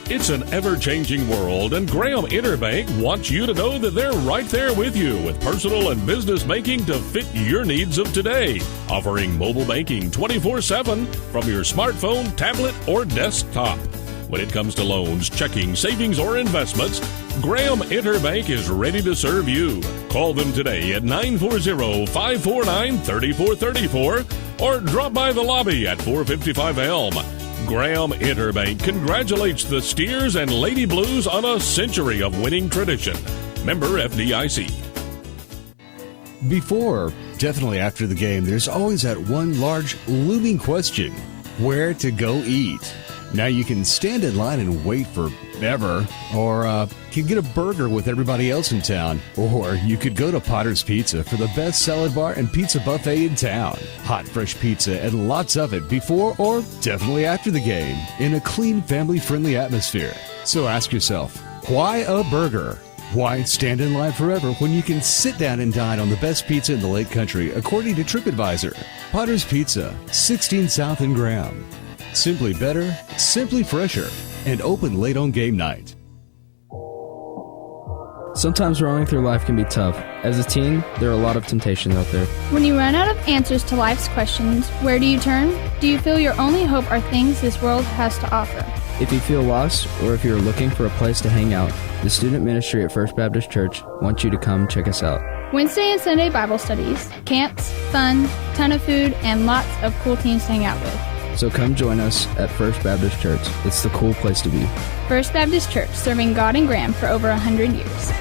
It's an ever-changing world, and Graham Interbank wants you to know that they're right there with you with personal and business banking to fit your needs of today. Offering mobile banking 24/7 from your smartphone, tablet, or desktop. When it comes to loans, checking, savings, or investments, Graham Interbank is ready to serve you. Call them today at 940-549-3434 or drop by the lobby at 455 Elm. Graham Interbank congratulates the Steers and Lady Blues on a century of winning tradition. Member FDIC. Before, definitely after the game, there's always that one large looming question: where to go eat? Now you can stand in line and wait forever, or can get a burger with everybody else in town, or you could go to Potter's Pizza for the best salad bar and pizza buffet in town. Hot, fresh pizza and lots of it before or definitely after the game in a clean, family-friendly atmosphere. So ask yourself, why a burger? Why stand in line forever when you can sit down and dine on the best pizza in the Lake Country, according to TripAdvisor? Potter's Pizza, 16 South and Graham. Simply better, simply fresher, and open late on game night. Sometimes running through life can be tough. As a teen, there are a lot of temptations out there. When you run out of answers to life's questions, where do you turn? Do you feel your only hope are things this world has to offer? If you feel lost, or if you're looking for a place to hang out, the student ministry at First Baptist Church wants you to come check us out. Wednesday and Sunday Bible studies, camps, fun, ton of food, and lots of cool teams to hang out with. So come join us at First Baptist Church. It's the cool place to be. First Baptist Church, serving God and Graham for over 100 years.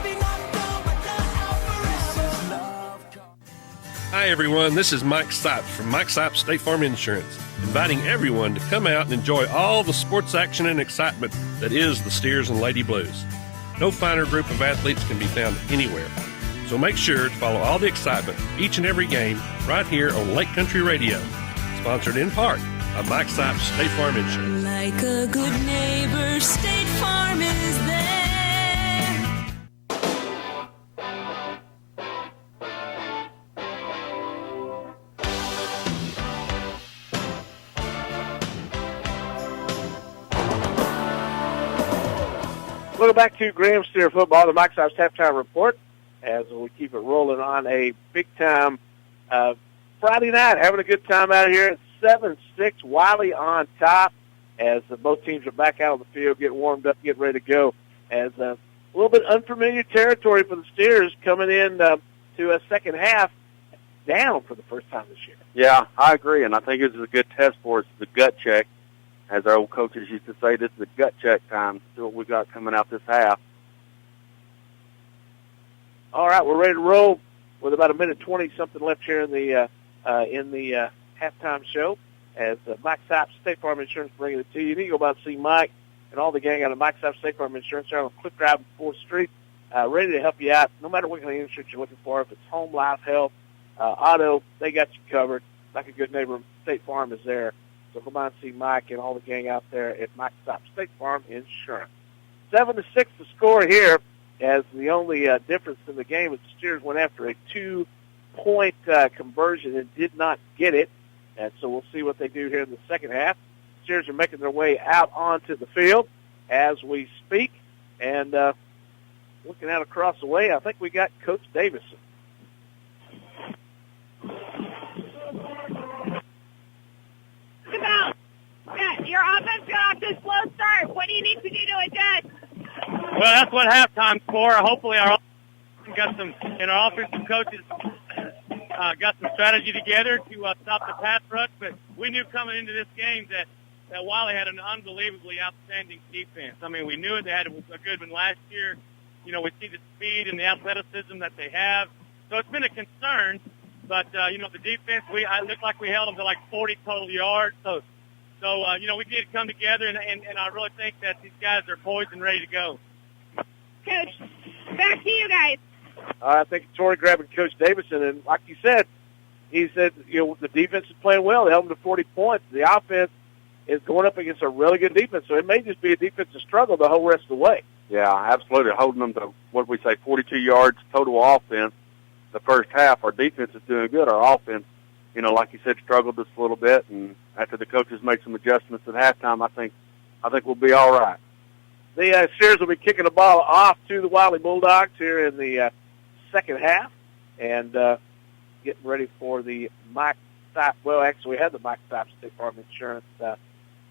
Hi, everyone. This is Mike Sipes from Mike Sipes State Farm Insurance, inviting everyone to come out and enjoy all the sports action and excitement that is the Steers and Lady Blues. No finer group of athletes can be found anywhere. So make sure to follow all the excitement each and every game right here on Lake Country Radio. Sponsored in part by Mike Sipes State Farm Insurance. Like a good neighbor, State Farm is there. Welcome back to Graham Steer Football, the Mike Sipes Halftime Report, as we keep it rolling on a big-time Friday night. Having a good time out here at 7-6, Wylie on top, as both teams are back out on the field, getting warmed up, getting ready to go. As a little bit unfamiliar territory for the Steers coming in to a second half down for the first time this year. Yeah, I agree, and I think this is a good test for us, the gut check. As our old coaches used to say, this is a gut check time. See what we got coming out this half. All right, we're ready to roll with about a minute 20-something left here in the halftime show. As Mike Sipes, State Farm Insurance, bringing it to you. You need to go by and see Mike and all the gang out of Mike Sipes, State Farm Insurance there on Cliff Drive and 4th Street, ready to help you out. No matter what kind of insurance you're looking for, if it's home, life, health, auto, they got you covered. Like a good neighbor, State Farm is there. So come by and see Mike and all the gang out there at Mike Sipes State Farm Insurance. 7-6 the score here, as the only difference in the game is the Steers went after a 2-point conversion and did not get it. And so we'll see what they do here in the second half. Steers are making their way out onto the field as we speak. And looking out across the way, I think we got Coach Davison. Your offense got off to a slow start. What do you need to do to adjust? Well, that's what halftime's for. Hopefully our offensive coaches got some strategy together to stop the pass rush. But we knew coming into this game that Wylie had an unbelievably outstanding defense. I mean, we knew it. They had a good one last year. You know, we see the speed and the athleticism that they have. So it's been a concern. But, the defense, it looked like we held them to like 40 total yards. So we need to come together, and I really think that these guys are poised and ready to go. Coach, back to you guys. I think Torrey grabbing Coach Davison, and like you said, he said, the defense is playing well. They held them to 40 points. The offense is going up against a really good defense, so it may just be a defensive struggle the whole rest of the way. Yeah, absolutely. Holding them to, 42 yards total offense the first half. Our defense is doing good. Our offense, like you said, struggled just a little bit, and after the coaches make some adjustments at halftime, I think we'll be all right. The Steers will be kicking the ball off to the Wylie Bulldogs here in the second half, and getting ready for the Mike Sipes. Well, actually, we had the Mike Sipes State Farm Insurance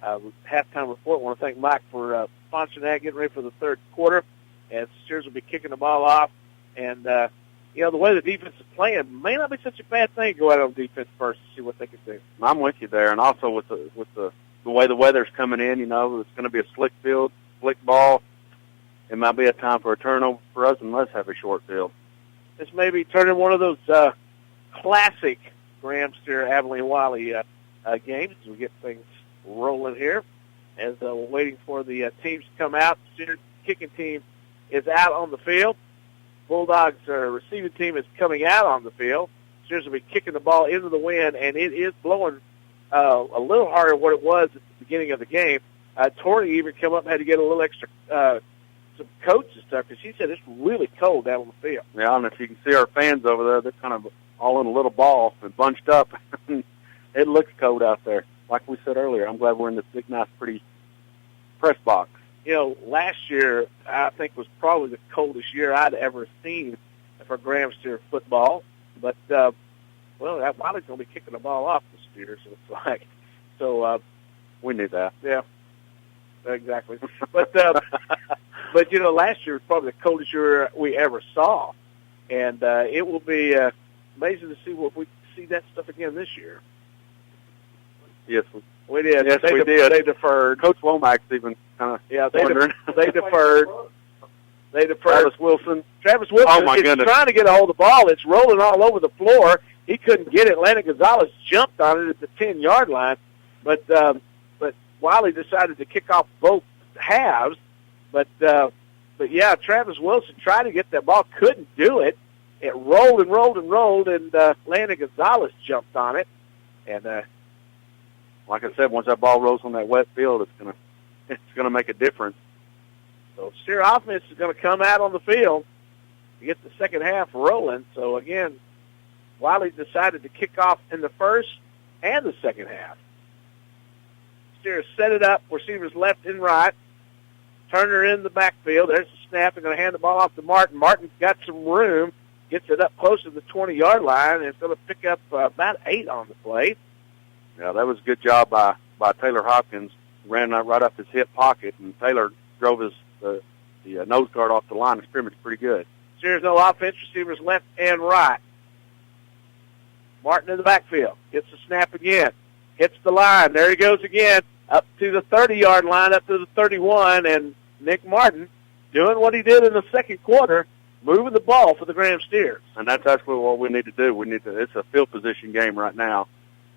halftime report. I want to thank Mike for sponsoring that, getting ready for the third quarter, and the Steers will be kicking the ball off, and the way the defense is playing may not be such a bad thing to go out on defense first to see what they can do. I'm with you there, and also with the way the weather's coming in, it's going to be a slick field, slick ball. It might be a time for a turnover for us, and let's have a short field. This may be turning one of those classic Graham Steer Abilene Wylie games as we get things rolling here. As we're waiting for the teams to come out, the Steer kicking team is out on the field. Bulldogs receiving team is coming out on the field. Steers will be kicking the ball into the wind, and it is blowing a little harder than what it was at the beginning of the game. Torrey even come up and had to get a little extra some coats and stuff because she said it's really cold down on the field. Yeah, and if you can see our fans over there, they're kind of all in a little ball and bunched up. It looks cold out there. Like we said earlier, I'm glad we're in this big, nice, pretty press box. You know, last year I think was probably the coldest year I'd ever seen for Graham Steer football. But well, that Wiley's going to be kicking the ball off the Steers, it looks like. So we knew that. Yeah, exactly. But but you know, last year was probably the coldest year we ever saw, and it will be amazing to see what we see that stuff again this year. Yes, we did. Yes, we did. They deferred. Coach Womack's even kind of wondering. They deferred. They deferred. Travis Wilson. Oh, my goodness. Trying to get a hold of the ball. It's rolling all over the floor. He couldn't get it. Landon Gonzalez jumped on it at the 10-yard line, but Wylie decided to kick off both halves. But yeah, Travis Wilson tried to get that ball, couldn't do it. It rolled and rolled and rolled, and Landon Gonzalez jumped on it. And like I said, once that ball rolls on that wet field, it's gonna make a difference. So Steer offense is going to come out on the field to get the second half rolling. So again, Wylie decided to kick off in the first and the second half. Steer set it up, receivers left and right. Turner in the backfield. There's the snap. They're going to hand the ball off to Martin. Martin's got some room, gets it up close to the 20-yard line, and it's going to pick up about 8 on the play. Yeah, that was a good job by Taylor Hopkins. Ran right up his hip pocket, and Taylor drove the nose guard off the line of scrimmage pretty good. Steers no offense. Receivers left and right. Martin in the backfield. Gets the snap again. Hits the line. There he goes again. Up to the 30-yard line, up to the 31, and Nick Martin doing what he did in the second quarter, moving the ball for the Graham Steers. And that's actually what we need to do. It's a field position game right now.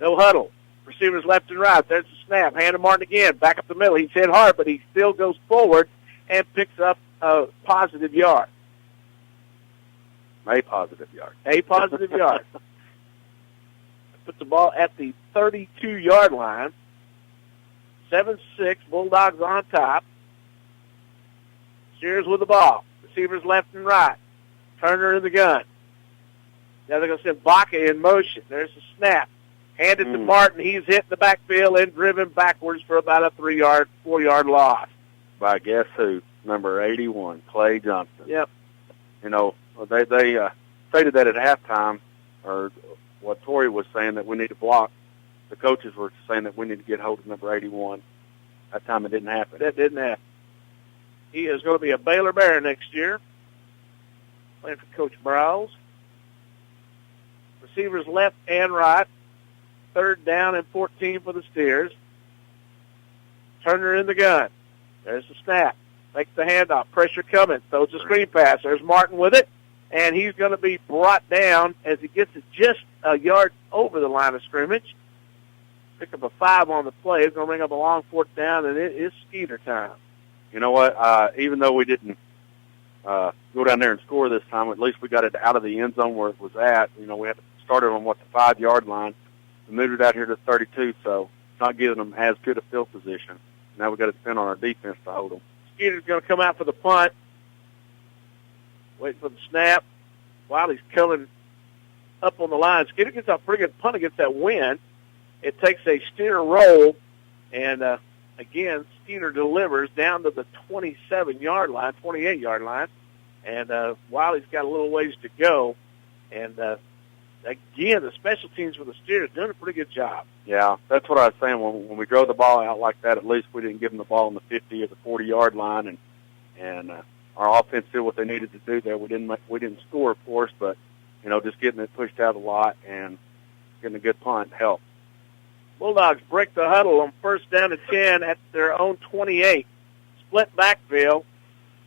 No huddle. Receivers left and right. There's the snap. Hand to Martin again. Back up the middle. He's hit hard, but he still goes forward and picks up a positive yard. A positive yard. A positive yard. Puts the ball at the 32-yard line. 7-6, Bulldogs on top. Steers with the ball. Receivers left and right. Turner in the gun. Now they're going to send Baca in motion. There's the snap. Handed to Martin. He's hit the backfield and driven backwards for about a 4-yard loss. By guess who? Number 81, Clay Johnson. Yep. You know, they stated that at halftime, or what Tori was saying, that we need to block. The coaches were saying that we need to get hold of number 81. That time it didn't happen. That didn't happen. He is going to be a Baylor Bear next year, playing for Coach Browse. Receivers left and right. 3rd down and 14 for the Steers. Turner in the gun. There's the snap. Makes the handoff. Pressure coming. Throws the screen pass. There's Martin with it. And he's going to be brought down as he gets it just a yard over the line of scrimmage. Pick up a 5 on the play. It's going to bring up a long 4th down, and it is Skeeter time. You know what? Even though we didn't go down there and score this time, at least we got it out of the end zone where it was at. You know, we had to start it on, the 5-yard line. We moved it out here to 32, so it's not giving them as good a field position. Now we've got to depend on our defense to hold them. Skeeter's going to come out for the punt. Wait for the snap. Wiley's coming up on the line. Skeeter gets a pretty good punt against that wind. It takes a Steer roll, and again, Skeeter delivers down to the 27-yard line, 28-yard line, and Wiley's got a little ways to go. And again, the special teams for the Steers doing a pretty good job. Yeah, that's what I was saying. When we drove the ball out like that, at least we didn't give them the ball on the 50 or the 40-yard line, and our offense did what they needed to do there. We didn't score, of course, but you know, just getting it pushed out a lot and getting a good punt helped. Bulldogs break the huddle on 1st down and 10 at their own 28. Split backfield.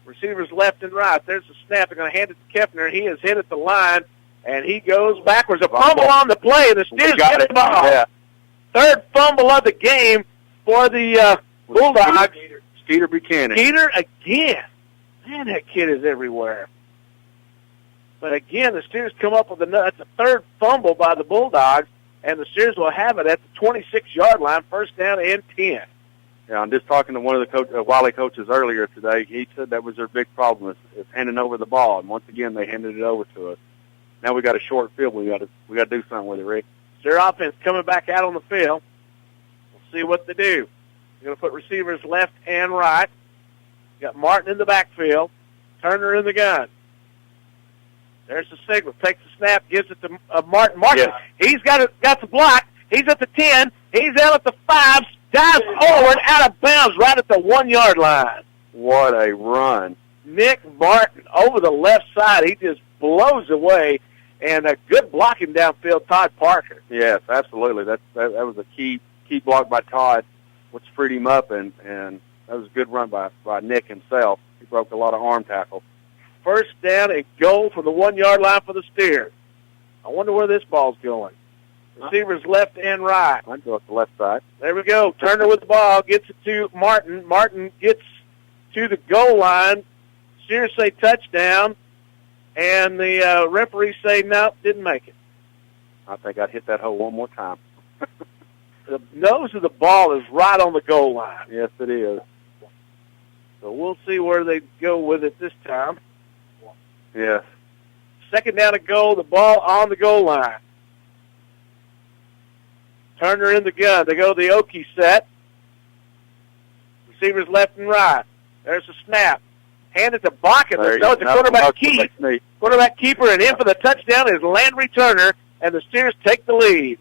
Receivers left and right. There's the snap. They're going to hand it to Kepner. He is hit at the line, and he goes backwards. A fumble on the play, and the Steers get the ball. Yeah. 3rd fumble of the game for the Bulldogs. Skeeter Buchanan. Skeeter again. Man, that kid is everywhere. But again, the Steers come up with that's a 3rd fumble by the Bulldogs, and the Steers will have it at the 26-yard line, 1st down and 10. Yeah, I'm just talking to one of the Wylie coaches earlier today. He said that was their big problem is handing over the ball, and once again they handed it over to us. Now we got a short field. We got to do something with it, Rick. Their offense coming back out on the field. We'll see what they do. They're going to put receivers left and right. Got Martin in the backfield, Turner in the gun. There's the signal. Takes the snap, gives it to Martin. Martin, he's got the block. He's at the 10. He's out at the 5. Dives forward, out of bounds, right at the 1-yard line. What a run. Nick Martin over the left side. He just blows away. And a good blocking downfield, Todd Parker. Yes, absolutely. That was a key block by Todd, which freed him up, and that was a good run by Nick himself. He broke a lot of arm tackle. First down and goal from the 1-yard line for the Steers. I wonder where this ball's going. Receivers left and right. I'd go up the left side. There we go. Turner with the ball, gets it to Martin. Martin gets to the goal line. Steers say touchdown. And the referees say, no, didn't make it. I think I'd hit that hole one more time. The nose of the ball is right on the goal line. Yes, it is. So we'll see where they go with it this time. Yes. Second down and goal, the ball on the goal line. Turner in the gun. They go the Okie set. Receivers left and right. There's a snap. Handed to Bakken. No, it's a quarterback keeper, and in for the touchdown is Landry Turner, and the Steers take the lead.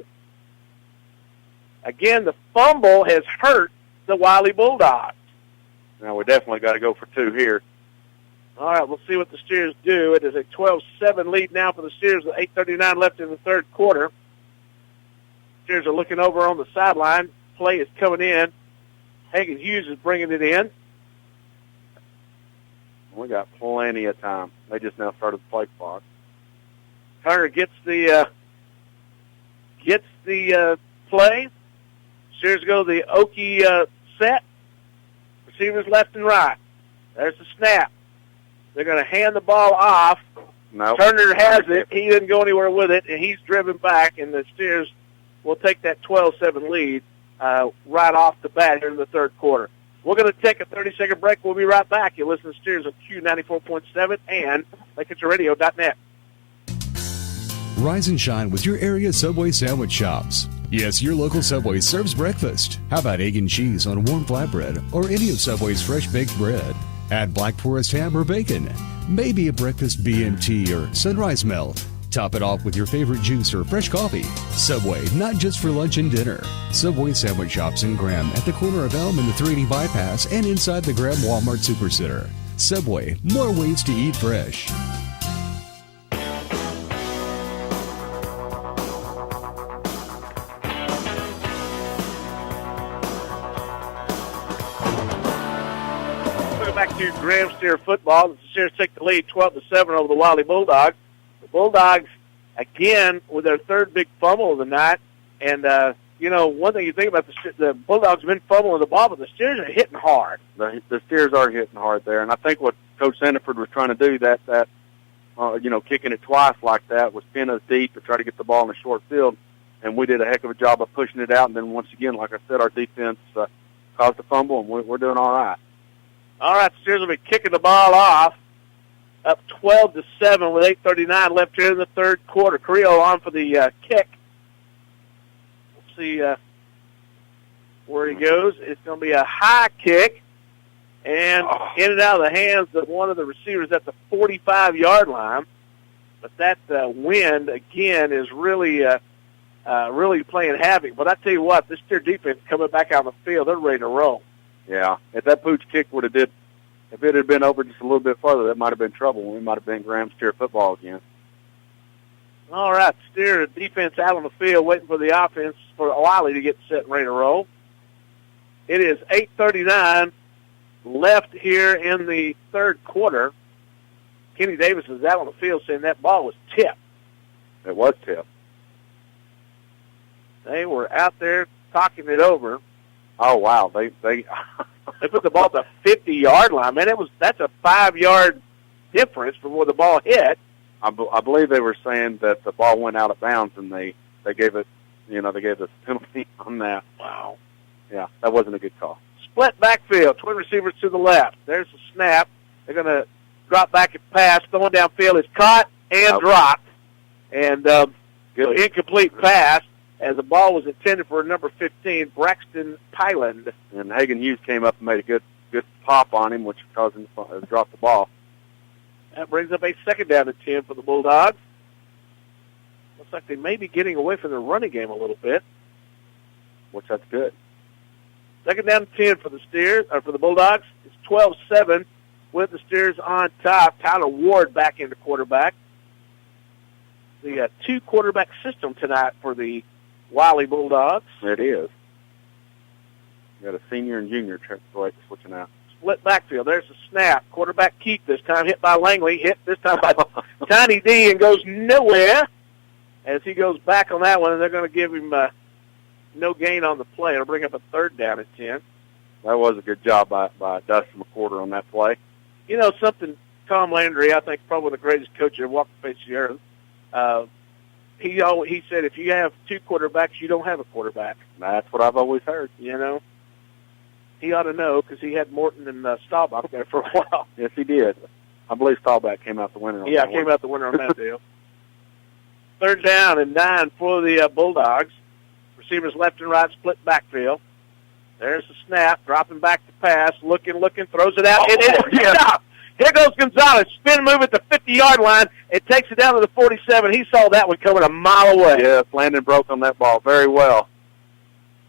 Again, the fumble has hurt the Wylie Bulldogs. Now we definitely got to go for 2 here. All right, we'll see what the Steers do. It is a 12-7 lead now for the Steers with 8:39 left in the third quarter. Steers are looking over on the sideline. Play is coming in. Hagan Hughes is bringing it in. We got plenty of time. They just now started the play clock. Turner gets the play. Steers go the Okie set. Receivers left and right. There's the snap. They're going to hand the ball off. No. Turner has it. He didn't go anywhere with it, and he's driven back, and the Steers will take that 12-7 lead right off the bat here in the third quarter. We're going to take a 30-second break. We'll be right back. You listen to Steers on Q94.7 and LakeCountryRadio.net. Rise and shine with your area Subway sandwich shops. Yes, your local Subway serves breakfast. How about egg and cheese on a warm flatbread or any of Subway's fresh baked bread? Add Black Forest ham or bacon. Maybe a breakfast BMT or sunrise melt. Top it off with your favorite juice or fresh coffee. Subway, not just for lunch and dinner. Subway sandwich shops in Graham at the corner of Elm and the 380 bypass and inside the Graham Walmart Supercenter. Subway, more ways to eat fresh. Welcome back to Graham Steer football. The Steers take the lead 12-7 over the Wylie Bulldogs. The Bulldogs, again, with their third big fumble of the night. And, one thing you think about, the Bulldogs have been fumbling the ball, but the Steers are hitting hard. The Steers are hitting hard there. And I think what Coach Sandiford was trying to do, kicking it twice like that, was pin us deep to try to get the ball in the short field. And we did a heck of a job of pushing it out. And then once again, like I said, our defense caused a fumble, and we're doing all right. All right, the Steers will be kicking the ball off. Up 12-7 with 8:39 left here in the third quarter. Creel on for the kick. We'll see where he goes. It's going to be a high kick, and in and out of the hands of one of the receivers at the 45-yard line. But that wind, again, is really playing havoc. But I tell you what, this Steer defense coming back out on the field, they're ready to roll. Yeah, if that pooch kick if it had been over just a little bit further, that might have been trouble. We might have been Graham Steer football again. All right, Steer defense out on the field waiting for the offense for Wylie to get set and ready to roll. It is 8:39 left here in the third quarter. Kenny Davis is out on the field saying that ball was tipped. It was tipped. They were out there talking it over. Oh, wow. They put the ball at the 50-yard line. Man, that's a 5-yard difference from where the ball hit. I believe they were saying that the ball went out of bounds, and they gave it, they gave us a penalty on that. Wow. Yeah, that wasn't a good call. Split backfield, twin receivers to the left. There's the snap. They're going to drop back and pass. Throwing downfield is caught and dropped. And so incomplete pass as the ball was intended for number 15, Braxton Pyland. And Hagan Hughes came up and made a good pop on him, which caused him to drop the ball. That brings up a second down and 10 for the Bulldogs. Looks like they may be getting away from the running game a little bit, which that's good. Second down and 10 for the Steers, or for the Bulldogs. It's 12-7 with the Steers on top. Tyler Ward back into quarterback. The two-quarterback system tonight for the Wylie Bulldogs. It is. You got a senior and junior switching out. Split backfield. There's a snap. Quarterback Keith this time hit by Langley. Hit this time by Tiny D and goes nowhere as he goes back on that one, and they're going to give him no gain on the play. It'll bring up a third down at 10. That was a good job by Dustin McWhorter on that play. You know something, Tom Landry, I think probably the greatest coach that walked the face of the earth. He said if you have two quarterbacks, you don't have a quarterback. That's what I've always heard. You know? He ought to know because he had Morton and Staubach there for a while. Yes, he did. I believe Staubach came out the winner on that one. Came out the winner on that deal. Third down and 9 for the Bulldogs. Receivers left and right, split backfield. There's the snap, dropping back to pass, looking, throws it out. It is stopped. Here goes Gonzalez. Spin move at the 50-yard line. It takes it down to the 47. He saw that one coming a mile away. Yes, Landon broke on that ball very well.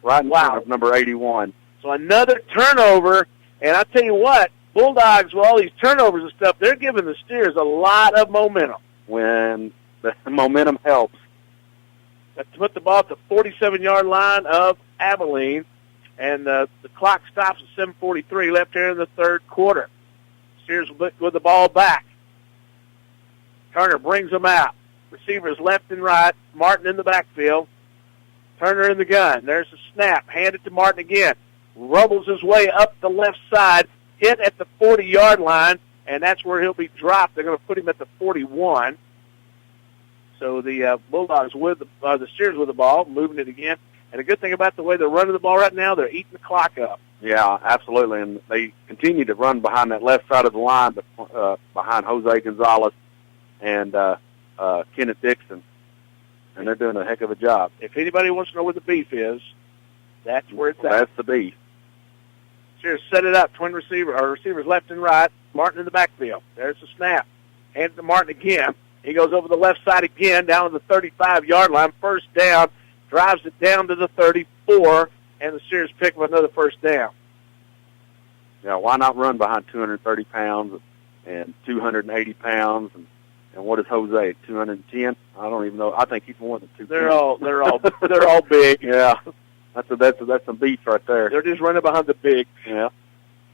Right in front of number 81. So another turnover, and I tell you what, Bulldogs, with all these turnovers and stuff, they're giving the Steers a lot of momentum. When the momentum helps. Got to put the ball at the 47-yard line of Abilene, and the clock stops at 7:43 left here in the third quarter. Steers with the ball back. Turner brings them out. Receivers left and right. Martin in the backfield. Turner in the gun. There's the snap. Handed to Martin again. Rumbles his way up the left side. Hit at the 40-yard line, and that's where he'll be dropped. They're going to put him at the 41. So the Bulldogs with the Steers with the ball, moving it again. And a good thing about the way they're running the ball right now, they're eating the clock up. Yeah, absolutely. And they continue to run behind that left side of the line, behind Jose Gonzalez and Kenneth Dixon. And they're doing a heck of a job. If anybody wants to know where the beef is, that's where it's at. That's the beef. Steers set it up. Receivers left and right. Martin in the backfield. There's the snap. Handed to Martin again. He goes over the left side again, down to the 35-yard line. First down, drives it down to the 34, and the Steers pick up another first down. Yeah, why not run behind 230 pounds and 280 pounds? And what is Jose, 210? I don't even know. I think he's more than 210. They're all big. Yeah, that's some beef right there. They're just running behind the big. Yeah.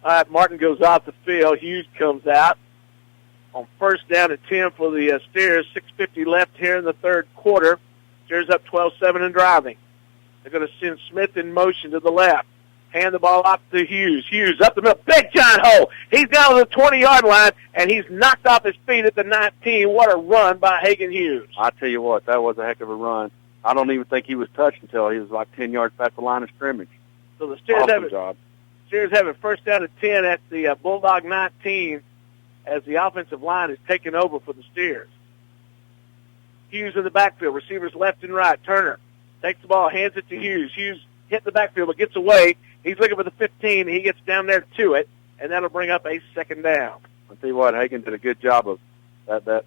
All right, Martin goes off the field. Hughes comes out. On first down and 10 for the Steers, 6:50 left here in the third quarter. Steers up 12-7 and driving. They're going to send Smith in motion to the left. Hand the ball off to Hughes. Hughes up the middle. Big giant hole. He's down to the 20-yard line, and he's knocked off his feet at the 19. What a run by Hagan Hughes. I tell you what, that was a heck of a run. I don't even think he was touched until he was like 10 yards past the line of scrimmage. So the Steers have it first down and 10 at the Bulldog 19 as the offensive line is taking over for the Steers. Hughes in the backfield. Receivers left and right. Turner takes the ball, hands it to Hughes. Hughes hit the backfield but gets away. He's looking for the 15, and he gets down there to it, and that'll bring up a second down. I'll tell you what, Hagan did a good job of that.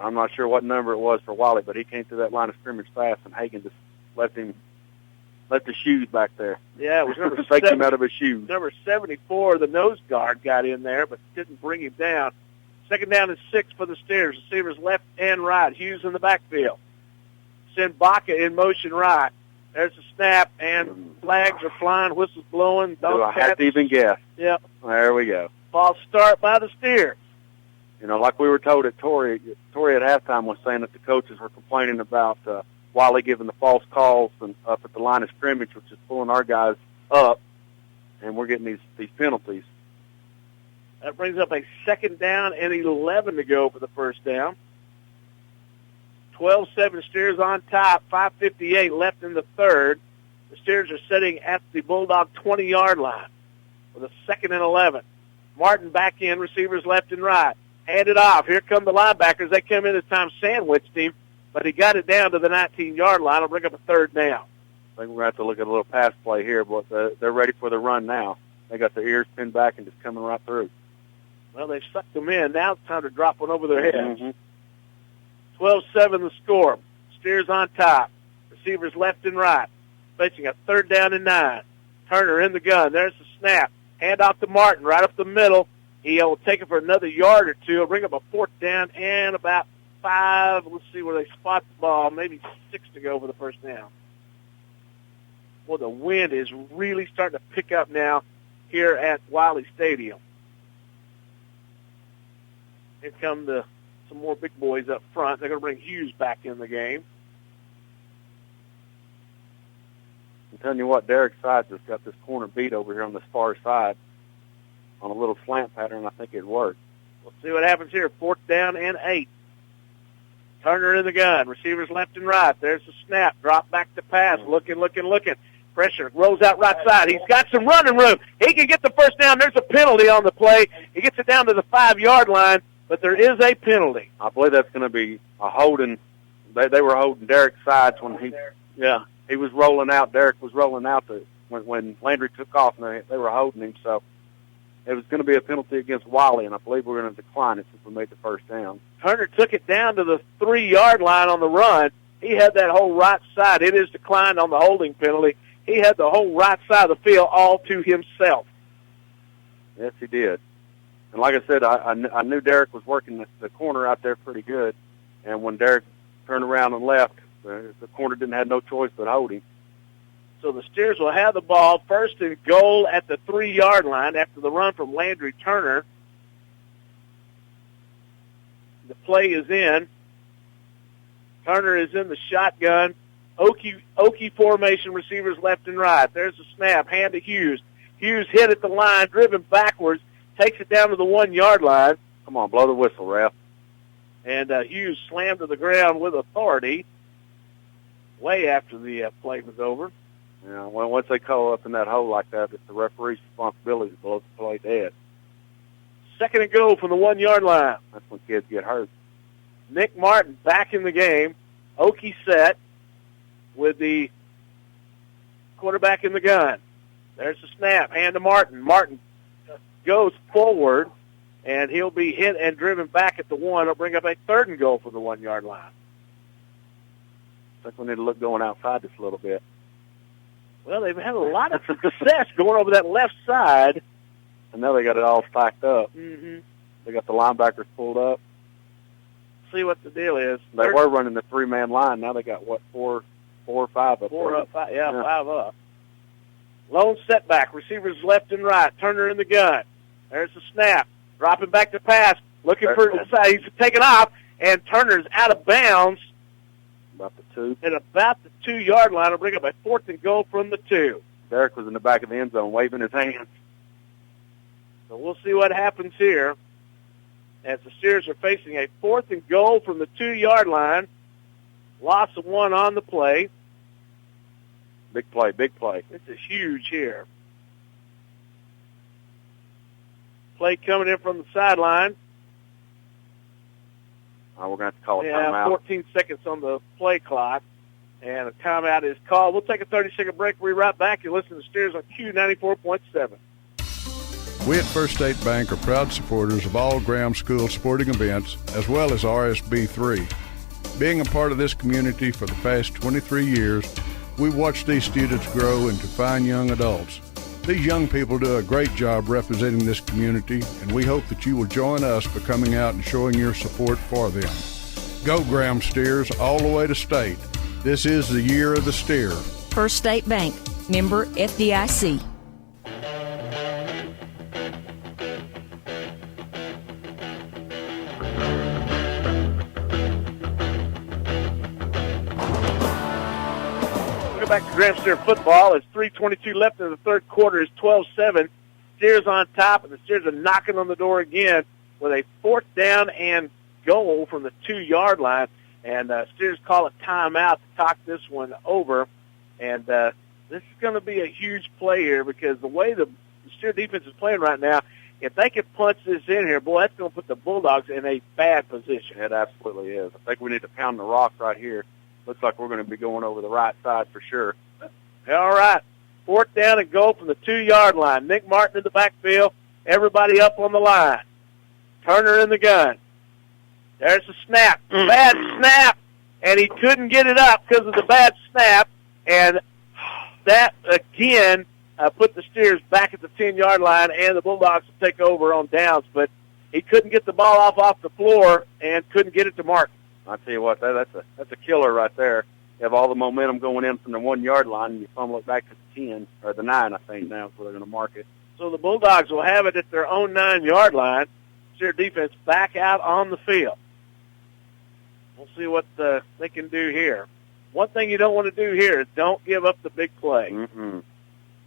I'm not sure what number it was for Wylie, but he came through that line of scrimmage fast, and Hagan just left the shoes back there. Yeah, it was number faked him out of his shoes. Number 74, the nose guard, got in there, but didn't bring him down. Second down and 6 for the Steers. Receivers left and right. Hughes in the backfield. Send Baca in motion right. There's a snap, and flags are flying, whistles blowing. Do I have to even guess? Yep. There we go. False start by the Steers. You know, like we were told at Torrey at halftime was saying that the coaches were complaining about Wylie giving the false calls and up at the line of scrimmage, which is pulling our guys up, and we're getting these penalties. That brings up a second down and 11 to go for the first down. 12-7 Steers on top, 5:58 left in the third. The Steers are sitting at the Bulldog 20-yard line. with a 2nd and 11. Martin back in, receivers left and right. Hand it off. Here come the linebackers. They come in this time, sandwiched him, but he got it down to the 19-yard line. I'll bring up a 3rd down. I think we're going to have to look at a little pass play here, but they're ready for the run now. They got their ears pinned back and just coming right through. Well, they've sucked them in. Now it's time to drop one over their heads. Mm-hmm. 12-7 the score. Steers on top. Receivers left and right. Facing a 3rd down and 9. Turner in the gun. There's the snap. Hand off to Martin right up the middle. He'll take it for another yard or two. He'll bring up a 4th down and about 5. Let's see where they spot the ball. Maybe 6 to go for the 1st down. Well, the wind is really starting to pick up now here at Wylie Stadium. Here come some more big boys up front. They're going to bring Hughes back in the game. I'm telling you what, Derek Sides has got this corner beat over here on the far side on a little slant pattern. I think it worked. We'll see what happens here. 4th down and 8. Turner in the gun. Receivers left and right. There's the snap. Drop back to pass. Looking. Pressure rolls out right side. He's got some running room. He can get the 1st down. There's a penalty on the play. He gets it down to the 5-yard line, but there is a penalty. I believe that's going to be a holding. They were holding Derek Sides when he was rolling out. Derek was rolling out when Landry took off, and they were holding him. So it was going to be a penalty against Wylie, and I believe we're going to decline it since we made the 1st down. Turner took it down to the 3-yard line on the run. He had that whole right side. It is declined on the holding penalty. He had the whole right side of the field all to himself. Yes, he did. And like I said, I knew Derek was working the corner out there pretty good. And when Derek turned around and left, the corner didn't have no choice but hold him. So the Steers will have the ball 1st and goal at the 3-yard line after the run from Landry Turner. The play is in. Turner is in the shotgun. Okie formation, receivers left and right. There's the snap. Hand to Hughes. Hughes hit at the line, driven backwards, takes it down to the 1-yard line. Come on, blow the whistle, ref. And Hughes slammed to the ground with authority way after the play was over. Yeah, well, once they call up in that hole like that, it's the referee's responsibility to blow the play dead. 2nd and goal from the 1-yard line. That's when kids get hurt. Nick Martin back in the game. Okie set with the quarterback in the gun. There's the snap. Hand to Martin. Martin goes forward, and he'll be hit and driven back at the 1. It'll bring up a 3rd and goal for the 1-yard line. I think we need to look going outside this a little bit. Well, they've had a lot of success going over that left side. And now they got it all stacked up. Mm-hmm. They got the linebackers pulled up. See what the deal is. They were running the 3-man line. Now they got, 4 or 5 up 4 there. up, 5, 5 up. Lone setback. Receivers left and right. Turner in the gun. There's the snap. Dropping back to pass. Looking for the side. He's taken off, and Turner's out of bounds. About the 2. At about the 2-yard line. It'll bring up a 4th and goal from the 2. Derek was in the back of the end zone waving his hands. So we'll see what happens here as the Steers are facing a 4th and goal from the 2-yard line. Loss of 1 on the play. Big play, big play. This is huge here. Play coming in from the sideline. We're going to have to call a timeout. 14 seconds on the play clock, and a timeout is called. We'll take a 30-second break. We'll be right back. You listen to Steers on Q94.7. We at First State Bank are proud supporters of all Graham School sporting events, as well as RSB3. Being a part of this community for the past 23 years, we've watched these students grow into fine young adults. These young people do a great job representing this community, and we hope that you will join us by coming out and showing your support for them. Go Graham Steers all the way to state. This is the year of the steer. First State Bank, member FDIC. Back to Graham Steer football. It's 3:22 left in the 3rd quarter. It's 12-7. Steers on top, and the Steers are knocking on the door again with a 4th down and goal from the 2-yard line. And Steers call a timeout to talk this one over. And this is going to be a huge play here because the way the Steers Steer defense is playing right now, if they can punch this in here, boy, that's going to put the Bulldogs in a bad position. It absolutely is. I think we need to pound the rock right here. Looks like we're going to be going over the right side for sure. All right. 4th down and goal from the 2-yard line. Nick Martin in the backfield. Everybody up on the line. Turner in the gun. There's the snap. Bad snap. And he couldn't get it up because of the bad snap. And that, again, put the Steers back at the 10-yard line, and the Bulldogs will take over on downs. But he couldn't get the ball off the floor and couldn't get it to Martin. I tell you what, that's a killer right there. You have all the momentum going in from the 1-yard line, and you fumble it back to the 10, or the 9, I think, now is where they're going to mark it. So the Bulldogs will have it at their own 9-yard line. Steer defense back out on the field. We'll see what they can do here. One thing you don't want to do here is don't give up the big play.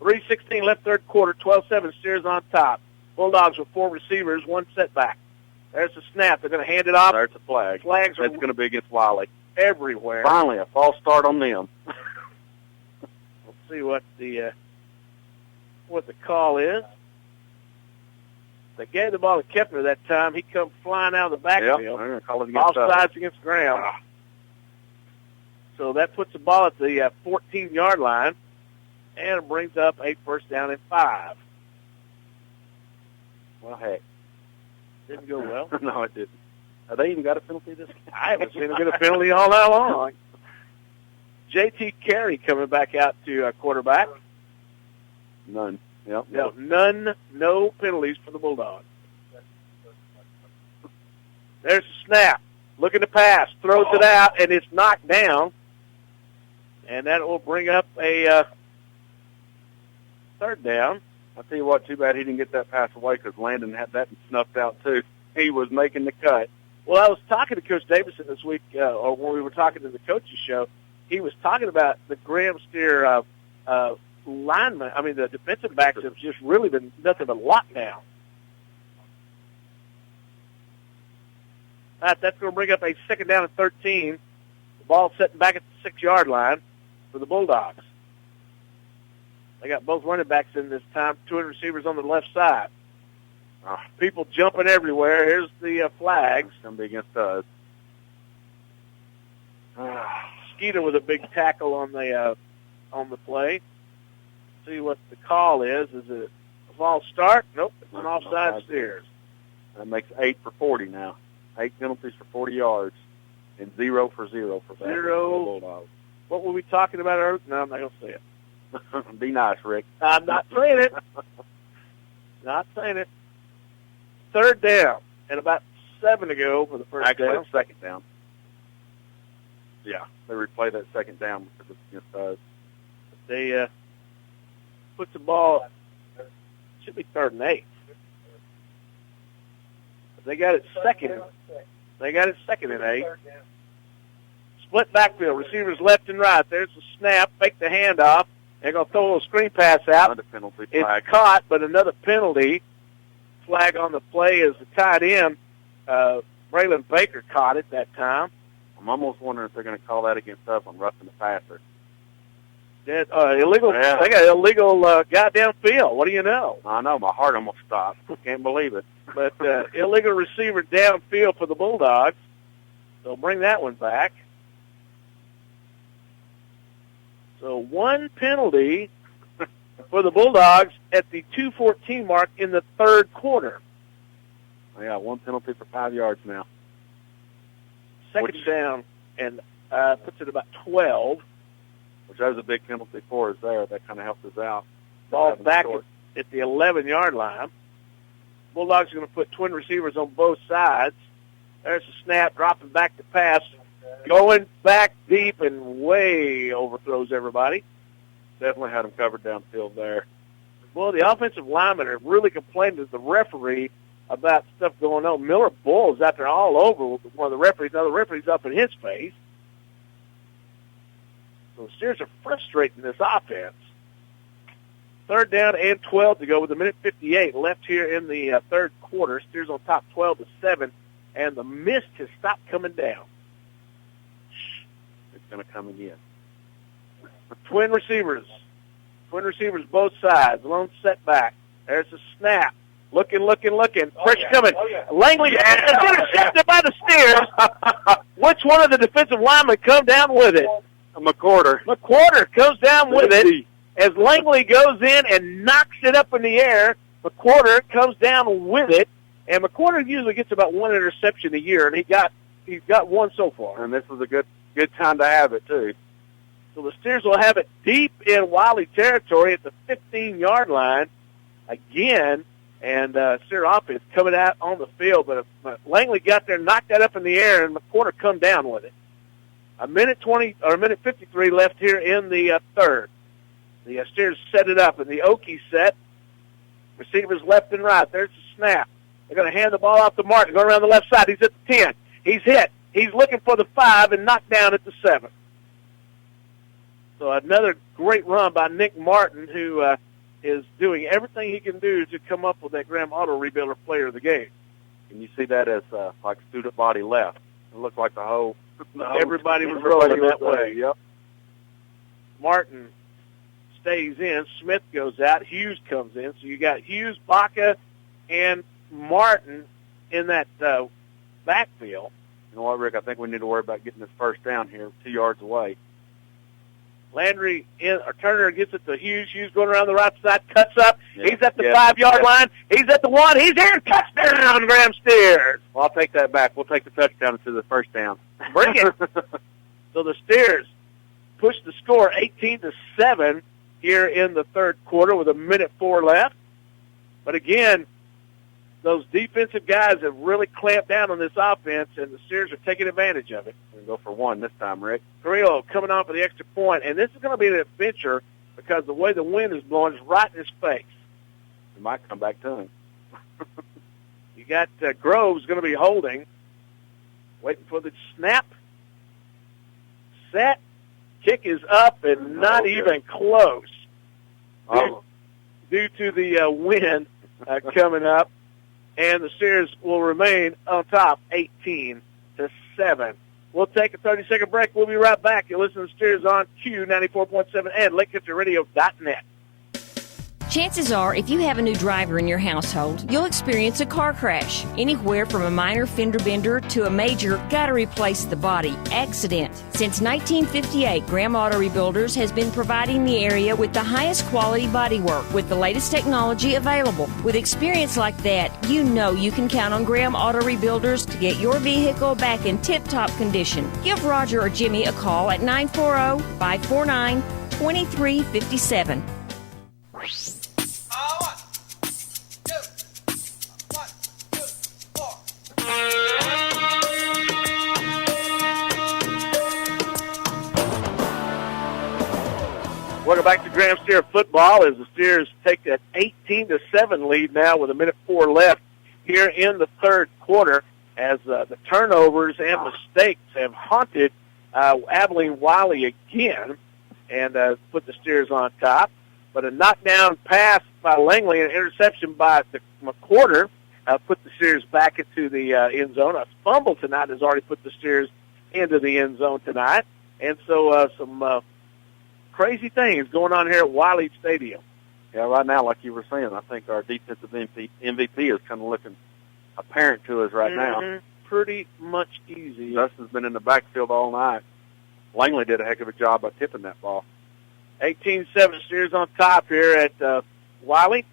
3:16 left third quarter, 12-7 Steers on top. Bulldogs with 4 receivers, 1 setback. There's the snap. They're going to hand it off. There's a flag. Flags are That's going to be against Wylie. Everywhere. Finally, a false start on them. We'll see what the call is. They gave the ball to Kepner that time. He come flying out of the backfield. Yep, they're going to call it against Offsides against Graham. So that puts the ball at the 14-yard line, and it brings up a 1st down and 5. Well, heck. Didn't go well. No, it didn't. Have they even got a penalty this game? I haven't seen them get a penalty all that long. J.T. Carey coming back out to quarterback. None. Yep. No penalties for the Bulldogs. There's the snap. Looking to pass. Throws it out, and it's knocked down. And that will bring up a 3rd down. I'll tell you what, too bad he didn't get that pass away because Landon had that snuffed out, too. He was making the cut. Well, I was talking to Coach Davison this week, or when we were talking to the coaches show, he was talking about the Graham Steer linemen. I mean, the defensive backs have just really been nothing but lockdown. All right, that's going to bring up a 2nd down and 13. The ball setting back at the 6-yard line for the Bulldogs. They got both running backs in this time, 2 receivers on the left side. People jumping everywhere. Here's the flags. It's going to be against us. Skeeter with a big tackle on the play. See what the call is. Is it a false start? Nope, it's an offside Steers. That makes 8 for 40 now. 8 penalties for 40 yards, and 0 for 0 for that. 0. Bulldogs. What were we talking about, Eric? No, I'm not going to say it. Be nice, Rick. I'm not saying it. Not saying it. 3rd down, and about 7 to go for the 1st Actually, down. It's 2nd down. Yeah, they replay that 2nd down because it's against us. They put the ball, should be 3rd and 8. They got it 2nd. They got it 2nd and 8. Split backfield, receivers left and right. There's the snap, fake the handoff. They're going to throw a little screen pass out. Another penalty It's flag. caught, but another penalty. Flag on the play is the tight end. Braylon Baker caught it that time. I'm almost wondering if they're going to call that against us on roughing the passer. That, illegal. Yeah. They got illegal goddamn field. What do you know? I know. My heart almost stopped. Can't believe it. But illegal receiver downfield for the Bulldogs. They'll bring that one back. So 1 penalty for the Bulldogs at the 2:14 mark in the 3rd quarter. I got 1 penalty for 5 yards now. 2nd down, and puts it about 12. Which that was a big penalty for us there. That kind of helped us out. Ball back at the 11-yard line. Bulldogs are going to put twin receivers on both sides. There's the snap, dropping back to pass. Going back deep and way overthrows everybody. Definitely had them covered downfield there. Well, the offensive linemen are really complaining to the referee about stuff going on. Miller Bull's out there all over with one of the referees. Now the referee's up in his face. So the Steers are frustrating this offense. 3rd down and 12 to go with 1:58 left here in the 3rd quarter. Steers on top 12-7, and the mist has stopped coming down. It's going to come again. Twin receivers both sides. Lone setback. There's a snap. Looking. Pressure coming. Langley is intercepted by the Steers. Which one of the defensive linemen come down with it? McQuarter. McQuarter comes down with it as Langley goes in and knocks it up in the air. McQuarter comes down with it, and McQuarter usually gets about one interception a year, and he's got one so far. And this was a good time to have it too. So the Steers will have it deep in Wylie territory at the 15-yard line again, and Steer offense coming out on the field, but Langley got there, knocked that up in the air, and McQuarter come down with it. A minute 53 left here in the third. The Steers set it up, and the Okie set. Receivers left and right. There's the snap. They're going to hand the ball off to Martin. Going around the left side. He's at the 10. He's hit. He's looking for the 5 and knocked down at the 7. So another great run by Nick Martin, who is doing everything he can do to come up with that Graham Auto Rebuilder Player of the Game. And you see that as like student body left. It looked like everybody was rolling that way. Yep. Martin stays in. Smith goes out. Hughes comes in. So you got Hughes, Baca, and Martin in that backfield. You know what, Rick? I think we need to worry about getting this first down here 2 yards away. Landry Turner gets it to Hughes. Hughes going around the right side, cuts up. Yeah. He's at the 5-yard line. He's at the 1. He's there. Touchdown, Graham Steers. Well, I'll take that back. We'll take the touchdown to the first down. Bring it. So the Steers push the score 18-7 here in the third quarter with 1:04 left. But again, those defensive guys have really clamped down on this offense, and the Steers are taking advantage of it. We're going to go for one this time, Rick. Carrillo coming off of the extra point, and this is going to be an adventure because the way the wind is blowing is right in his face. It might come back to him. You got Groves going to be holding, waiting for the snap. Set. Kick is up and not even close due to the wind coming up. And the Steers will remain on top 18-7. We'll take a 30-second break. We'll be right back. You're listening to Steers on Q94.7 and LakeCountryRadio.net. Chances are, if you have a new driver in your household, you'll experience a car crash. Anywhere from a minor fender bender to a major gotta replace the body accident. Since 1958, Graham Auto Rebuilders has been providing the area with the highest quality bodywork with the latest technology available. With experience like that, you know you can count on Graham Auto Rebuilders to get your vehicle back in tip-top condition. Give Roger or Jimmy a call at 940-549-2357. Welcome back to Graham Steer football as the Steers take that 18-7 lead now with 1:04 left here in the third quarter as the turnovers and mistakes have haunted Abilene Wylie again and put the Steers on top. But a knockdown pass by Langley and an interception by McQuarter put the Steers back into the end zone. A fumble tonight has already put the Steers into the end zone tonight. And so some crazy things going on here at Wylie Stadium. Yeah, right now, like you were saying, I think our defensive MVP is kind of looking apparent to us right now. Pretty much easy. Dustin's been in the backfield all night. Langley did a heck of a job by tipping that ball. 18-7 Steers on top here at Wylie.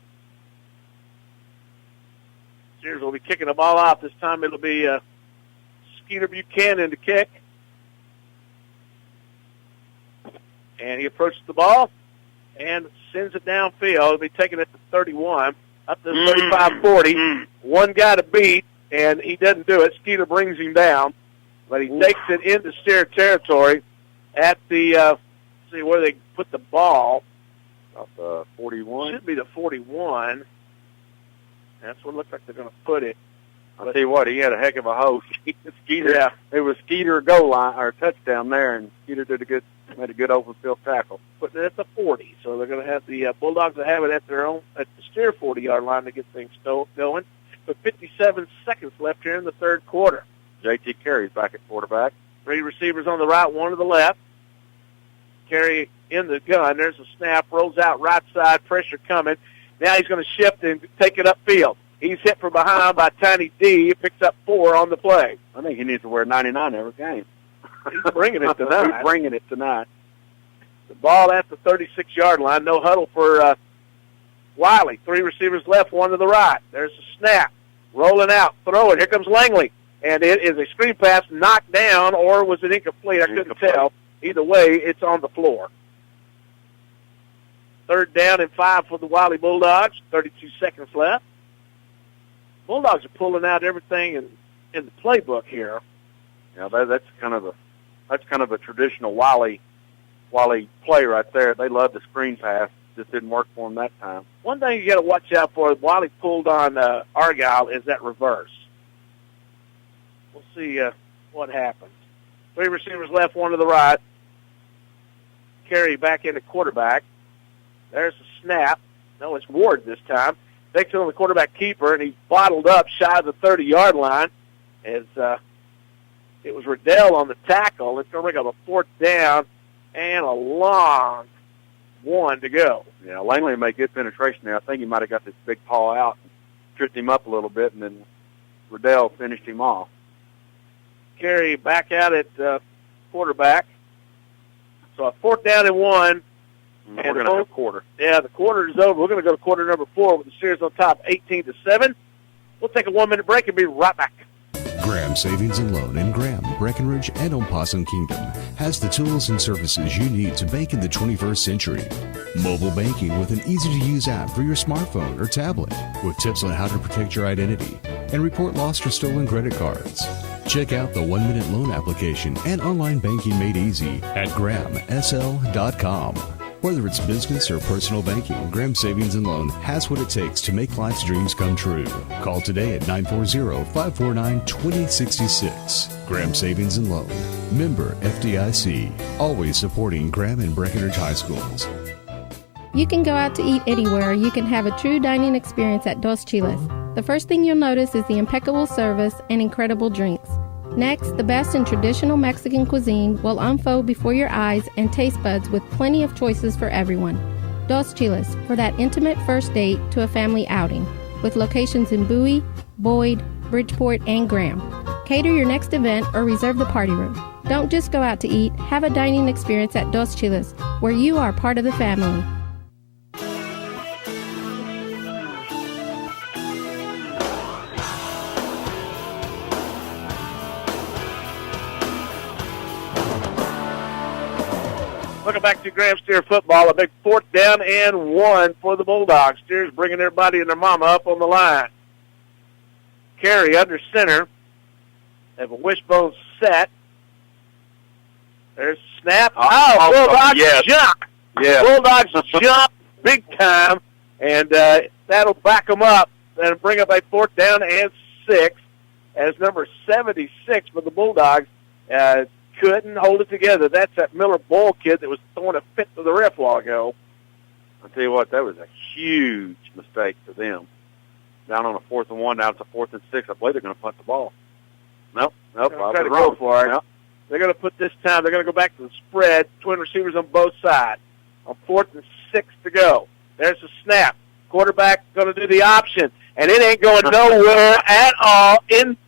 Steers will be kicking the ball off. This time it'll be Skeeter Buchanan to kick. And he approaches the ball and sends it downfield. He'll be taking it to 31, up to 35-40. One guy to beat, and he doesn't do it. Skeeter brings him down, but he takes it into Steer territory at the, see where they put the ball. About the 41. Should be the 41. That's where it looks like they're going to put it. I'll tell you what, he had a heck of a host. Skeeter, yeah. It was Skeeter goal line or touchdown there, and Skeeter made a good open field tackle. Putting it at the 40, so they're going to have the Bulldogs that have it at their own at the Steer 40-yard line to get things going. But 57 seconds left here in the third quarter. JT Carey's back at quarterback. 3 receivers on the right, 1 to the left. Carey in the gun. There's a snap, rolls out right side, pressure coming. Now he's going to shift and take it upfield. He's hit from behind by Tiny D. He picks up 4 on the play. I think he needs to wear 99 every game. He's bringing it tonight. He's bringing it tonight. The ball at the 36-yard line. No huddle for Wylie. 3 receivers left, 1 to the right. There's a snap. Rolling out. Throw it. Here comes Langley. And it is a screen pass knocked down, or was it incomplete? I couldn't tell. Either way, it's on the floor. 3rd down and 5 for the Wylie Bulldogs. 32 seconds left. Bulldogs are pulling out everything in the playbook here. Yeah, that's kind of a traditional Wylie play right there. They love the screen pass. Just didn't work for them that time. One thing you got to watch out for, Wylie pulled on Argyle, is that reverse. We'll see what happens. 3 receivers left, 1 to the right. Carry back into quarterback. There's a snap. No, it's Ward this time. Takes it on the quarterback keeper, and he's bottled up shy of the 30-yard line. As it was Riddell on the tackle. It's going to bring up a 4th down and a long 1 to go. Yeah, Langley made good penetration there. I think he might have got this big paw out and tripped him up a little bit, and then Riddell finished him off. Carry back out at quarterback. So a 4th down and 1. We're going to have a quarter. Yeah, the quarter is over. We're going to go to quarter number 4 with the Steers on top, 18-7. We'll take a 1-minute break and be right back. Graham Savings and Loan in Graham, Breckenridge, and Possum Kingdom has the tools and services you need to bank in the 21st century. Mobile banking with an easy-to-use app for your smartphone or tablet with tips on how to protect your identity and report lost or stolen credit cards. Check out the 1-minute loan application and online banking made easy at grahamsl.com. Whether it's business or personal banking, Graham Savings and Loan has what it takes to make life's dreams come true. Call today at 940-549-2066. Graham Savings and Loan. Member FDIC. Always supporting Graham and Breckenridge High Schools. You can go out to eat anywhere. You can have a true dining experience at Dos Chiles. The first thing you'll notice is the impeccable service and incredible drinks. Next, the best in traditional Mexican cuisine will unfold before your eyes and taste buds with plenty of choices for everyone. Dos Chiles, for that intimate first date to a family outing, with locations in Bowie, Boyd, Bridgeport, and Graham. Cater your next event or reserve the party room. Don't just go out to eat, have a dining experience at Dos Chiles, where you are part of the family. Welcome back to Graham Steer football. A big 4th down and 1 for the Bulldogs. Steers bringing everybody and their mama up on the line. Carry under center. They have a wishbone set. There's a snap. Bulldogs jump. Yeah. Bulldogs jump big time, and that'll back them up and bring up a 4th down and 6 as number 76 for the Bulldogs couldn't hold it together. That's that Miller Bowl kid that was throwing a fit to the ref a while ago. I'll tell you what, that was a huge mistake for them. Down on a 4th and 1, now it's a 4th and 6. I believe they're going to punt the ball. Nope. Try to go for it. Yep. They're going to put this time, they're going to go back to the spread, twin receivers on both sides. On 4th and 6 to go. There's the snap. Quarterback going to do the option, and it ain't going nowhere at all,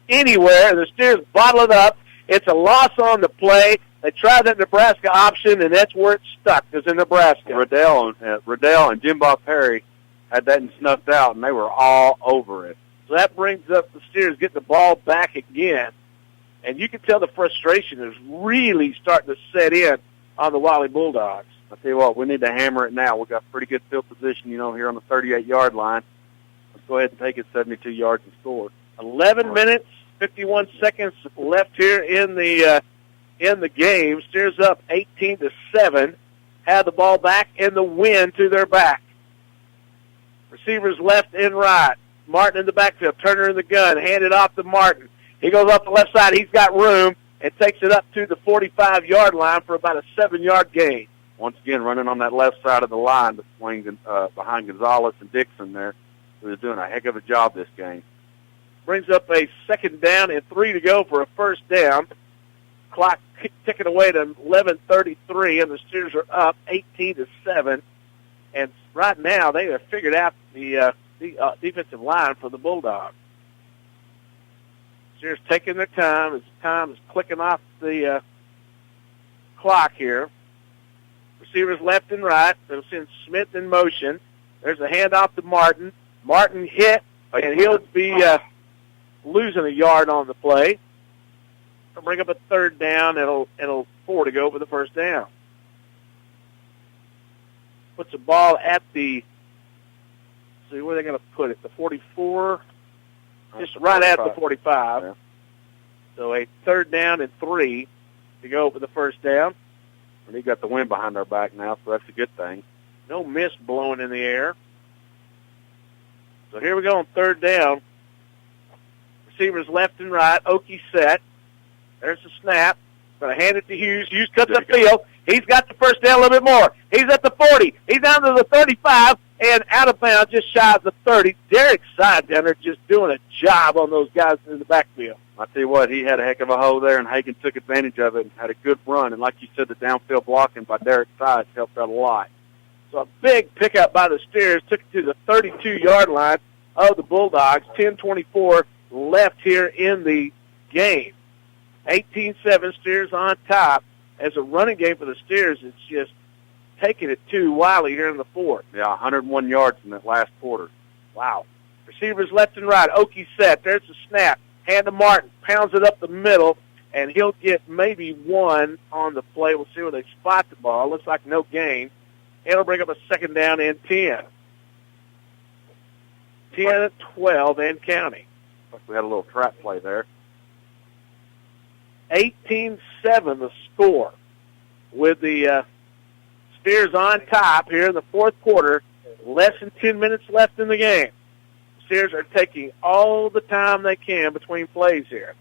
anywhere. The Steers bottle it up. It's a loss on the play. They tried that Nebraska option, and that's where it stuck, is in Nebraska. Riddell and Jim Bob Perry had that snuffed out, and they were all over it. So that brings up the Steers getting the ball back again. And you can tell the frustration is really starting to set in on the Wylie Bulldogs. I'll tell you what, we need to hammer it now. We've got pretty good field position, here on the 38-yard line. Let's go ahead and take it 72 yards and score. 11 minutes, 51 seconds left here in the game. Steers up 18-7. Had the ball back in the wind to their back. Receivers left and right. Martin in the backfield. Turner in the gun. Handed off to Martin. He goes off the left side. He's got room and takes it up to the 45-yard line for about a 7-yard gain. Once again, running on that left side of the line between behind Gonzalez and Dixon there, who is doing a heck of a job this game. Brings up a 2nd down and 3 to go for a 1st down. Clock ticking away to 11:33, and the Steers are up 18-7. And right now they have figured out the defensive line for the Bulldogs. Steers taking their time as time is clicking off the clock here. Receivers left and right. They'll send Smith in motion. There's a handoff to Martin. Martin hit, and he'll be losing a yard on the play. They'll bring up a third down. It'll 4 to go for the first down. Puts the ball at the, see where they're going to put it, the 44, just right at the 45. Yeah. So a third down and 3 to go for the first down. And he got the wind behind our back now, so that's a good thing. No mist blowing in the air. So here we go on third down. Receivers left and right. Okie set. There's the snap. Going to hand it to Hughes. Hughes cuts the field. He's got the first down a little bit more. He's at the 40. He's down to the 35 and out of bounds just shy of the 30. Derek Side down there just doing a job on those guys in the backfield. I tell you what, he had a heck of a hole there, and Hagan took advantage of it and had a good run. And like you said, the downfield blocking by Derek Side helped out a lot. So a big pickup by the Steers, took it to the 32-yard line of the Bulldogs. 10:24 left here in the game. 18-7, Steers on top. As a running game for the Steers, it's just taking it to Wylie here in the fourth. Yeah, 101 yards in that last quarter. Wow. Receivers left and right. Okie set. There's the snap. Hand to Martin. Pounds it up the middle, and he'll get maybe one on the play. We'll see where they spot the ball. Looks like no gain. It'll bring up a second down and 10. 10-12 and counting. Like we had a little trap play there. 18-7 the score with the Steers on top here in the fourth quarter. Less than 10 minutes left in the game. Steers are taking all the time they can between plays here.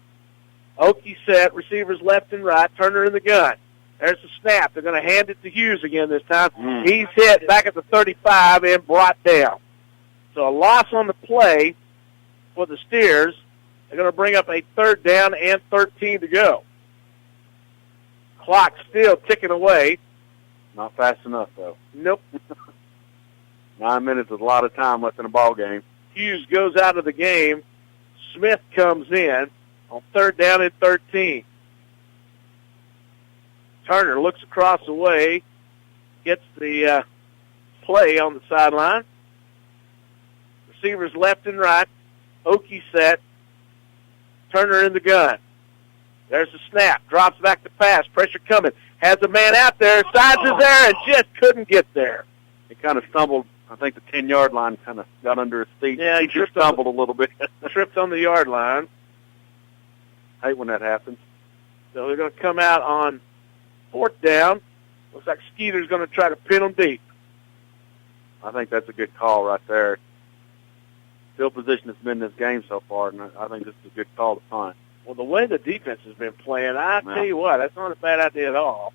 Okie set, receivers left and right, Turner in the gun. There's the snap. They're going to hand it to Hughes again this time. He's hit back at the 35 and brought down. So a loss on the play for the Steers. They're going to bring up a third down and 13 to go. Clock still ticking away. Not fast enough, though. Nope. 9 minutes is a lot of time left in a ball game. Hughes goes out of the game. Smith comes in on third down and 13. Turner looks across the way, gets the play on the sideline. Receivers left and right. Okie set. Turner in the gun. There's the snap. Drops back to pass. Pressure coming. Has a man out there. Sides is there and just couldn't get there. He kind of stumbled. I think the 10-yard line kind of got under his feet. Yeah, he just stumbled a little bit. Tripped on the yard line. Hate when that happens. So they're going to come out on fourth down. Looks like Skeeter's going to try to pin them deep. I think that's a good call right there. Field position has been in this game so far, and I think this is a good call to punt. Well, the way the defense has been playing, I tell you what, that's not a bad idea at all.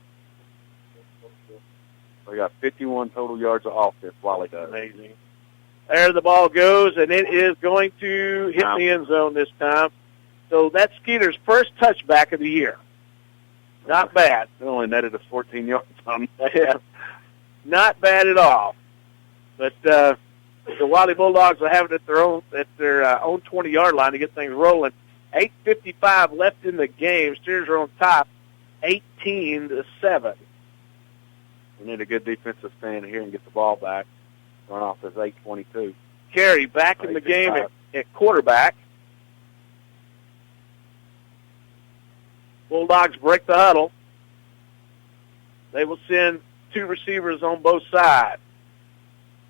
We got 51 total yards of offense, Wylie does. Amazing. There the ball goes, and it is going to hit the end zone this time. So that's Skeeter's first touchback of the year. Not bad. They only netted us 14 yards on them. Yeah, not bad at all. But the Wylie Bulldogs will have it at their own 20-yard line to get things rolling. 8:55 left in the game. Steers are on top, 18-7. We need a good defensive stand here and get the ball back. Run off this 8:22. Carey back in the game at quarterback. Bulldogs break the huddle. They will send two receivers on both sides.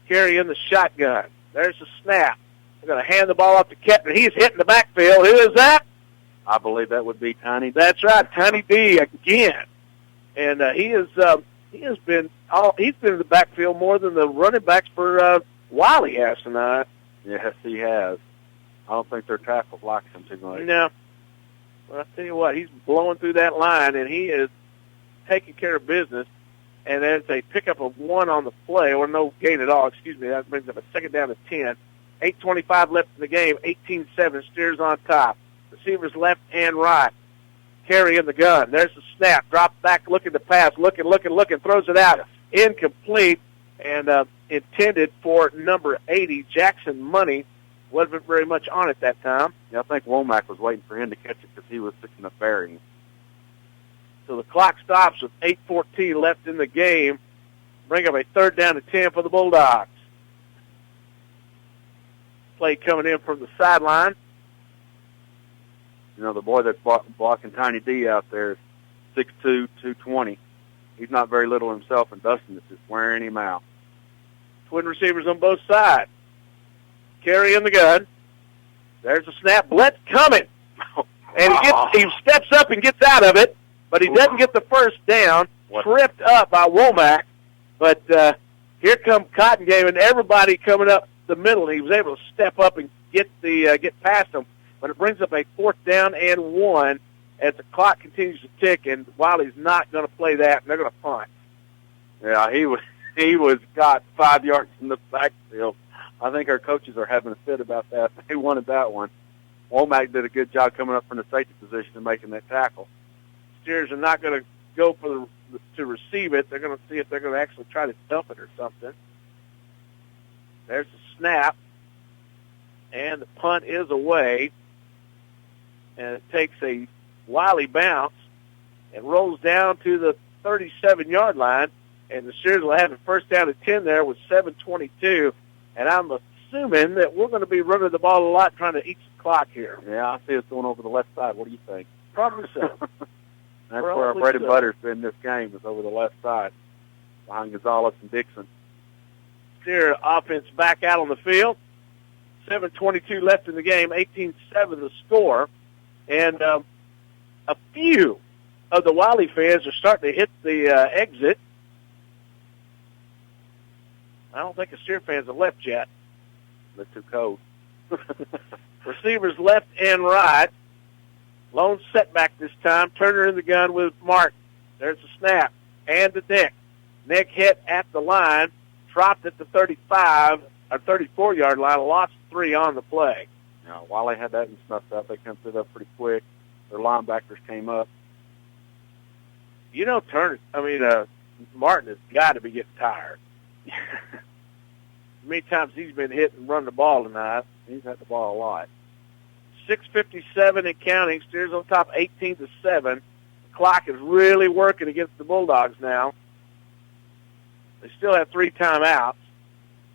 Carey in the shotgun. There's the snap. They're going to hand the ball off to Kettner. He's hitting the backfield. Who is that? I believe that would be Tiny. That's right, Tiny D again. And he has been in the backfield more than the running backs for Wylie has tonight. Yes, he has. I don't think their tackles like him too much. No. Well, I tell you what, he's blowing through that line, and he is taking care of business. And then they pick up a one on the play, or no gain at all, excuse me. That brings up a second down to 10. 8:25 left in the game, 18-7, Steers on top. Receivers left and right. Carey in the gun. There's the snap. Drops back, looking to pass. Looking, throws it out. Incomplete. And intended for number 80, Jackson Money. Wasn't very much on it that time. Yeah, I think Womack was waiting for him to catch it because he was fixing to bury him. So the clock stops with 8:14 left in the game. Bring up a 3rd down and 10 for the Bulldogs. Play coming in from the sideline. You know, the boy that's blocking Tiny D out there is 6'2", 220. He's not very little himself, and Dustin is just wearing him out. Twin receivers on both sides. Carry in the gun. There's a snap. Blitz coming. And he steps up and gets out of it, but he doesn't get the first down. Tripped up by Womack. But here come Cotton Game, and everybody coming up the middle. He was able to step up and get past them. But it brings up a 4th down and 1 as the clock continues to tick, and Wylie's not going to play that, and they're going to punt. Yeah, he was got 5 yards in the backfield. I think our coaches are having a fit about that. They wanted that one. Womack did a good job coming up from the safety position and making that tackle. Steers are not going to go for to receive it. They're going to see if they're going to actually try to dump it or something. There's the snap, and the punt is away, and it takes a Wylie bounce and rolls down to the 37-yard line, and the Steers will have a 1st down and 10 there with 7:22, and I'm assuming that we're going to be running the ball a lot trying to eat the clock here. Yeah, I see us going over the left side. What do you think? Probably so. That's where our bread and butter's been this game, is over the left side, behind Gonzalez and Dixon. Steer offense back out on the field. 7:22 left in the game, 18-7 the score. And a few of the Wylie fans are starting to hit the exit. I don't think the Steer fans have left yet. They're too cold. Receivers left and right. Lone setback this time. Turner in the gun with Martin. There's a snap. And to Nick. Nick hit at the line. Dropped at the 35 or 34-yard line. Lost 3 on the play. Now, Wylie had that and snuffed up. They come through that pretty quick. Their linebackers came up. You know, Martin has got to be getting tired. Many times he's been hit and run the ball tonight. He's had the ball a lot. 6:57 and counting. Steers on top 18-7. The clock is really working against the Bulldogs now. They still have 3 timeouts.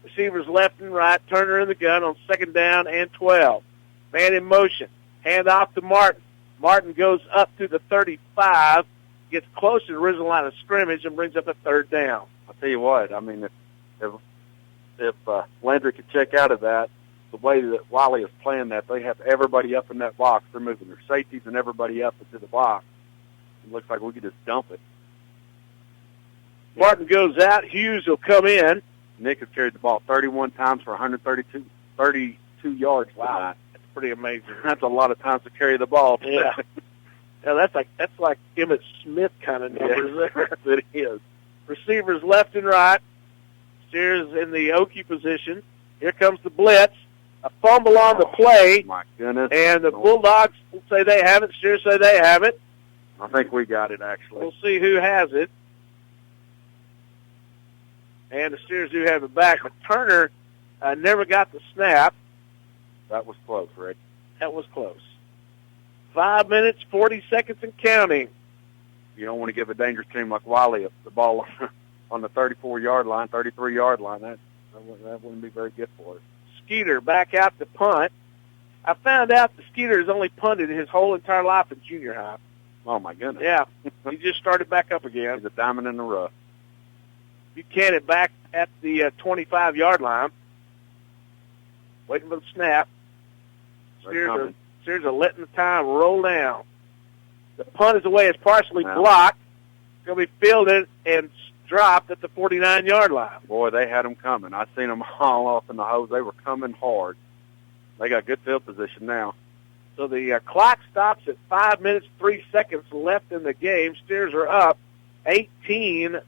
Receivers left and right. Turner in the gun on 2nd down and 12. Man in motion. Hand off to Martin. Martin goes up to the 35, gets close to the original line of scrimmage, and brings up a 3rd down. I'll tell you what, I mean, if Landry could check out of that, the way that Wylie is playing that, they have everybody up in that box. They're moving their safeties and everybody up into the box. It looks like we could just dump it. Martin goes out. Hughes will come in. Nick has carried the ball 31 times for 32 yards wow. tonight. That's pretty amazing. That's a lot of times to carry the ball. Yeah. Now that's like Emmett Smith kind of numbers. Yes, it is. Receivers left and right. Steers in the Okie position. Here comes the blitz. A fumble on the play. Oh, my goodness. And the Bulldogs say they have it. Steers say they have it. I think we got it, actually. We'll see who has it. And the Steers do have it back. But Turner never got the snap. That was close, Rick. That was close. 5 minutes, 40 seconds and counting. You don't want to give a dangerous team like Wylie the ball on the 34-yard line, 33-yard line. That wouldn't be very good for us. Skeeter back out to punt. I found out that Skeeter has only punted his whole entire life in junior high. Oh, my goodness. Yeah. He just started back up again. He's a diamond in the rough. Buchanan back at the 25-yard line. Waiting for the snap. Steers are letting the time roll down. The punt is away. It's partially blocked. It's going to be fielded and dropped at the 49-yard line. Boy, they had them coming. I seen them all off in the hose. They were coming hard. They got good field position now. So the clock stops at 5 minutes, 3 seconds left in the game. Steers are up 18-7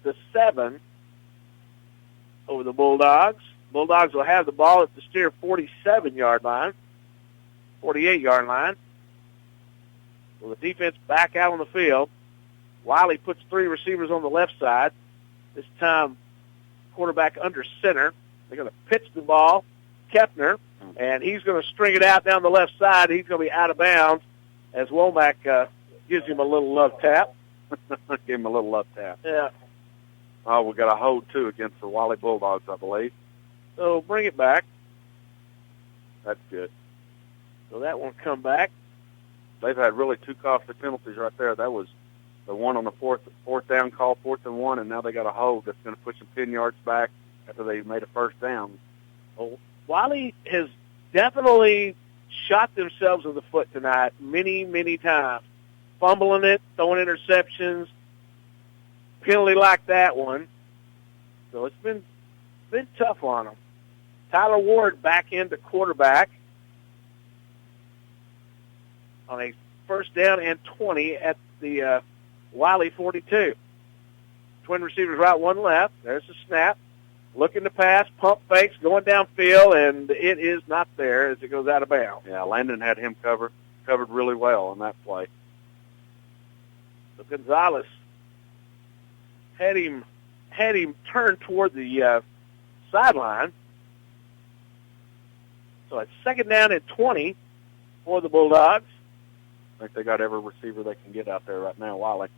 over the Bulldogs. Bulldogs will have the ball at the Steer 47-yard line, 48-yard line. Well, the defense back out on the field. Wylie puts 3 receivers on the left side. This time, quarterback under center. They're going to pitch the ball, Kepner, and he's going to string it out down the left side. He's going to be out of bounds as Womack gives him a little love tap. Give him a little love tap. Yeah. Oh, we got a hold, too, against the Wylie Bulldogs, I believe. So bring it back. That's good. So that won't come back. They've had really two costly penalties right there. That was the one on the fourth down call, 4th and 1, and now they got a hold that's going to push them 10 yards back after they made a first down. Well, Wylie has definitely shot themselves in the foot tonight many, many times. Fumbling it, throwing interceptions, penalty like that one. So it's been tough on them. Tyler Ward back into quarterback on a first down and 20 at the Wylie 42. Twin receivers right, one left. There's the snap. Looking to pass, pump fakes, going downfield, and it is not there as it goes out of bounds. Yeah, Landon had him covered really well on that play. So Gonzalez had him turned toward the sideline. So it's second down and 20 for the Bulldogs. I think they got every receiver they can get out there right now, Wylie.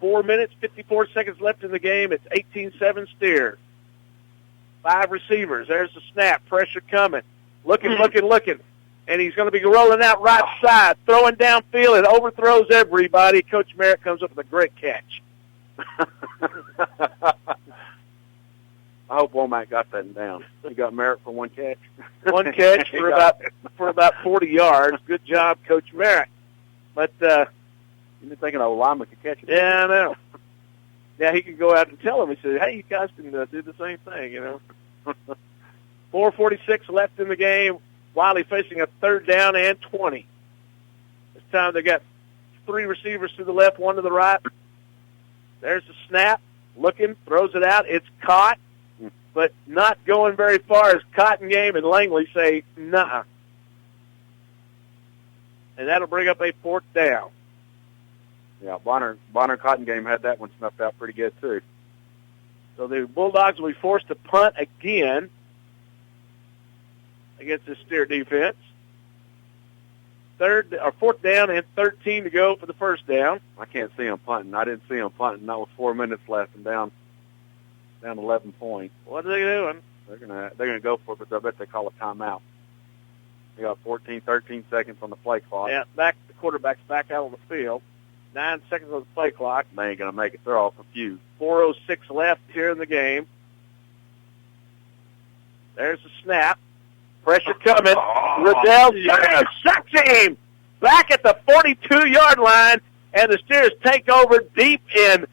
4 minutes, 54 seconds left in the game. It's 18-7 Steers. 5 receivers. There's the snap. Pressure coming. Looking. And he's going to be rolling out right side, throwing downfield, and overthrows everybody. Coach Merritt comes up with a great catch. I hope Womack got that down. He got Merritt for one catch. One catch for about 40 yards. Good job, Coach Merritt. But you've been thinking a lineman could catch it. Yeah, I know. Yeah, he could go out and tell him. He said, "Hey, you guys can do the same thing, you know." 4:46 left in the game. Wylie facing a third down and 20. This time they got 3 receivers to the left, 1 to the right. There's the snap. Looking, throws it out. It's caught, but not going very far as Cotton Game and Langley say, "Nuh-uh." And that'll bring up a 4th down. Yeah, Bonner Cotton Game had that one snuffed out pretty good, too. So the Bulldogs will be forced to punt again against this Steer defense. 4th down and 13 to go for the first down. I can't see them punting. I didn't see them punting. That was 4 minutes left and down 11 points. What are they doing? They're gonna go for it, but I bet they call a timeout. They got 13 seconds on the play clock. Yeah, the quarterback's back out on the field. 9 seconds on the play clock. They ain't gonna make it. They're all confused. 4:06 left here in the game. There's the snap. Pressure coming. Riddell sucks him back at the 42-yard line, and the Steers take over deep in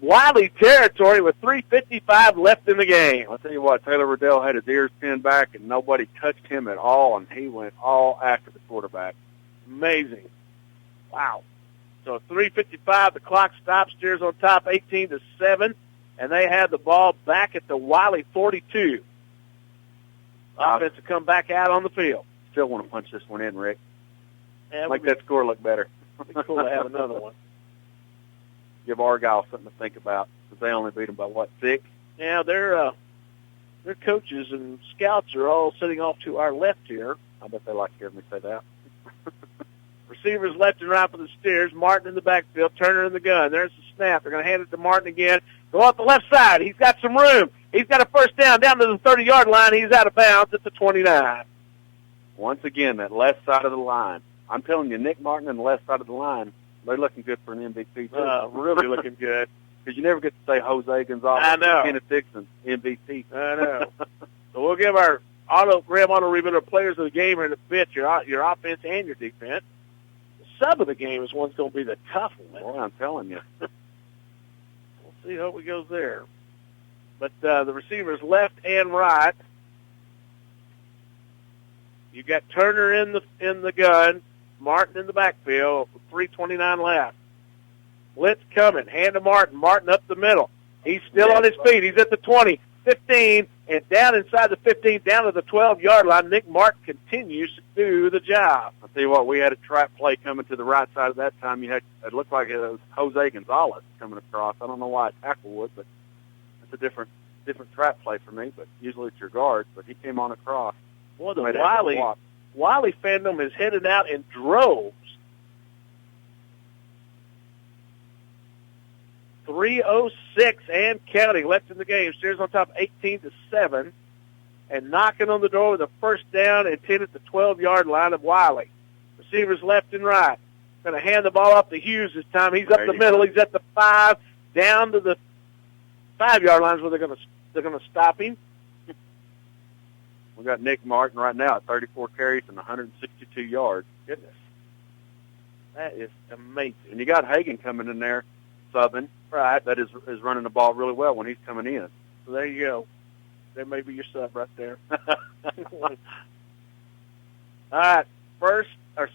Wylie territory with 3:55 left in the game. I'll tell you what, Taylor Riddell had his ears pinned back, and nobody touched him at all, and he went all after the quarterback. Amazing. Wow. So 3:55, the clock stops. Steers on top, 18-7, and they have the ball back at the Wylie 42. Offense to come back out on the field. Still want to punch this one in, Rick. Yeah, Make that score look better. It'd be cool to have another one. Give Argyle something to think about, because they only beat them by, 6? Yeah, their coaches and scouts are all sitting off to our left here. I bet they like hearing me say that. Receivers left and right for the Steers. Martin in the backfield, Turner in the gun. There's the snap. They're going to hand it to Martin again. Go off the left side. He's got some room. He's got a first down to the 30-yard line. He's out of bounds at the 29. Once again, that left side of the line. I'm telling you, Nick Martin and the left side of the line, they're looking good for an MVP, too. Really looking good. Because you never get to say Jose Gonzalez I know. and Kenneth Dixon, MVP. I know. So we'll give our Graham Auto Rebuilder players of the game here in a bit, your offense and your defense. The sub of the game is one's going to be the tough one. Boy, I'm telling you. We'll see how it goes there. But the receivers left and right. You got Turner in the gun, Martin in the backfield, 3:29 left. Blitz coming, hand to Martin. Martin up the middle. He's still on his feet. He's at the 20, 15, and down inside the 15, down to the 12-yard line. Nick Martin continues to do the job. I'll tell you what, we had a trap play coming to the right side of that time. It looked like it was Jose Gonzalez coming across. I don't know why a tackle would, but it's a different different trap play for me, but usually it's your guard. But he came on across. Boy, the Made a heck of a block. Wylie fandom is headed out in droves. 3:06 and counting left in the game. Steers on top 18-7 and knocking on the door with a first down and 10 at the 12-yard line of Wylie. Receivers left and right. Going to hand the ball off to Hughes this time. He's up the middle. He's at the 5, down to the 5-yard lines where they're going to stop him. We got Nick Martin right now at 34 carries and 162 yards. Goodness. That is amazing. And you got Hagan coming in there, subbing. Right. That is running the ball really well when he's coming in. So there you go. There may be your sub right there. All right.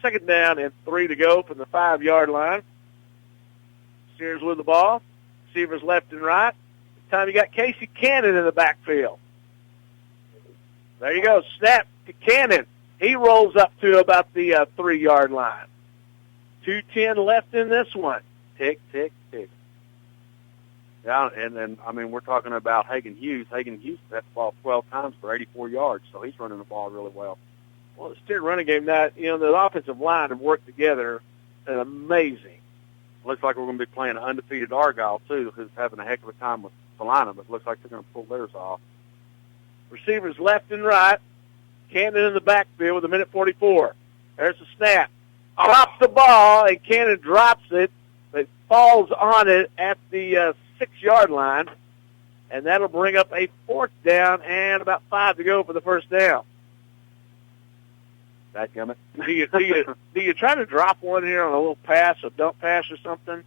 Second down and 3 to go from the 5-yard line. Steers with the ball. Receivers left and right. This time you got Casey Cannon in the backfield. There you go. Snap to Cannon. He rolls up to about the 3-yard line. 2:10 left in this one. Tick, tick, tick. Yeah, and I mean, we're talking about Hagan Hughes. Hagan Hughes had the ball 12 times for 84 yards, so he's running the ball really well. Well, the Steer running game, the offensive line have worked together and amazing. Looks like we're going to be playing an undefeated Argyle, too, who's having a heck of a time with Salina, but it looks like they're going to pull theirs off. Receivers left and right. Cannon in the backfield with 1:44. There's the snap. Drops the ball, and Cannon drops it, but falls on it at the 6-yard line, and that'll bring up a 4th down and about 5 to go for the first down. Dadgummit. Do you try to drop one here on a little pass, a dump pass or something?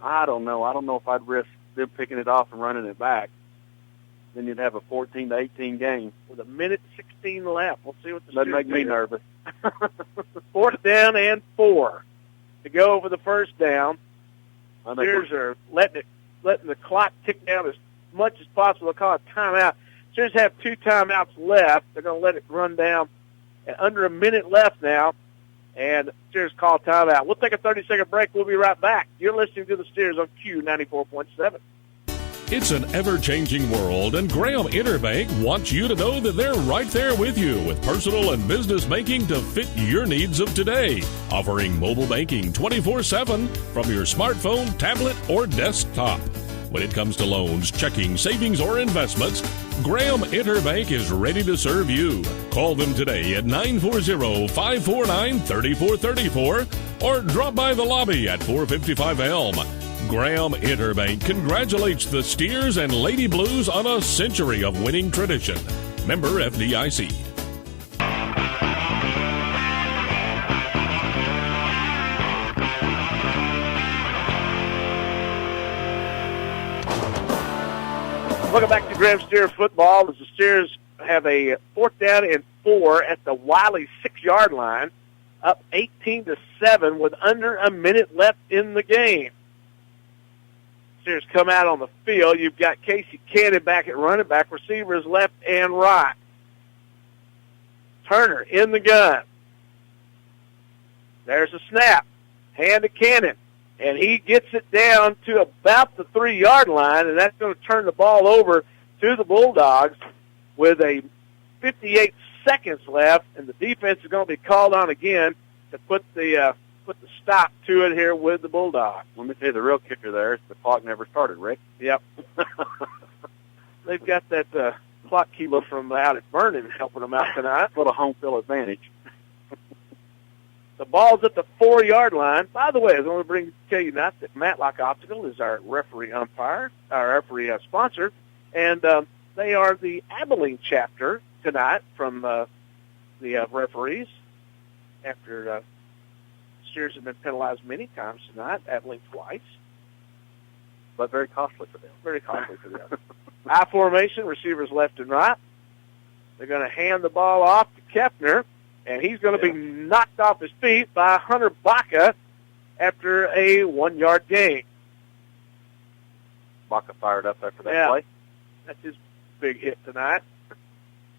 I don't know. I don't know if I'd risk them picking it off and running it back. Then you'd have a 14-18 game. With 1:16 left. We'll see what the That'd make me do. nervous. 4th down and 4 to go for the first down. Steers are letting the clock tick down as much as possible. They'll call it timeout. Steers have 2 timeouts left. They're going to let it run down. And under a minute left now, and Steers call timeout. We'll take a 30-second break. We'll be right back. You're listening to the Steers on Q94.7. It's an ever-changing world, and Graham Interbank wants you to know that they're right there with you with personal and business banking to fit your needs of today. Offering mobile banking 24/7 from your smartphone, tablet, or desktop. When it comes to loans, checking, savings, or investments, Graham Interbank is ready to serve you. Call them today at 940-549-3434 or drop by the lobby at 455 Elm. Graham Interbank congratulates the Steers and Lady Blues on a century of winning tradition. Member FDIC. Welcome back to Graham Steer football as the Steers have a 4th down and 4 at the Wylie 6-yard line, up 18-7 with under a minute left in the game. Steers come out on the field. You've got Casey Cannon back at running back, receivers left and right. Turner in the gun. There's a snap. Hand to Cannon. And he gets it down to about the 3-yard line, and that's going to turn the ball over to the Bulldogs with a 58 seconds left, and the defense is going to be called on again to put the stop to it here with the Bulldogs. Let me tell you, the real kicker there is the clock never started, Rick. Yep. They've got that clock keeper from out at Vernon helping them out tonight. A little home field advantage. The ball's at the 4-yard line. By the way, I want to tell you that Matlock Optical is our referee sponsor, and they are the Abilene chapter tonight from the referees after Steers have been penalized many times tonight, Abilene twice. But very costly for them. Very costly for them. I formation, receivers left and right. They're going to hand the ball off to Kepner, and he's going to be knocked off his feet by Hunter Baca after a 1-yard gain. Baca fired up after that play. That's his big hit tonight.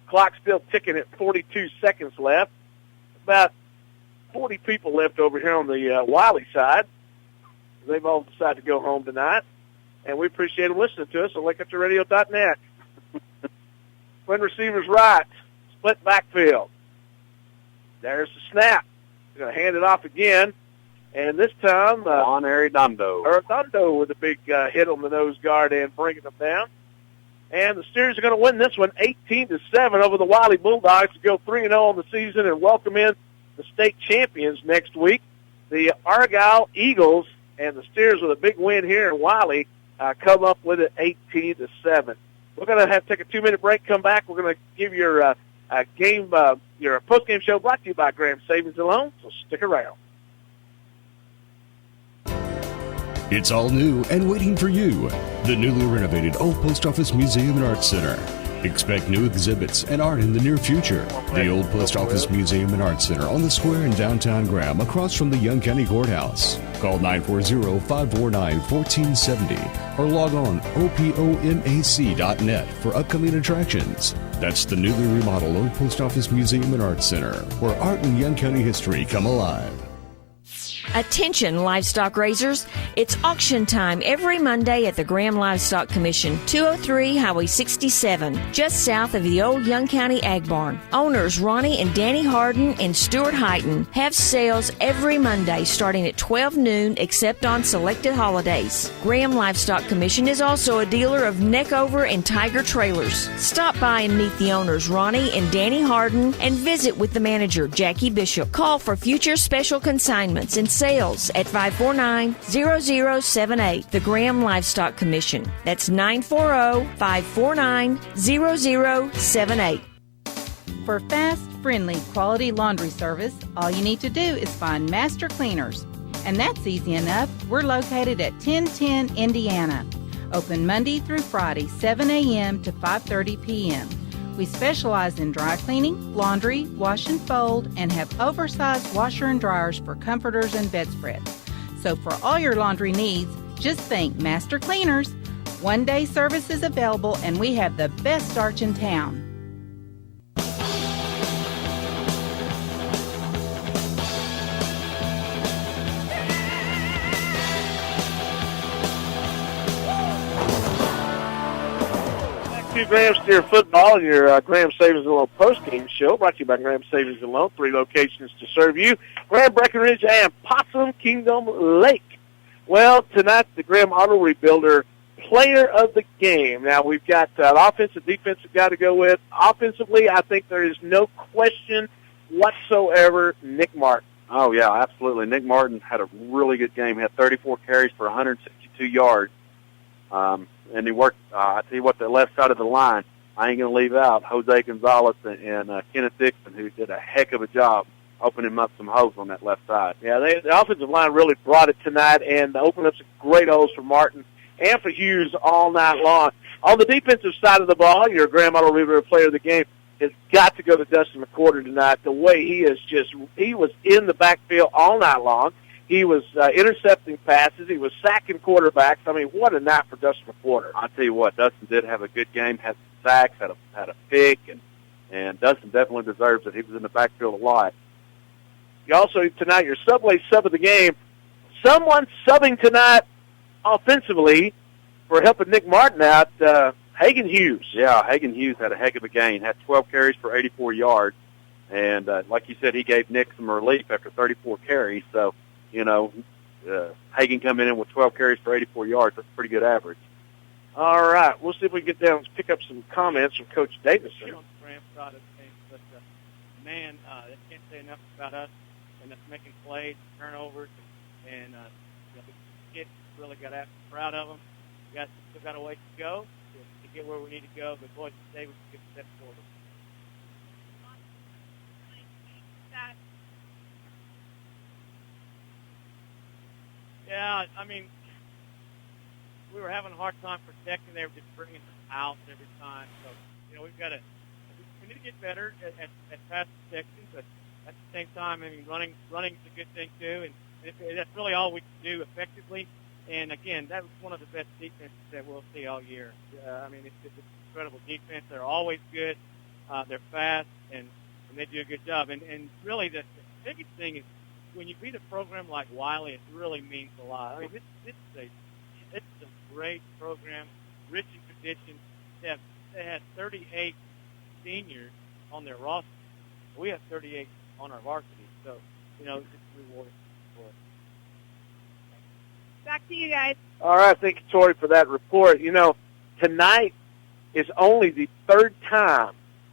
Clock still ticking at 42 seconds left. About 40 people left over here on the Wylie side. They've all decided to go home tonight, and we appreciate them listening to us on LakeCountryRadio.net. Twin receivers right. Split backfield. There's the snap. He's going to hand it off again. And this time, on Arredondo with a big hit on the nose guard and bringing them down. And the Steers are going to win this one 18-7 over the Wylie Bulldogs to go 3-0 on the season and welcome in the state champions next week, the Argyle Eagles. And the Steers with a big win here in Wylie come up with it 18-7. We're going to have to take a 2-minute break. Come back. We're going to give your your post-game show brought to you by Graham Savings and Loan. So stick around. It's all new and waiting for you. The newly renovated Old Post Office Museum and Art Center. Expect new exhibits and art in the near future. The Old Post Office Museum and Art Center on the square in downtown Graham, across from the Young County Courthouse. Call 940-549-1470 or log on opomac.net for upcoming attractions. That's the newly remodeled Old Post Office Museum and Art Center, where art and Young County history come alive. Attention, livestock raisers. It's auction time every Monday at the Graham Livestock Commission, 203 Highway 67, just south of the old Young County Ag Barn. Owners Ronnie and Danny Harden and Stuart Heighton have sales every Monday starting at 12 noon except on selected holidays. Graham Livestock Commission is also a dealer of Neckover and Tiger trailers. Stop by and meet the owners Ronnie and Danny Harden and visit with the manager Jackie Bishop. Call for future special consignments and sales at 549-0078. The Graham Livestock Commission. That's 940-549-0078. For fast, friendly, quality laundry service, all you need to do is find Master Cleaners. And that's easy enough. We're located at 1010 Indiana. Open Monday through Friday, 7 a.m. to 5:30 p.m. We specialize in dry cleaning, laundry, wash and fold, and have oversized washer and dryers for comforters and bedspreads. So for all your laundry needs, just think Master Cleaners. One-day service is available, and we have the best starch in town. Graham Steer Football, your Graham Savings and Loan post-game show, brought to you by Graham Savings and Loan, 3 locations to serve you, Graham, Breckenridge, and Possum Kingdom Lake. Well, tonight, the Graham Auto Rebuilder player of the game. Now, we've got an offensive, defensive guy to go with. Offensively, I think there is no question whatsoever, Nick Martin. Oh, yeah, absolutely. Nick Martin had a really good game. He had 34 carries for 162 yards. And he worked, I tell you what, the left side of the line, I ain't going to leave out Jose Gonzalez and Kenneth Dixon, who did a heck of a job opening up some holes on that left side. Yeah, the offensive line really brought it tonight and opened up some great holes for Martin and for Hughes all night long. On the defensive side of the ball, your Graham Auto Rebuilder player of the game has got to go to Dustin McQuarter tonight. The way he was in the backfield all night long. He was intercepting passes. He was sacking quarterbacks. I mean, what a night for Dustin McQuarter. I'll tell you what, Dustin did have a good game, had some sacks, had a pick, and Dustin definitely deserves it. He was in the backfield a lot. You also, tonight, your Subway sub of the game, someone subbing tonight offensively for helping Nick Martin out, Hagan Hughes. Yeah, Hagan Hughes had a heck of a game, had 12 carries for 84 yards, and like you said, he gave Nick some relief after 34 carries, so you know, Hagan coming in with 12 carries for 84 yards. That's a pretty good average. All right. We'll see if we can get down and pick up some comments from Coach Davison. On the Graham side of things, but, man, they can't say enough about us and us making plays, turnovers, and the kids really got to be proud of them. We still got a ways to go to get where we need to go, but, boy, today was a good step forward. Yeah, I mean, we were having a hard time protecting. They were just bringing us out every time. So, you know, we need to get better at pass protection, but at the same time, I mean, running is a good thing too, and that's really all we can do effectively. And again, that was one of the best defenses that we'll see all year. I mean, it's incredible defense. They're always good. They're fast, and they do a good job. And really, the biggest thing is, when you beat a program like Wylie, it really means a lot. I mean, it's a great program, rich in tradition. They had 38 seniors on their roster. We have 38 on our varsity, so, it's rewarding for us. Back to you guys. All right, thank you, Tori, for that report. Tonight is only the third time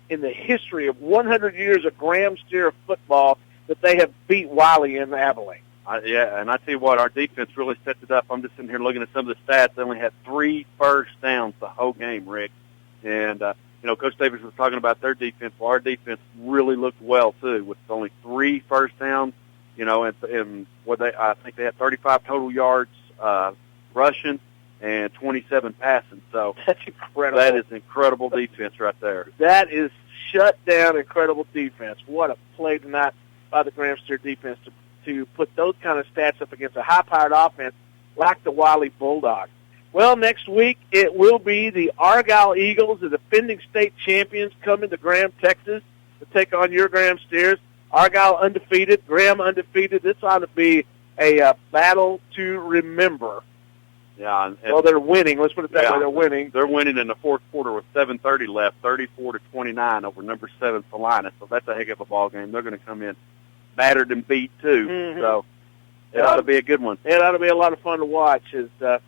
in the history of 100 years of Graham Steer football that they have beat Wylie in Abilene. Yeah, and I tell you what, our defense really stepped it up. I'm just sitting here looking at some of the stats. They only had 3 first downs the whole game, Rick. And, Coach Davis was talking about their defense. Well, our defense really looked well, too, with only 3 first downs, and I think they had 35 total yards rushing and 27 passing. So that's incredible. That is incredible defense right there. That is shut down incredible defense. What a play tonight by the Graham Steer defense to put those kind of stats up against a high-powered offense like the Wylie Bulldogs. Well, next week it will be the Argyle Eagles, the defending state champions, coming to Graham, Texas, to take on your Graham Steers. Argyle undefeated, Graham undefeated. This ought to be a battle to remember. Yeah. Well, they're winning. Let's put it that way. They're winning. They're winning in the fourth quarter with 7:30 left, 34-29 over number 7 Salina. So that's a heck of a ball game. They're going to come in battered and beat too. Mm-hmm. So it ought to be a good one. It ought to be a lot of fun to watch as the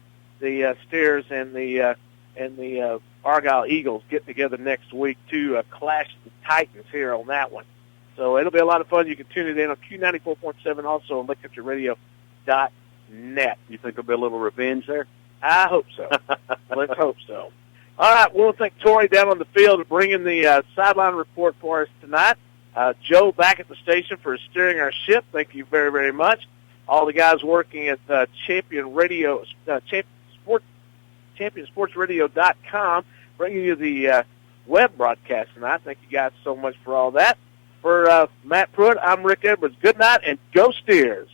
Steers and the Argyle Eagles get together next week to clash the Titans here on that one. So it'll be a lot of fun. You can tune it in on Q94.7, also on LakeCountryRadio.net. You think there'll be a little revenge there? I hope so. Let's hope so. All right, we'll thank Tori down on the field for bringing the sideline report for us tonight. Joe back at the station for steering our ship. Thank you very, very much. All the guys working at Champion Radio, ChampionSportsRadio.com, bringing you the web broadcast tonight. Thank you guys so much for all that. For Matt Pruitt, I'm Rick Edwards. Good night and go Steers.